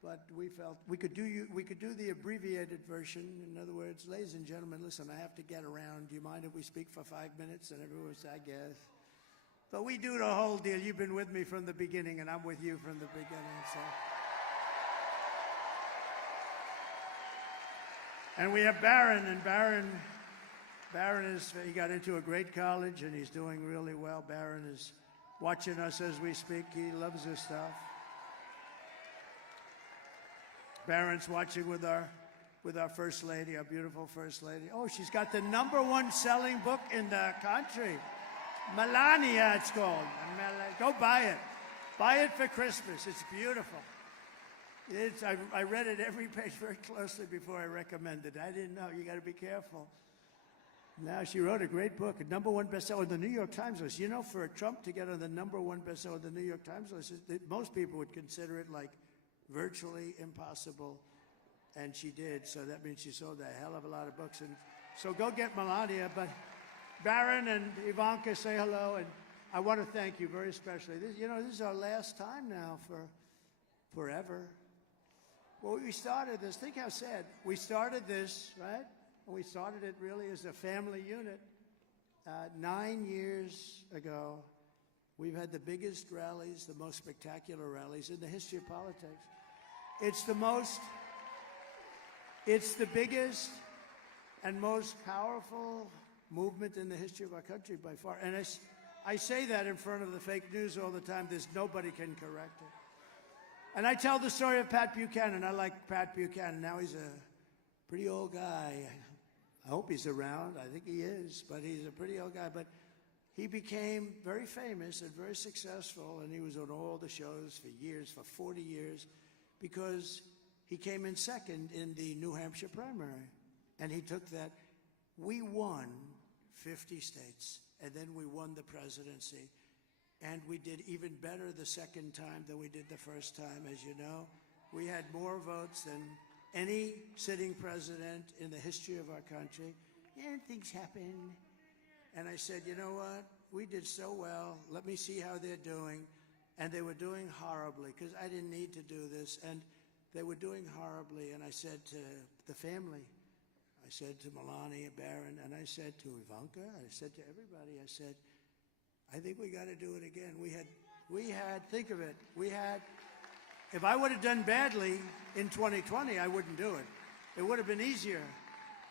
But we felt we could do the abbreviated version. In other words, ladies and gentlemen, listen, I have to get around. Do you mind if we speak for 5 minutes? And everyone said, I guess. But we do the whole deal. You've been with me from the beginning, and I'm with you from the beginning. So. And we have Barron, and Barron he got into a great college, and he's doing really well. Barron is watching us as we speak. He loves this stuff. Barron's watching with our with our First Lady, our beautiful First Lady. Oh, she's got the #1 selling book in the country. Melania, it's called. Go buy it. Buy it for Christmas. It's beautiful. I read it every page very closely before I recommended it. I didn't know. You got to be careful. Now, she wrote a great book, a #1 bestseller on the New York Times list. You know, for Trump to get on the #1 bestseller on the New York Times list, most people would consider it like virtually impossible. And she did, so that means she sold a hell of a lot of books. And so go get Melania. But Barron and Ivanka, say hello. And I want to thank you very especially. This is our last time now for forever. Well, we started this. Think how sad. We started this, right? We started it really as a family unit 9 years ago. We've had the biggest rallies, the most spectacular rallies in the history of politics. It's the biggest and most powerful movement in the history of our country by far. And I say that in front of the fake news all the time. Nobody can correct it. And I tell the story of Pat Buchanan. I like Pat Buchanan. Now he's a pretty old guy. I hope he's around. I think he is, but he's a pretty old guy. But he became very famous and very successful, and he was on all the shows for years, for 40 years, because he came in second in the New Hampshire primary. And he took that. We won 50 states, and then we won the presidency. And we did even better the second time than we did the first time, as you know. We had more votes than any sitting president in the history of our country. Yeah, things happen. And I said, you know what? We did so well. Let me see how they're doing. And they were doing horribly, because I didn't need to do this. And they were doing horribly. And I said to the family, I said to Melania, Barron, and I said to Ivanka, I said to everybody, I said, I think we got to do it again. We had, think of it, if I would have done badly in 2020, I wouldn't do it. It would have been easier.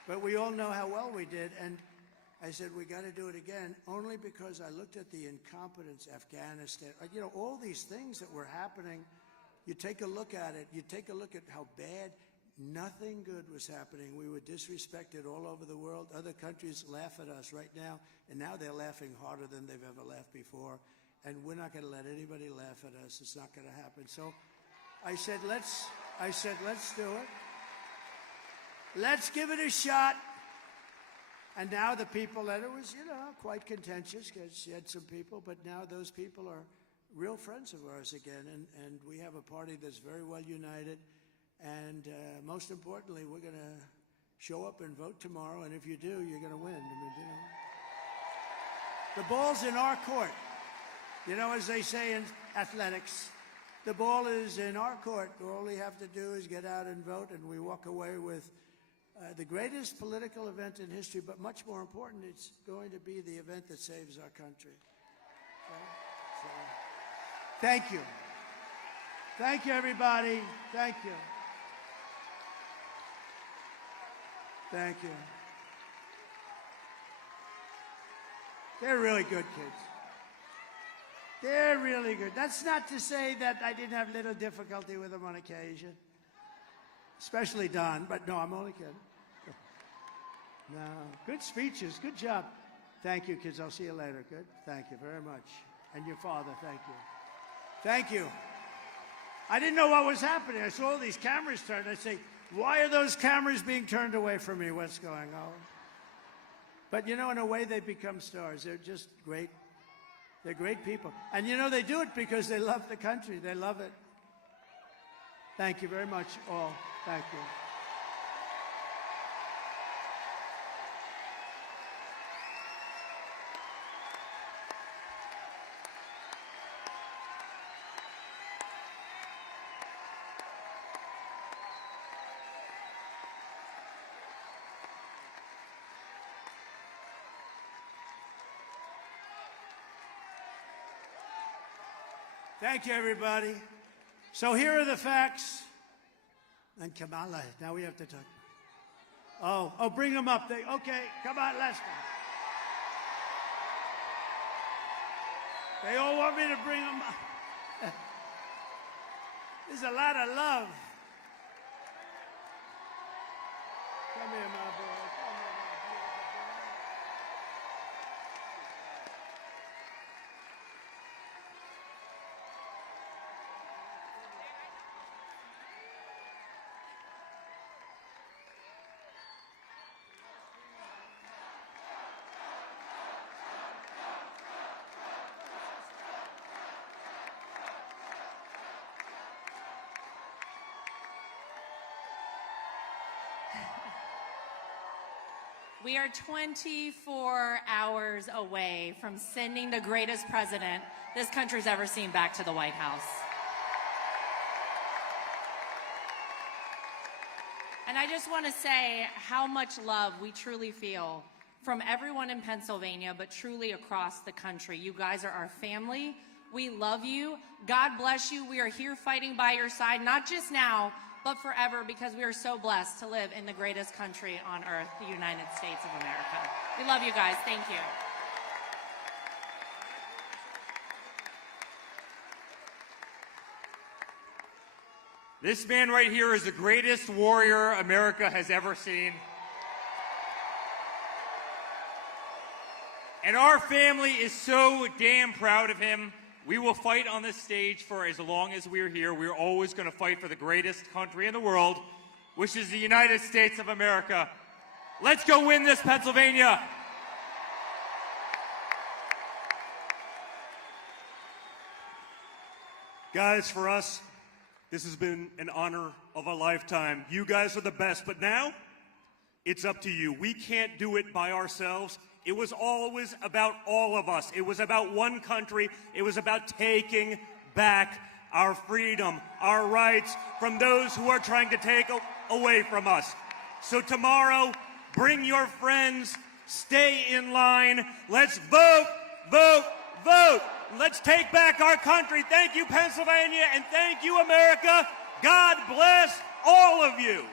But we all know how well we did. And I said, we got to do it again, only because I looked at the incompetence, Afghanistan, all these things that were happening. You take a look at it. You take a look at how bad, nothing good was happening. We were disrespected all over the world. Other countries laugh at us right now, and now they're laughing harder than they've ever laughed before. And we're not going to let anybody laugh at us. It's not going to happen. So I said, let's do it. Let's give it a shot. And now the people, that it was, quite contentious, because you had some people, but now those people are real friends of ours again. And we have a party that's very well united. And most importantly, we're going to show up and vote tomorrow. And if you do, you're going to win. The ball's in our court. As they say in athletics, the ball is in our court. All we have to do is get out and vote, and we walk away with the greatest political event in history, but much more important, it's going to be the event that saves our country. So, thank you. Thank you, everybody. Thank you. Thank you. They're really good kids. They're really good. That's not to say that I didn't have little difficulty with them on occasion. Especially Don, but no, I'm only kidding. No, good speeches, good job. Thank you, kids. I'll see you later. Good. Thank you very much. And your father, thank you. Thank you. I didn't know what was happening. I saw all these cameras turned. I say, why are those cameras being turned away from me? What's going on? But in a way, they become stars. They're just great. They're great people. And they do it because they love the country. They love it. Thank you very much, all. Thank you. Thank you, everybody. So here are the facts. And Kamala, now we have to talk. Oh, bring them up. Okay, come on, let's go. They all want me to bring them up. There's a lot of love. Come here, my boy. Come here, my beautiful boy. We are 24 hours away from sending the greatest president this country's ever seen back to the White House. And I just want to say how much love we truly feel from everyone in Pennsylvania, but truly across the country. You guys are our family. We love you. God bless you. We are here fighting by your side, not just now, but forever, because we are so blessed to live in the greatest country on earth, the United States of America. We love you guys. Thank you. This man right here is the greatest warrior America has ever seen. And our family is so damn proud of him. We will fight on this stage for as long as we're here. We're always going to fight for the greatest country in the world, which is the United States of America. Let's go win this, Pennsylvania. Guys, for us, this has been an honor of a lifetime. You guys are the best, but now it's up to you. We can't do it by ourselves. It was always about all of us. It was about one country. It was about taking back our freedom, our rights from those who are trying to take away from us. So tomorrow, bring your friends, stay in line. Let's vote, vote, vote. Let's take back our country. Thank you, Pennsylvania, and thank you, America. God bless all of you.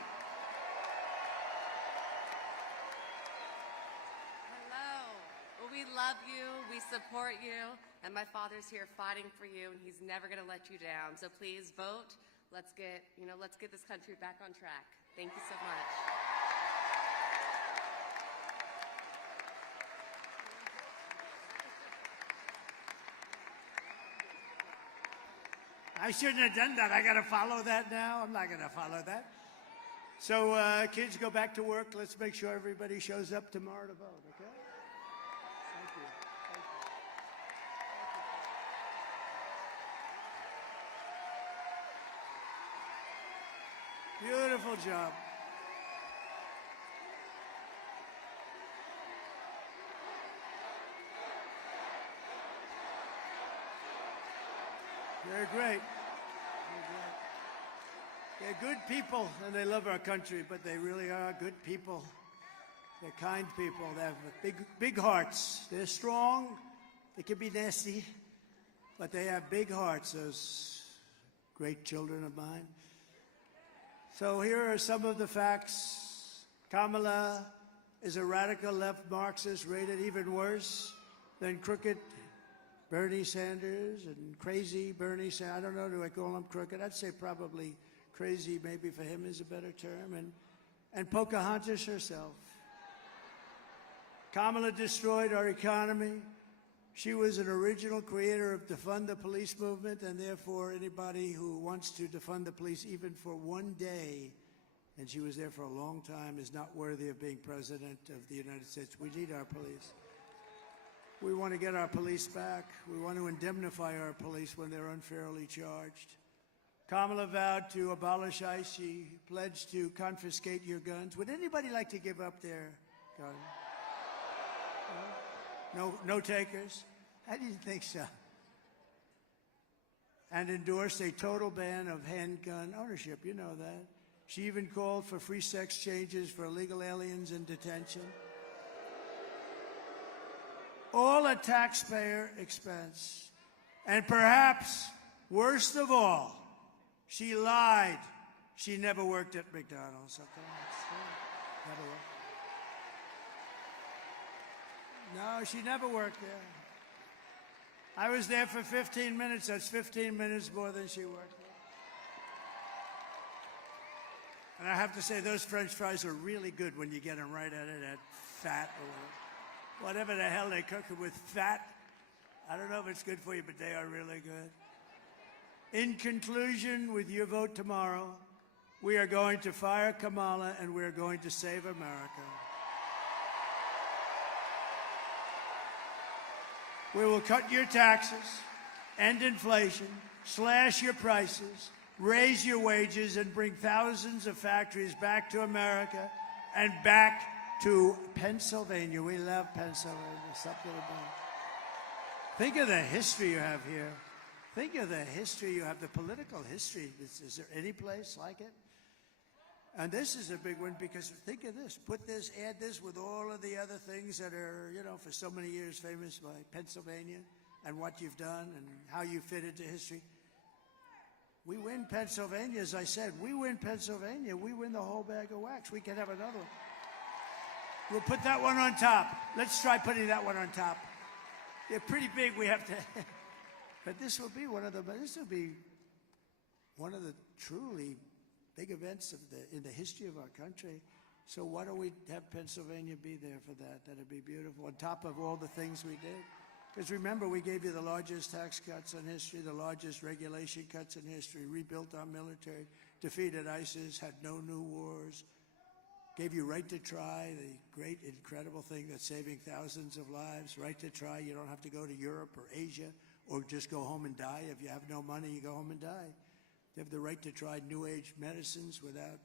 We love you, we support you, and my father's here fighting for you, and he's never going to let you down. So please vote. Let's get this country back on track. Thank you so much. I shouldn't have done that. I got to follow that now. I'm not going to follow that. So kids, go back to work. Let's make sure everybody shows up tomorrow to vote, okay? Beautiful job. They're great. They're good people, and they love our country, but they really are good people. They're kind people. They have big hearts. They're strong. They can be nasty, but they have big hearts, those great children of mine. So here are some of the facts. Kamala is a radical left Marxist rated even worse than crooked Bernie Sanders and crazy Bernie Sanders. I don't know, do I call him crooked? I'd say probably crazy, maybe for him is a better term. And Pocahontas herself. Kamala destroyed our economy. She was an original creator of defund the police movement, and therefore anybody who wants to defund the police even for one day, and she was there for a long time, is not worthy of being president of the United States. We need our police. We want to get our police back. We want to indemnify our police when they're unfairly charged. Kamala vowed to abolish ICE. She pledged to confiscate your guns. Would anybody like to give up their gun? No takers? I didn't think so. And endorsed a total ban of handgun ownership. You know that. She even called for free sex changes for illegal aliens in detention. All at taxpayer expense. And perhaps, worst of all, she lied. She never worked at McDonald's. Never worked. No, she never worked there. I was there for 15 minutes. That's 15 minutes more than she worked And I have to say, those French fries are really good when you get them right out of that fat or whatever the hell they cook it with, fat. I don't know if it's good for you, but they are really good. In conclusion, with your vote tomorrow, we are going to fire Kamala and we are going to save America. We will cut your taxes, end inflation, slash your prices, raise your wages, and bring thousands of factories back to America and back to Pennsylvania. We love Pennsylvania. Something about. Think of the history you have here. Think of the history you have, the political history. Is there any place like it? And this is a big one because think of this. Put this, add this with all of the other things that are, you know, for so many years famous by Pennsylvania and what you've done and how you fit into history. We win Pennsylvania, as I said. We win Pennsylvania. We win the whole bag of wax. We can have another one. We'll put that one on top. Let's try putting that one on top. They're pretty big. We have to. But this will be one of the. This will be one of the truly big events of in the history of our country. So why don't we have Pennsylvania be there for that? That'd be beautiful. On top of all the things we did. Because remember, we gave you the largest tax cuts in history, the largest regulation cuts in history, rebuilt our military, defeated ISIS, had no new wars, gave you right to try, the great, incredible thing that's saving thousands of lives, right to try. You don't have to go to Europe or Asia or just go home and die. If you have no money, you go home and die. You have the right to try new age medicines without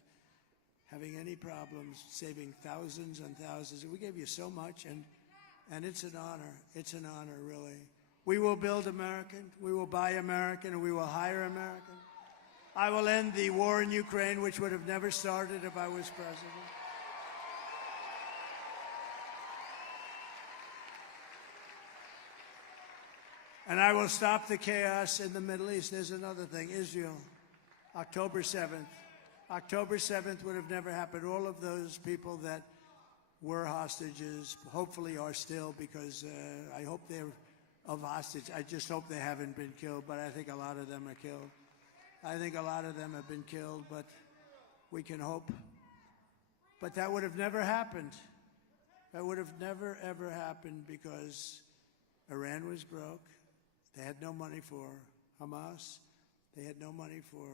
having any problems, saving thousands and thousands. We gave you so much, and it's an honor. It's an honor, really. We will build American, we will buy American, and we will hire American. I will end the war in Ukraine, which would have never started if I was president. And I will stop the chaos in the Middle East. There's another thing, Israel, October 7th. October 7th would have never happened. All of those people that were hostages, hopefully are still, because I hope they're of hostage. I just hope they haven't been killed, but I think a lot of them are killed. I think a lot of them have been killed, but we can hope. But that would have never happened. That would have never, ever happened because Iran was broke. They had no money for Hamas. They had no money for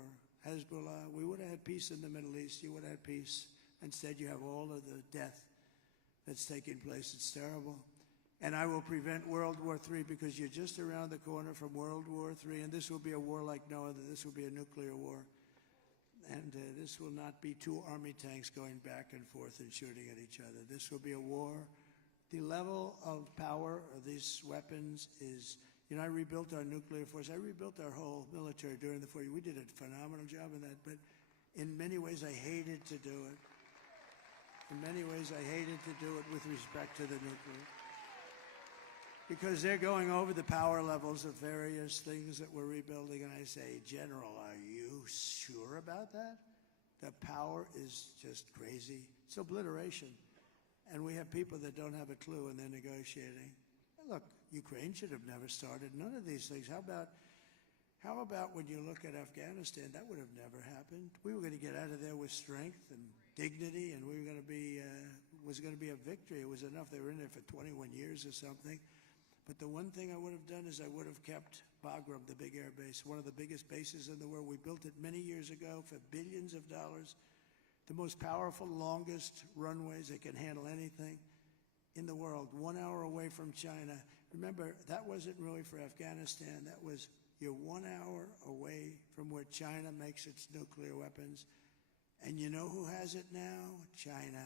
Hezbollah. We would have had peace in the Middle East. You would have had peace. Instead, you have all of the death that's taking place. It's terrible. And I will prevent World War III because you're just around the corner from World War III, and this will be a war like no other. This will be a nuclear war. And this will not be two army tanks going back and forth and shooting at each other. This will be a war. The level of power of these weapons is, you know, I rebuilt our nuclear force. I rebuilt our whole military during the 40s. We did a phenomenal job in that, but in many ways I hated to do it. In many ways I hated to do it with respect to the nuclear. Because they're going over the power levels of various things that we're rebuilding, and I say, General, are you sure about that? The power is just crazy. It's obliteration. And we have people that don't have a clue, and they're negotiating. Look, Ukraine should have never started. None of these things. How about when you look at Afghanistan? That would have never happened. We were going to get out of there with strength and dignity, and we were going to be was going to be a victory. It was enough. They were in there for 21 years or something. But the one thing I would have done is I would have kept Bagram, the big air base, one of the biggest bases in the world. We built it many years ago for billions of dollars. The most powerful, longest runways that can handle anything in the world, 1 hour away from China. Remember, that wasn't really for Afghanistan. That was you're 1 hour away from where China makes its nuclear weapons. And you know who has it now? China.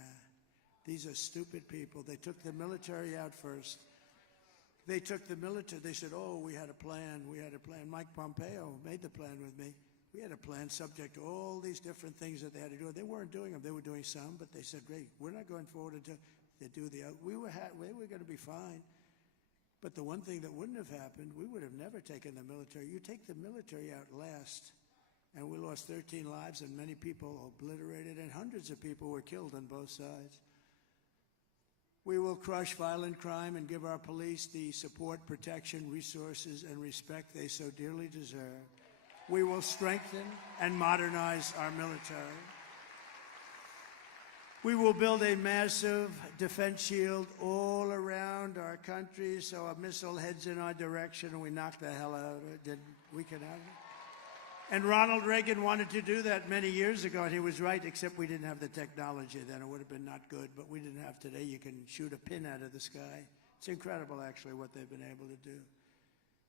These are stupid people. They took the military out first. They took the military. They said, oh, we had a plan. We had a plan. Mike Pompeo made the plan with me. We had a plan subject to all these different things that they had to do. They weren't doing them. They were doing some, but they said, great, we're not going forward until they do the other. We were going to be fine. But the one thing that wouldn't have happened, we would have never taken the military. You take the military out last, and we lost 13 lives, and many people obliterated, and hundreds of people were killed on both sides. We will crush violent crime and give our police the support, protection, resources, and respect they so dearly deserve. We will strengthen and modernize our military. We will build a massive defense shield all around our country so a missile heads in our direction and we knock the hell out of it. We can have it. And Ronald Reagan wanted to do that many years ago, and he was right, except we didn't have the technology then. It would have been not good, but we didn't have today. You can shoot a pin out of the sky. It's incredible, actually, what they've been able to do.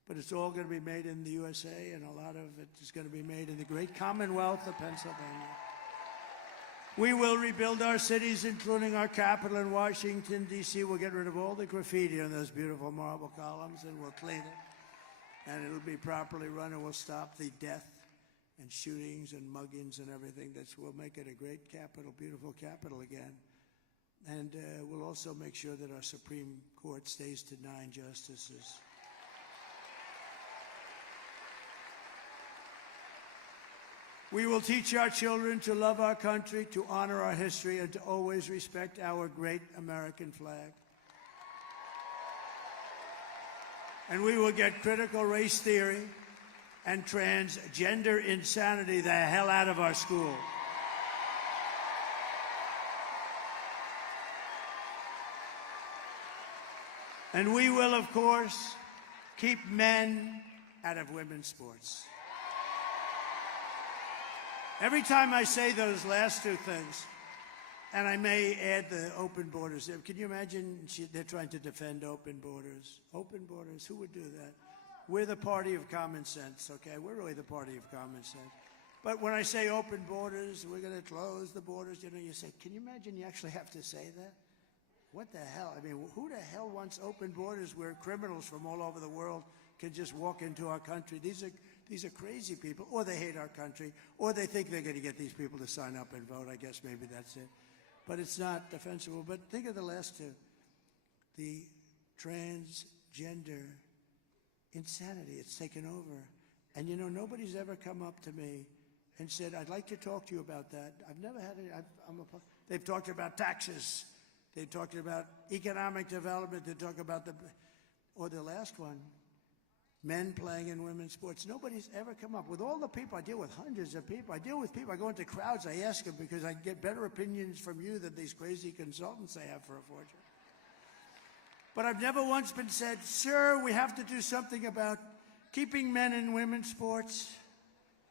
But it's all going to be made in the USA, and a lot of it is going to be made in the great Commonwealth of Pennsylvania. We will rebuild our cities, including our capital in Washington, D.C. We'll get rid of all the graffiti on those beautiful marble columns, and we'll clean it. And it'll be properly run, and we'll stop the death and shootings and muggings and everything. We'll make it a great capital, beautiful capital again. And we'll also make sure that our Supreme Court stays to 9 justices. We will teach our children to love our country, to honor our history, and to always respect our great American flag. And we will get critical race theory and transgender insanity the hell out of our schools. And we will, of course, keep men out of women's sports. Every time I say those last two things, and I may add the open borders. Can you imagine they're trying to defend open borders? Open borders, who would do that? We're the party of common sense, okay? We're really the party of common sense. But when I say open borders, we're going to close the borders, you know, you say, can you imagine you actually have to say that? What the hell? I mean, who the hell wants open borders where criminals from all over the world can just walk into our country? These are crazy people, or they hate our country, or they think they're going to get these people to sign up and vote. I guess maybe that's it. But it's not defensible. But think of the last two. The transgender insanity. It's taken over. And, you know, nobody's ever come up to me and said, I'd like to talk to you about that. I've never had any. They've talked about taxes. They've talked about economic development. They talk about or the last one, men playing in women's sports. Nobody's ever come up. With all the people, I deal with hundreds of people. I deal with people. I go into crowds. I ask them because I get better opinions from you than these crazy consultants they have for a fortune. But I've never once been said, sir, we have to do something about keeping men in women's sports.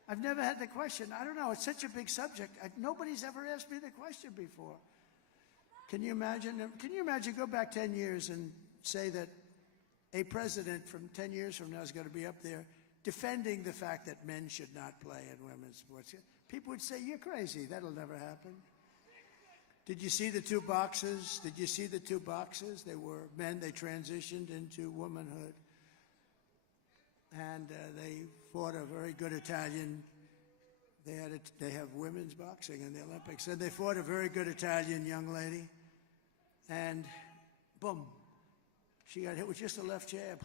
I've never had the question. I don't know. It's such a big subject. Nobody's ever asked me the question before. Can you imagine? Go back 10 years and say that a president from 10 years from now is going to be up there defending the fact that men should not play in women's sports. People would say, you're crazy. That'll never happen. Did you see the two boxes? Did you see the two boxes? They were men. They transitioned into womanhood. And they fought a very good Italian. They have women's boxing in the Olympics. And they fought a very good Italian young lady. And boom. She got hit with just a left jab.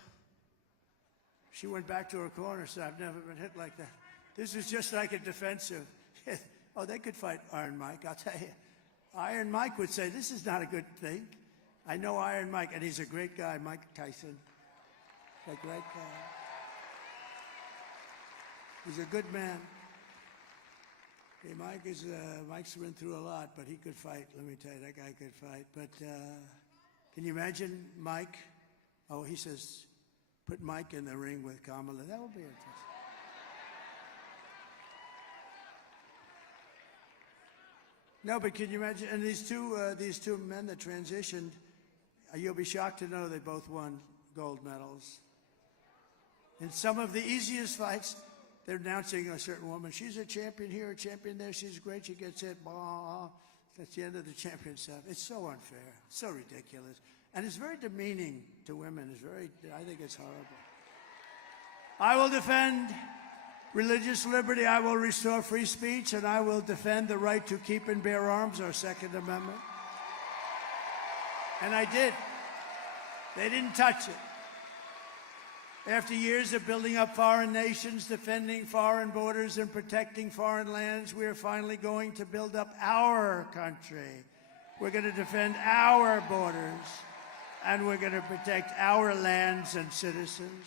She went back to her corner, so I've never been hit like that. This was just like a defensive. Oh, they could fight Iron Mike, I'll tell you. Iron Mike would say, this is not a good thing. I know Iron Mike, and he's a great guy, Mike Tyson. A great guy. He's a good man. Hey, Mike's been through a lot, but he could fight. Let me tell you, that guy could fight. But can you imagine Mike? Oh, he says, put Mike in the ring with Kamala. That would be interesting. No, but can you imagine? And these two men that transitioned, you'll be shocked to know they both won gold medals. In some of the easiest fights, they're announcing a certain woman. She's a champion here, a champion there. She's great. She gets hit. Blah. That's the end of the championship. It's so unfair. It's so ridiculous. And it's very demeaning to women. I think it's horrible. I will defend religious liberty. I will restore free speech. And I will defend the right to keep and bear arms, our Second Amendment. And I did. They didn't touch it. After years of building up foreign nations, defending foreign borders, and protecting foreign lands, we are finally going to build up our country. We're going to defend our borders, and we're going to protect our lands and citizens.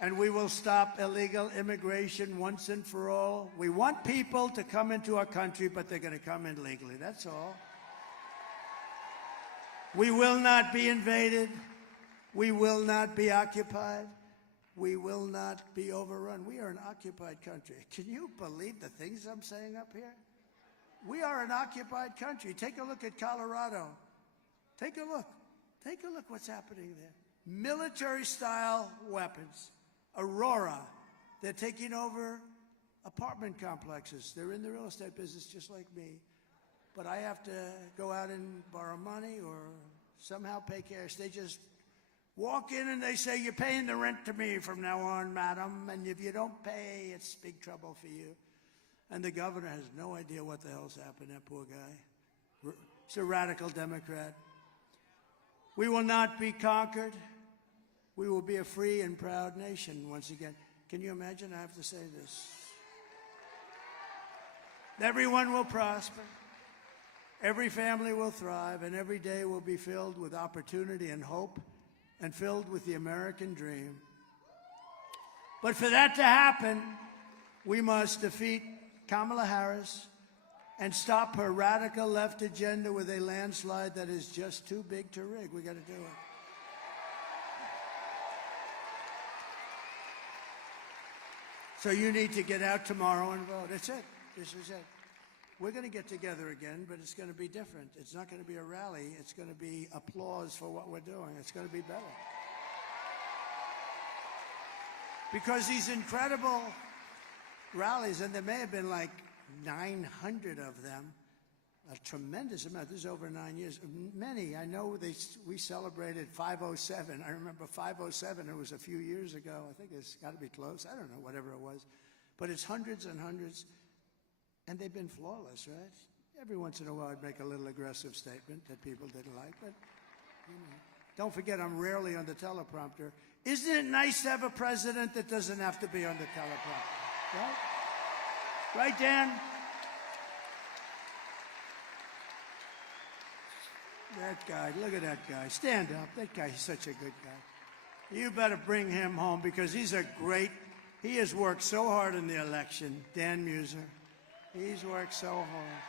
And we will stop illegal immigration once and for all. We want people to come into our country, but they're going to come in legally. That's all. We will not be invaded. We will not be occupied. We will not be overrun. We are an occupied country. Can you believe the things I'm saying up here? We are an occupied country. Take a look at Colorado. Take a look. Take a look what's happening there. Military-style weapons. Aurora. They're taking over apartment complexes. They're in the real estate business just like me. But I have to go out and borrow money or somehow pay cash. They just walk in and they say, you're paying the rent to me from now on, madam, and if you don't pay, it's big trouble for you. And the governor has no idea what the hell's happened, that poor guy. He's a radical Democrat. We will not be conquered. We will be a free and proud nation once again. Can you imagine? I have to say this. Everyone will prosper. Every family will thrive, and every day will be filled with opportunity and hope and filled with the American dream. But for that to happen, we must defeat Kamala Harris and stop her radical left agenda with a landslide that is just too big to rig. We got to do it. So you need to get out tomorrow and vote. That's it. This is it. We're going to get together again, but it's going to be different. It's not going to be a rally. It's going to be applause for what we're doing. It's going to be better. Because these incredible rallies, and there may have been like 900 of them, a tremendous amount. This is over 9 years. Many, I know we celebrated 507. I remember 507, it was a few years ago. I think it's got to be close. I don't know, whatever it was. But it's hundreds and hundreds. And they've been flawless, right? Every once in a while, I'd make a little aggressive statement that people didn't like, but, you know. Don't forget, I'm rarely on the teleprompter. Isn't it nice to have a president that doesn't have to be on the teleprompter, right? Right, Dan? That guy, look at that guy. Stand up. That guy, he's such a good guy. You better bring him home because he has worked so hard in the election, Dan Muser. He's worked so hard.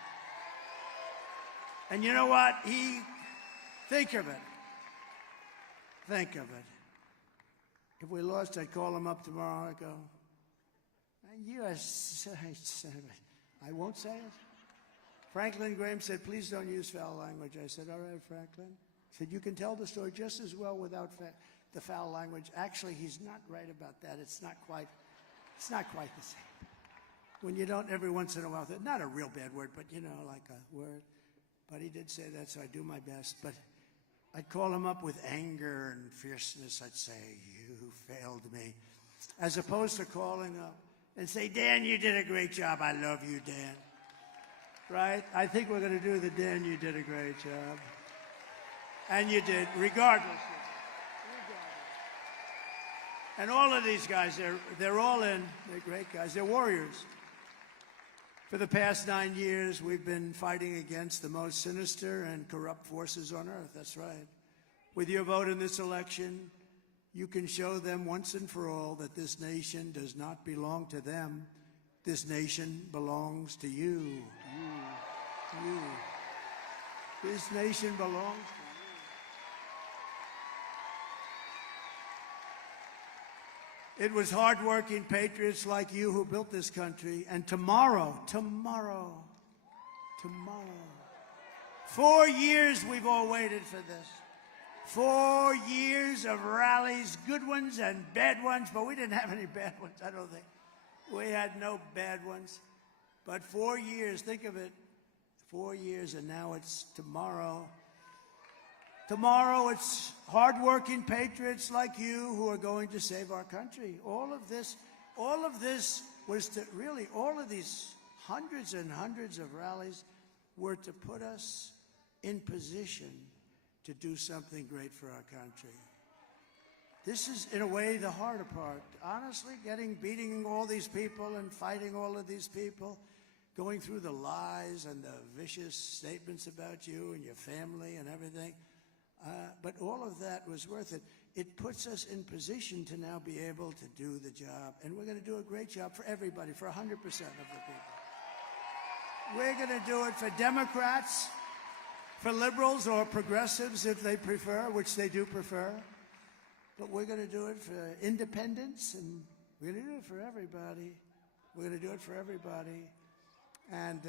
And you know what? Think of it. Think of it. If we lost, I'd call him up tomorrow. I'd go, I won't say it. Franklin Graham said, please don't use foul language. I said, all right, Franklin. He said, you can tell the story just as well without the foul language. Actually, he's not right about that. It's not quite the same. When you don't, every once in a while, not a real bad word, but, you know, like a word. But he did say that, so I do my best. But I'd call him up with anger and fierceness. I'd say, you failed me. As opposed to calling up and say, Dan, you did a great job. I love you, Dan. Right? I think we're going to do the Dan, you did a great job. And you did, regardless. And all of these guys, they're all in. They're great guys. They're warriors. For the past 9 years, we've been fighting against the most sinister and corrupt forces on earth. That's right. With your vote in this election, you can show them once and for all that this nation does not belong to them. This nation belongs to you. You. This nation belongs to you. It was hardworking patriots like you who built this country. And tomorrow, 4 years we've all waited for this. 4 years of rallies, good ones and bad ones, but we didn't have any bad ones, I don't think. We had no bad ones. But 4 years, think of it, 4 years, and now it's tomorrow. Tomorrow it's hardworking patriots like you who are going to save our country. All of this was to really, all of these hundreds and hundreds of rallies were to put us in position to do something great for our country. This is, in a way, the harder part. Honestly, beating all these people and fighting all of these people, going through the lies and the vicious statements about you and your family and everything. But all of that was worth it. It puts us in position to now be able to do the job. And we're going to do a great job for everybody, for 100% of the people. We're going to do it for Democrats, for liberals or progressives if they prefer, which they do prefer. But we're going to do it for independents, and we're going to do it for everybody. We're going to do it for everybody. And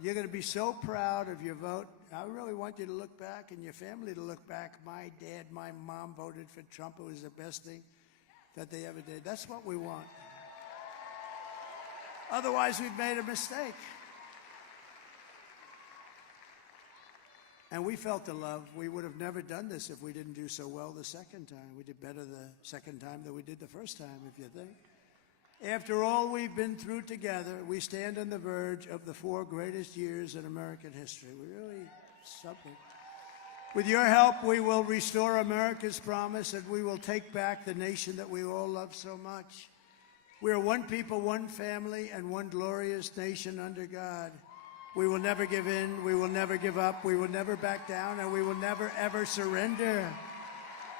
you're going to be so proud of your vote. I really want you to look back and your family to look back. My dad, my mom voted for Trump. It was the best thing that they ever did. That's what we want. Otherwise, we've made a mistake. And we felt the love. We would have never done this if we didn't do so well the second time. We did better the second time than we did the first time, if you think. After all we've been through together, we stand on the verge of the 4 greatest years in American history. We really suffered. With your help, we will restore America's promise, and we will take back the nation that we all love so much. We are one people, one family, and one glorious nation under God. We will never give in, we will never give up, we will never back down, and we will never, ever surrender.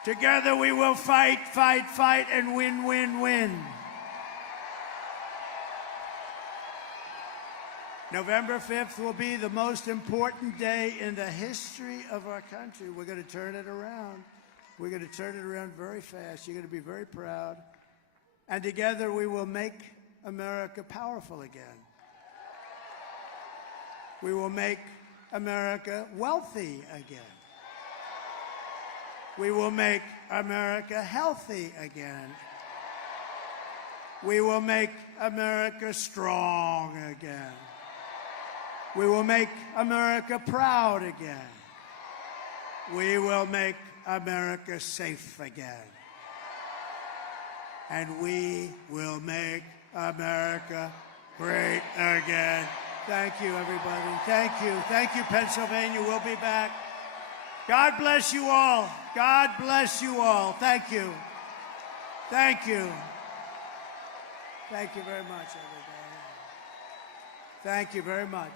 Together we will fight, fight, fight, and win, win, win. November 5th will be the most important day in the history of our country. We're going to turn it around. We're going to turn it around very fast. You're going to be very proud. And together we will make America powerful again. We will make America wealthy again. We will make America healthy again. We will make America strong again. We will make America proud again. We will make America safe again. And we will make America great again. Thank you, everybody. Thank you. Thank you, Pennsylvania. We'll be back. God bless you all. God bless you all. Thank you. Thank you. Thank you very much, everybody. Thank you very much.